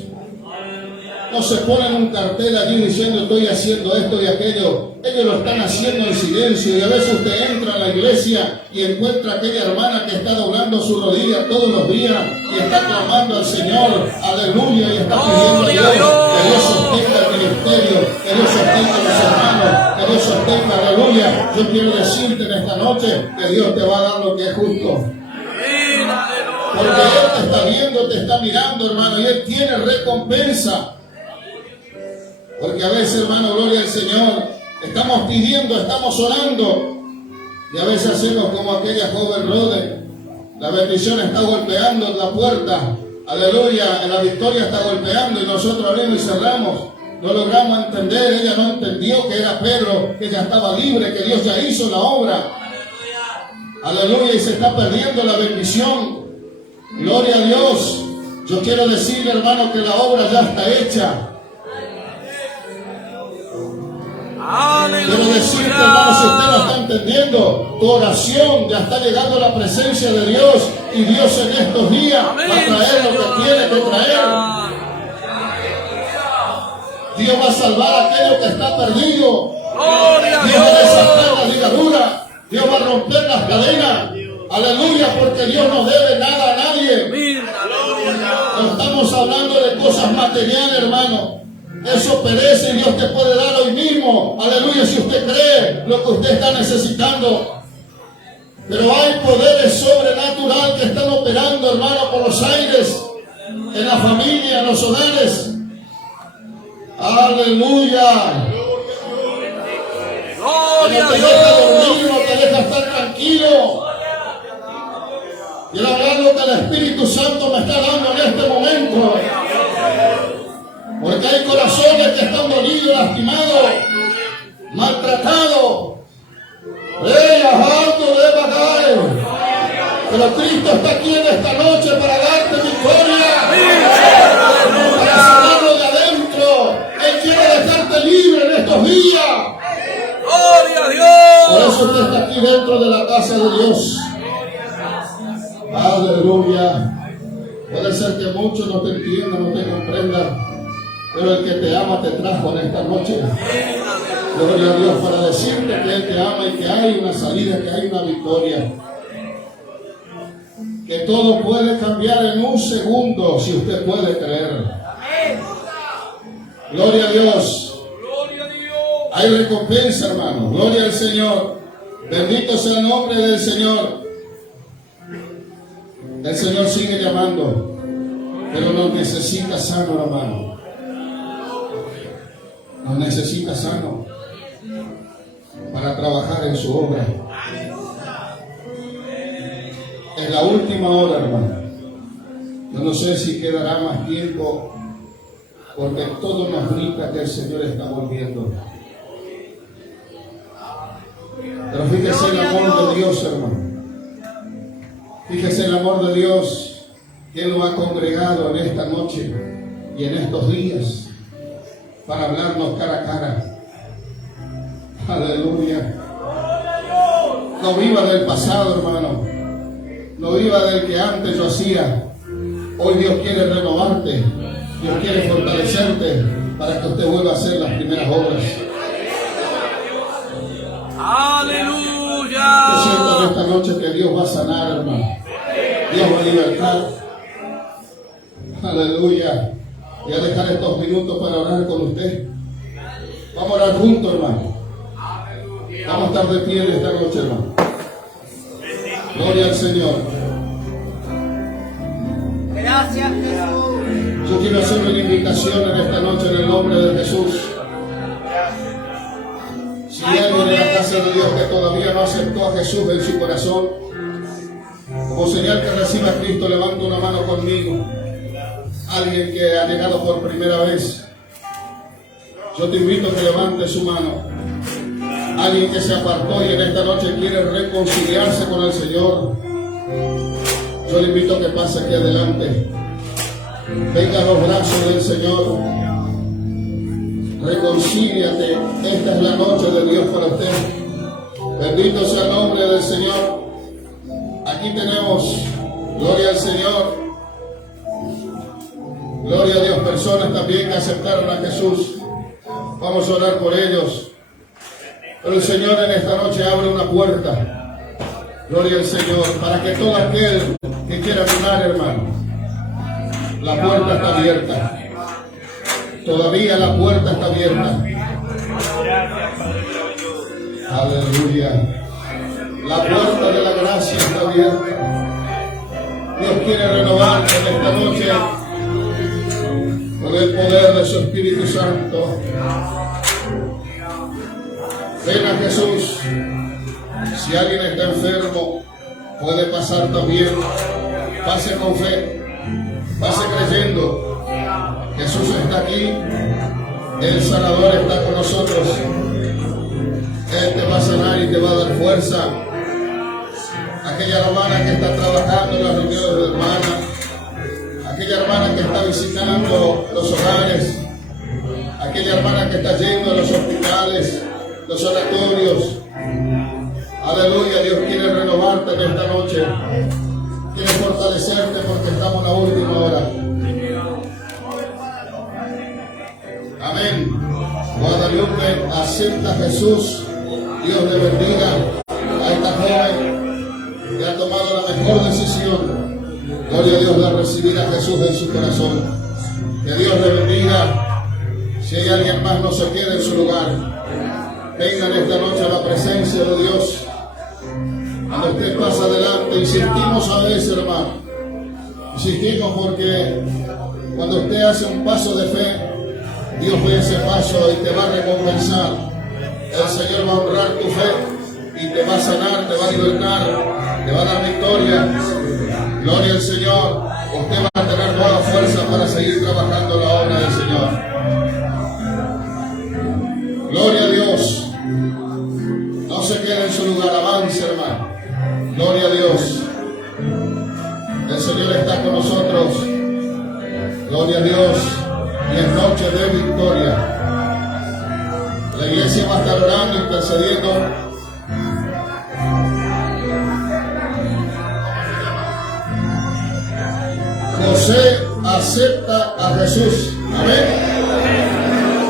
No se ponen un cartel allí diciendo estoy haciendo esto y aquello. Ellos lo están haciendo en silencio. Y a veces usted entra a la iglesia y encuentra a aquella hermana que está doblando su rodilla todos los días y está clamando al Señor, aleluya, y está pidiendo a Dios que Dios sostenga el ministerio, que Dios sostenga a los hermanos, que Dios sostenga, aleluya. Yo quiero decirte en esta noche que Dios te va a dar lo que es justo. Porque Él te está viendo, te está mirando, hermano, y Él tiene recompensa. Porque a veces, hermano, gloria al Señor, estamos pidiendo, estamos orando, y a veces hacemos como aquella joven Rode. La bendición está golpeando la puerta, aleluya, la victoria está golpeando y nosotros abrimos y cerramos. No logramos entender, ella no entendió que era Pedro, que ya estaba libre, que Dios ya hizo la obra. Aleluya, y se está perdiendo la bendición. Gloria a Dios. Yo quiero decirle, hermano, que la obra ya está hecha. Quiero decirte, hermano, si usted no está entendiendo, tu oración ya está llegando a la presencia de Dios y Dios en estos días va a traer lo que tiene que traer. Dios va a salvar a aquello que está perdido. Dios va a desatar la ligadura. Dios va a romper las cadenas. Aleluya, porque Dios no debe nada a nadie. No estamos hablando de cosas materiales, hermano. Eso perece y Dios te puede dar hoy mismo. Aleluya, si usted cree lo que usted está necesitando. Pero hay poderes sobrenaturales que están operando, hermano, por los aires, en la familia, en los hogares. Aleluya. No te deja dormir, no te deja estar tranquilo. Y la verdad lo que el Espíritu Santo me está dando en este momento. Porque hay corazones que están dolidos, lastimados, maltratados. Pero Cristo está aquí en esta noche para darte victoria. Para sacarlo de adentro. Él quiere dejarte libre en estos días. ¡Gloria a Dios! Por eso usted está aquí dentro de la casa de Dios. Aleluya. Puede ser que muchos no te entiendan, no te comprendan. pero el que te ama te trajo en esta noche. Gloria a Dios, para decirte que Él te ama y que hay una salida, que hay una victoria. Que todo puede cambiar en un segundo si usted puede creer. Gloria a Dios. Hay recompensa, hermano. Gloria al Señor. Bendito sea el nombre del Señor. El Señor sigue llamando, pero nos necesita sano, hermano. Nos necesita sano para trabajar en su obra. Es la última hora, hermano. Yo no sé si quedará más tiempo, porque todo nos grita que el Señor está volviendo. Pero fíjese el amor de Dios, hermano. Fíjese el amor de Dios que Él lo ha congregado en esta noche y en estos días para hablarnos cara a cara. Aleluya. No viva del pasado, hermano. No viva del que antes yo hacía. Hoy Dios quiere renovarte. Dios quiere fortalecerte para que usted vuelva a hacer las primeras obras. ¡Aleluya! Yo siento en esta noche que Dios va a sanar, hermano. Dios va a libertar. Aleluya. Voy a dejar estos minutos para orar con usted. Vamos a orar juntos, hermano. Vamos a estar de pie en esta noche, hermano. Gloria al Señor. Gracias, Jesús. Yo quiero hacer una invitación en esta noche en el nombre de Jesús. Si hay alguien en la casa de Dios que todavía no aceptó a Jesús en su corazón, como señal que reciba a Cristo, levanta una mano conmigo. Alguien que ha llegado por primera vez, yo te invito a que levante su mano. Alguien que se apartó y en esta noche quiere reconciliarse con el Señor, yo le invito a que pase aquí adelante. Venga a los brazos del Señor. Reconcíliate. Esta es la noche de Dios para usted. Bendito sea el nombre del Señor. Aquí tenemos, gloria al Señor, gloria a Dios, personas también que aceptaron a Jesús. Vamos a orar por ellos. Pero el Señor en esta noche abre una puerta, gloria al Señor, para que todo aquel que quiera venir, hermano, la puerta está abierta. Todavía la puerta está abierta. Aleluya. La puerta de la gracia está abierta. Dios quiere renovarte en esta noche con el poder de su Espíritu Santo. Ven a Jesús. Si alguien está enfermo, puede pasar también. Pase con fe. Pase creyendo. Jesús está aquí. El sanador está con nosotros. Él te va a sanar y te va a dar fuerza. Aquella hermana que está trabajando en las reuniones de hermanas, aquella hermana que está visitando los hogares, aquella hermana que está yendo a los hospitales, los oratorios. Aleluya, Dios quiere renovarte en esta noche. Quiere fortalecerte porque estamos en la última hora. Amén. Guadalupe acepta a Jesús. Dios le bendiga a esta joven que ha tomado la mejor decisión. Gloria a Dios de recibir a Jesús en su corazón. Que Dios le bendiga. Si hay alguien más, no se quede en su lugar. Vengan esta noche a la presencia de Dios. Cuando usted pasa adelante, insistimos a veces, hermano. Insistimos porque cuando usted hace un paso de fe, Dios ve ese paso y te va a recompensar. El Señor va a honrar tu fe y te va a sanar, te va a libertar, te va a dar victoria. Gloria al Señor. Usted va a tener toda la fuerza para seguir trabajando la obra del Señor. Gloria a Dios. No se quede en su lugar, avance, hermano. Gloria a Dios. El Señor está con nosotros. Gloria a Dios. Y es noche de victoria. La iglesia va a estar orando, intercediendo. José acepta a Jesús. Amén.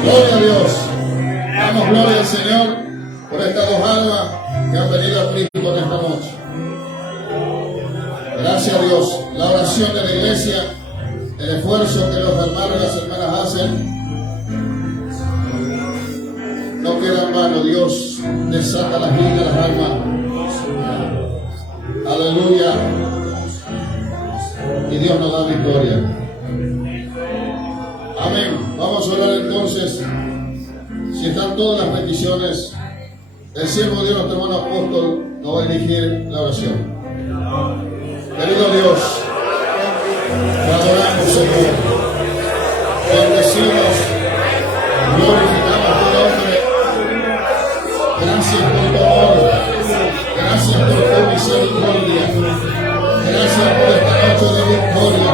Gloria a Dios. Damos gloria al Señor por estas dos almas que han venido a Cristo en esta noche. Gracias a Dios. La oración de la iglesia, el esfuerzo que los hermanos y las hermanas hacen, no queda en vano. Dios desata las vidas de las almas. Aleluya. Y Dios nos da victoria. Amén. Vamos a orar entonces. Si están todas las peticiones, el siervo de Dios, nuestro hermano apóstol, nos va a dirigir la oración. Querido Dios, te adoramos, Señor. Bendecimos, glorificamos tu nombre. Gracias por tu amor. Gracias por tu misericordia. Gracias por esta noche de victoria.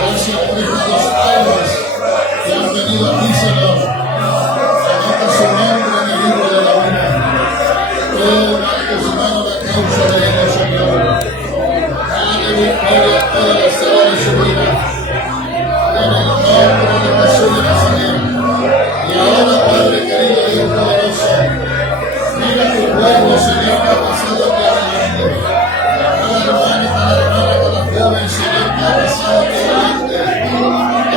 Gracias por estas dos almas que han venido aquí, Señor. Anota su nombre en el libro de la vida. Todo marco su mano la causa de ellos, Señor. Dale victoria a toda la sala de su vida. En el nombre de Jesús de Nazaret. Y ahora, Padre querido, Dios poderoso, mira tu pueblo, Señor, que ha pasado aquí adelante. Cada hermano, cada joven, Señor, que ha pasado aquí adelante.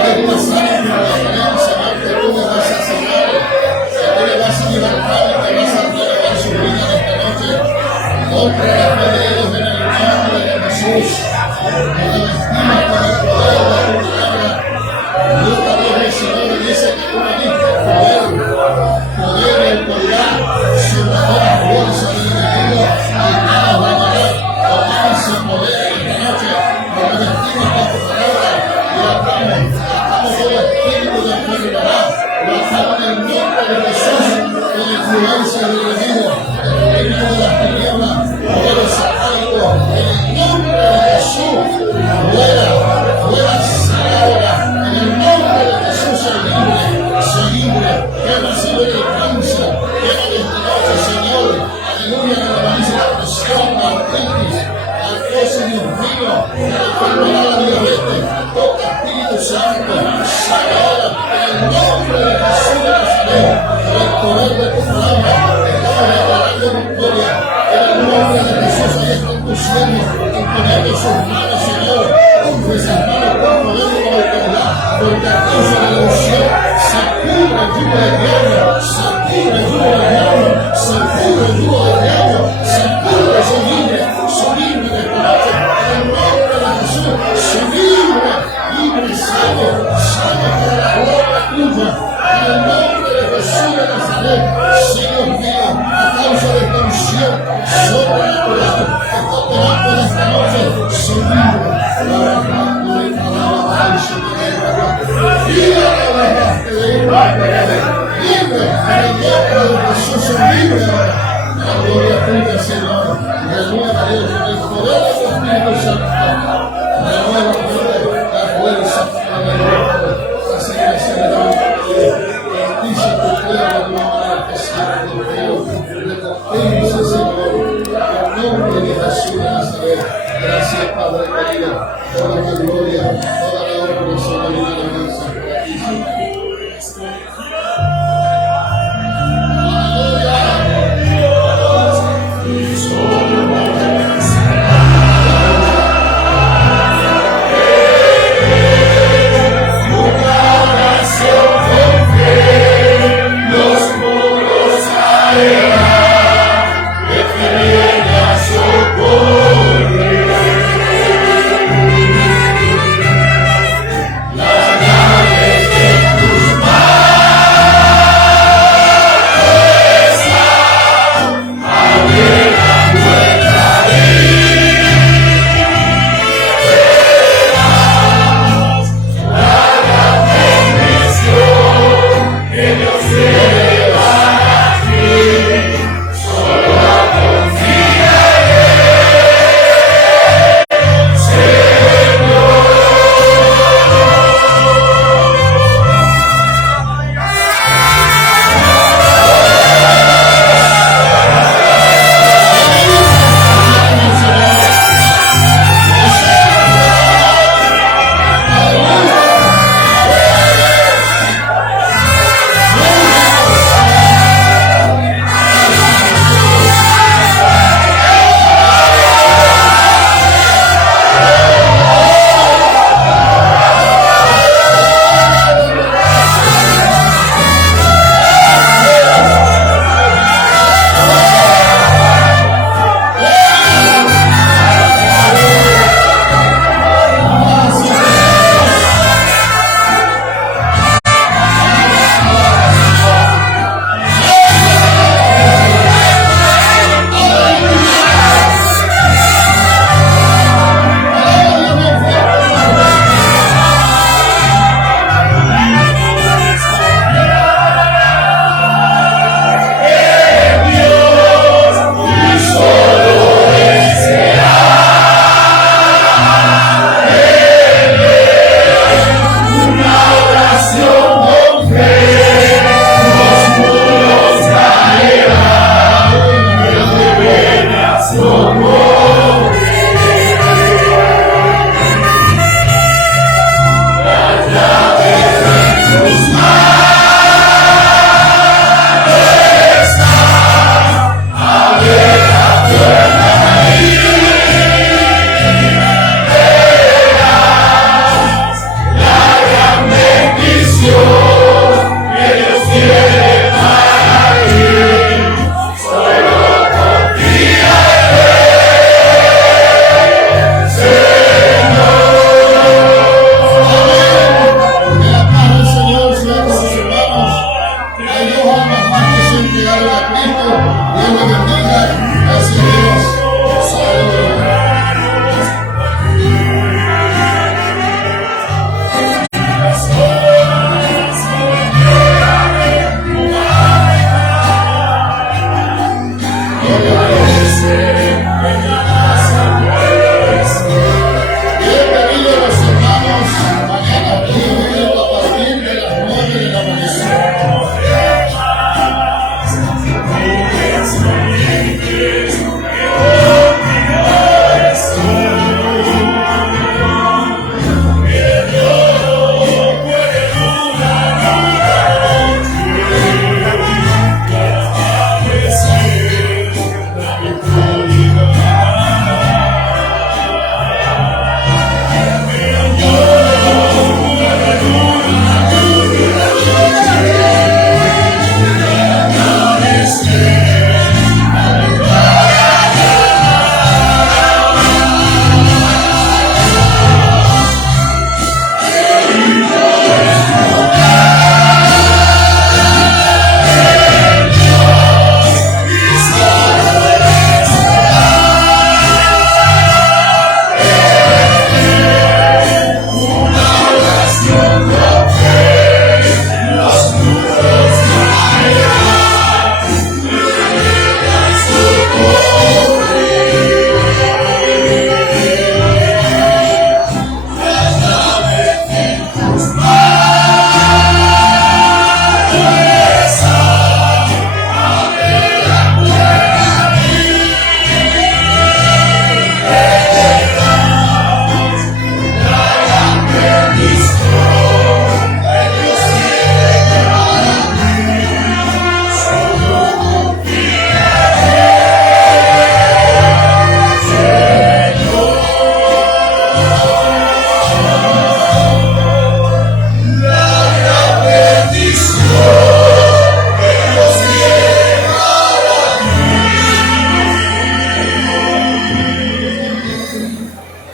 Eres una sangre de Jerusalén, Señor, que tú le vas a sanar, que tú le vas a libertar y que vas a renovar su vida en esta noche. Contra la fe de ellos en el nombre de Jesús. Nos revestimos con el poder de tu palabra. Nunca Dios, Señor, dice que tú me diste poder y autoridad sobre toda fuerza del enemigo y nada va a parar. Tomamos ese poder en esta noche. Nos revestimos con tu palabra y atamos todo espíritu de enfermedad. Lo atamos en el nombre de Jesús, con la influencia del enemigo, del reino de las tinieblas, poder satánico, en el nombre de Jesús. Fuera, ahora, en el nombre de Jesús, soy libre, quema, Señor, el cáncer, quema esta noche, Señor, aleluya, que la avance la presión, la artritis, artrosis, Dios mío, la enfermedad, la diabetes, toca Espíritu Santo, sana ahora, en el nombre de Jesús de Nazaret, por el poder de tu palabra, estamos declarando victoria, en el nombre de Jesús, ahí están tus siervos, imponiendo sus manos, Señor, unge esas manos con poder y con autoridad, porque a causa de la unción, sacude el yugo del diablo, sacude el yugo del diablo, sacude el yugo del diablo, sacude, soy libre de esta noche, en el nombre de Jesús, soy libre, sano para la gloria tuya, en el nombre de Jesús de Nazaret, Señor mío, a causa de esta unción sobrenatural que está operando en esta noche, soy libre, libre, en el nombre de Jesús, soy libre ahora. La gloria tuya, Señor, renueva Dios con el poder de tu Espíritu Santo, renueva la fuerza, la seguir acelerando, bendice tu pueblo de una manera especial, Dios mío, recompensa, Señor, en el nombre de Jesús de Nazaret. Gracias, Padre querido, toda la gloria, toda la honra, Señor, y la alabanza para ti, Señor.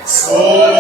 Solo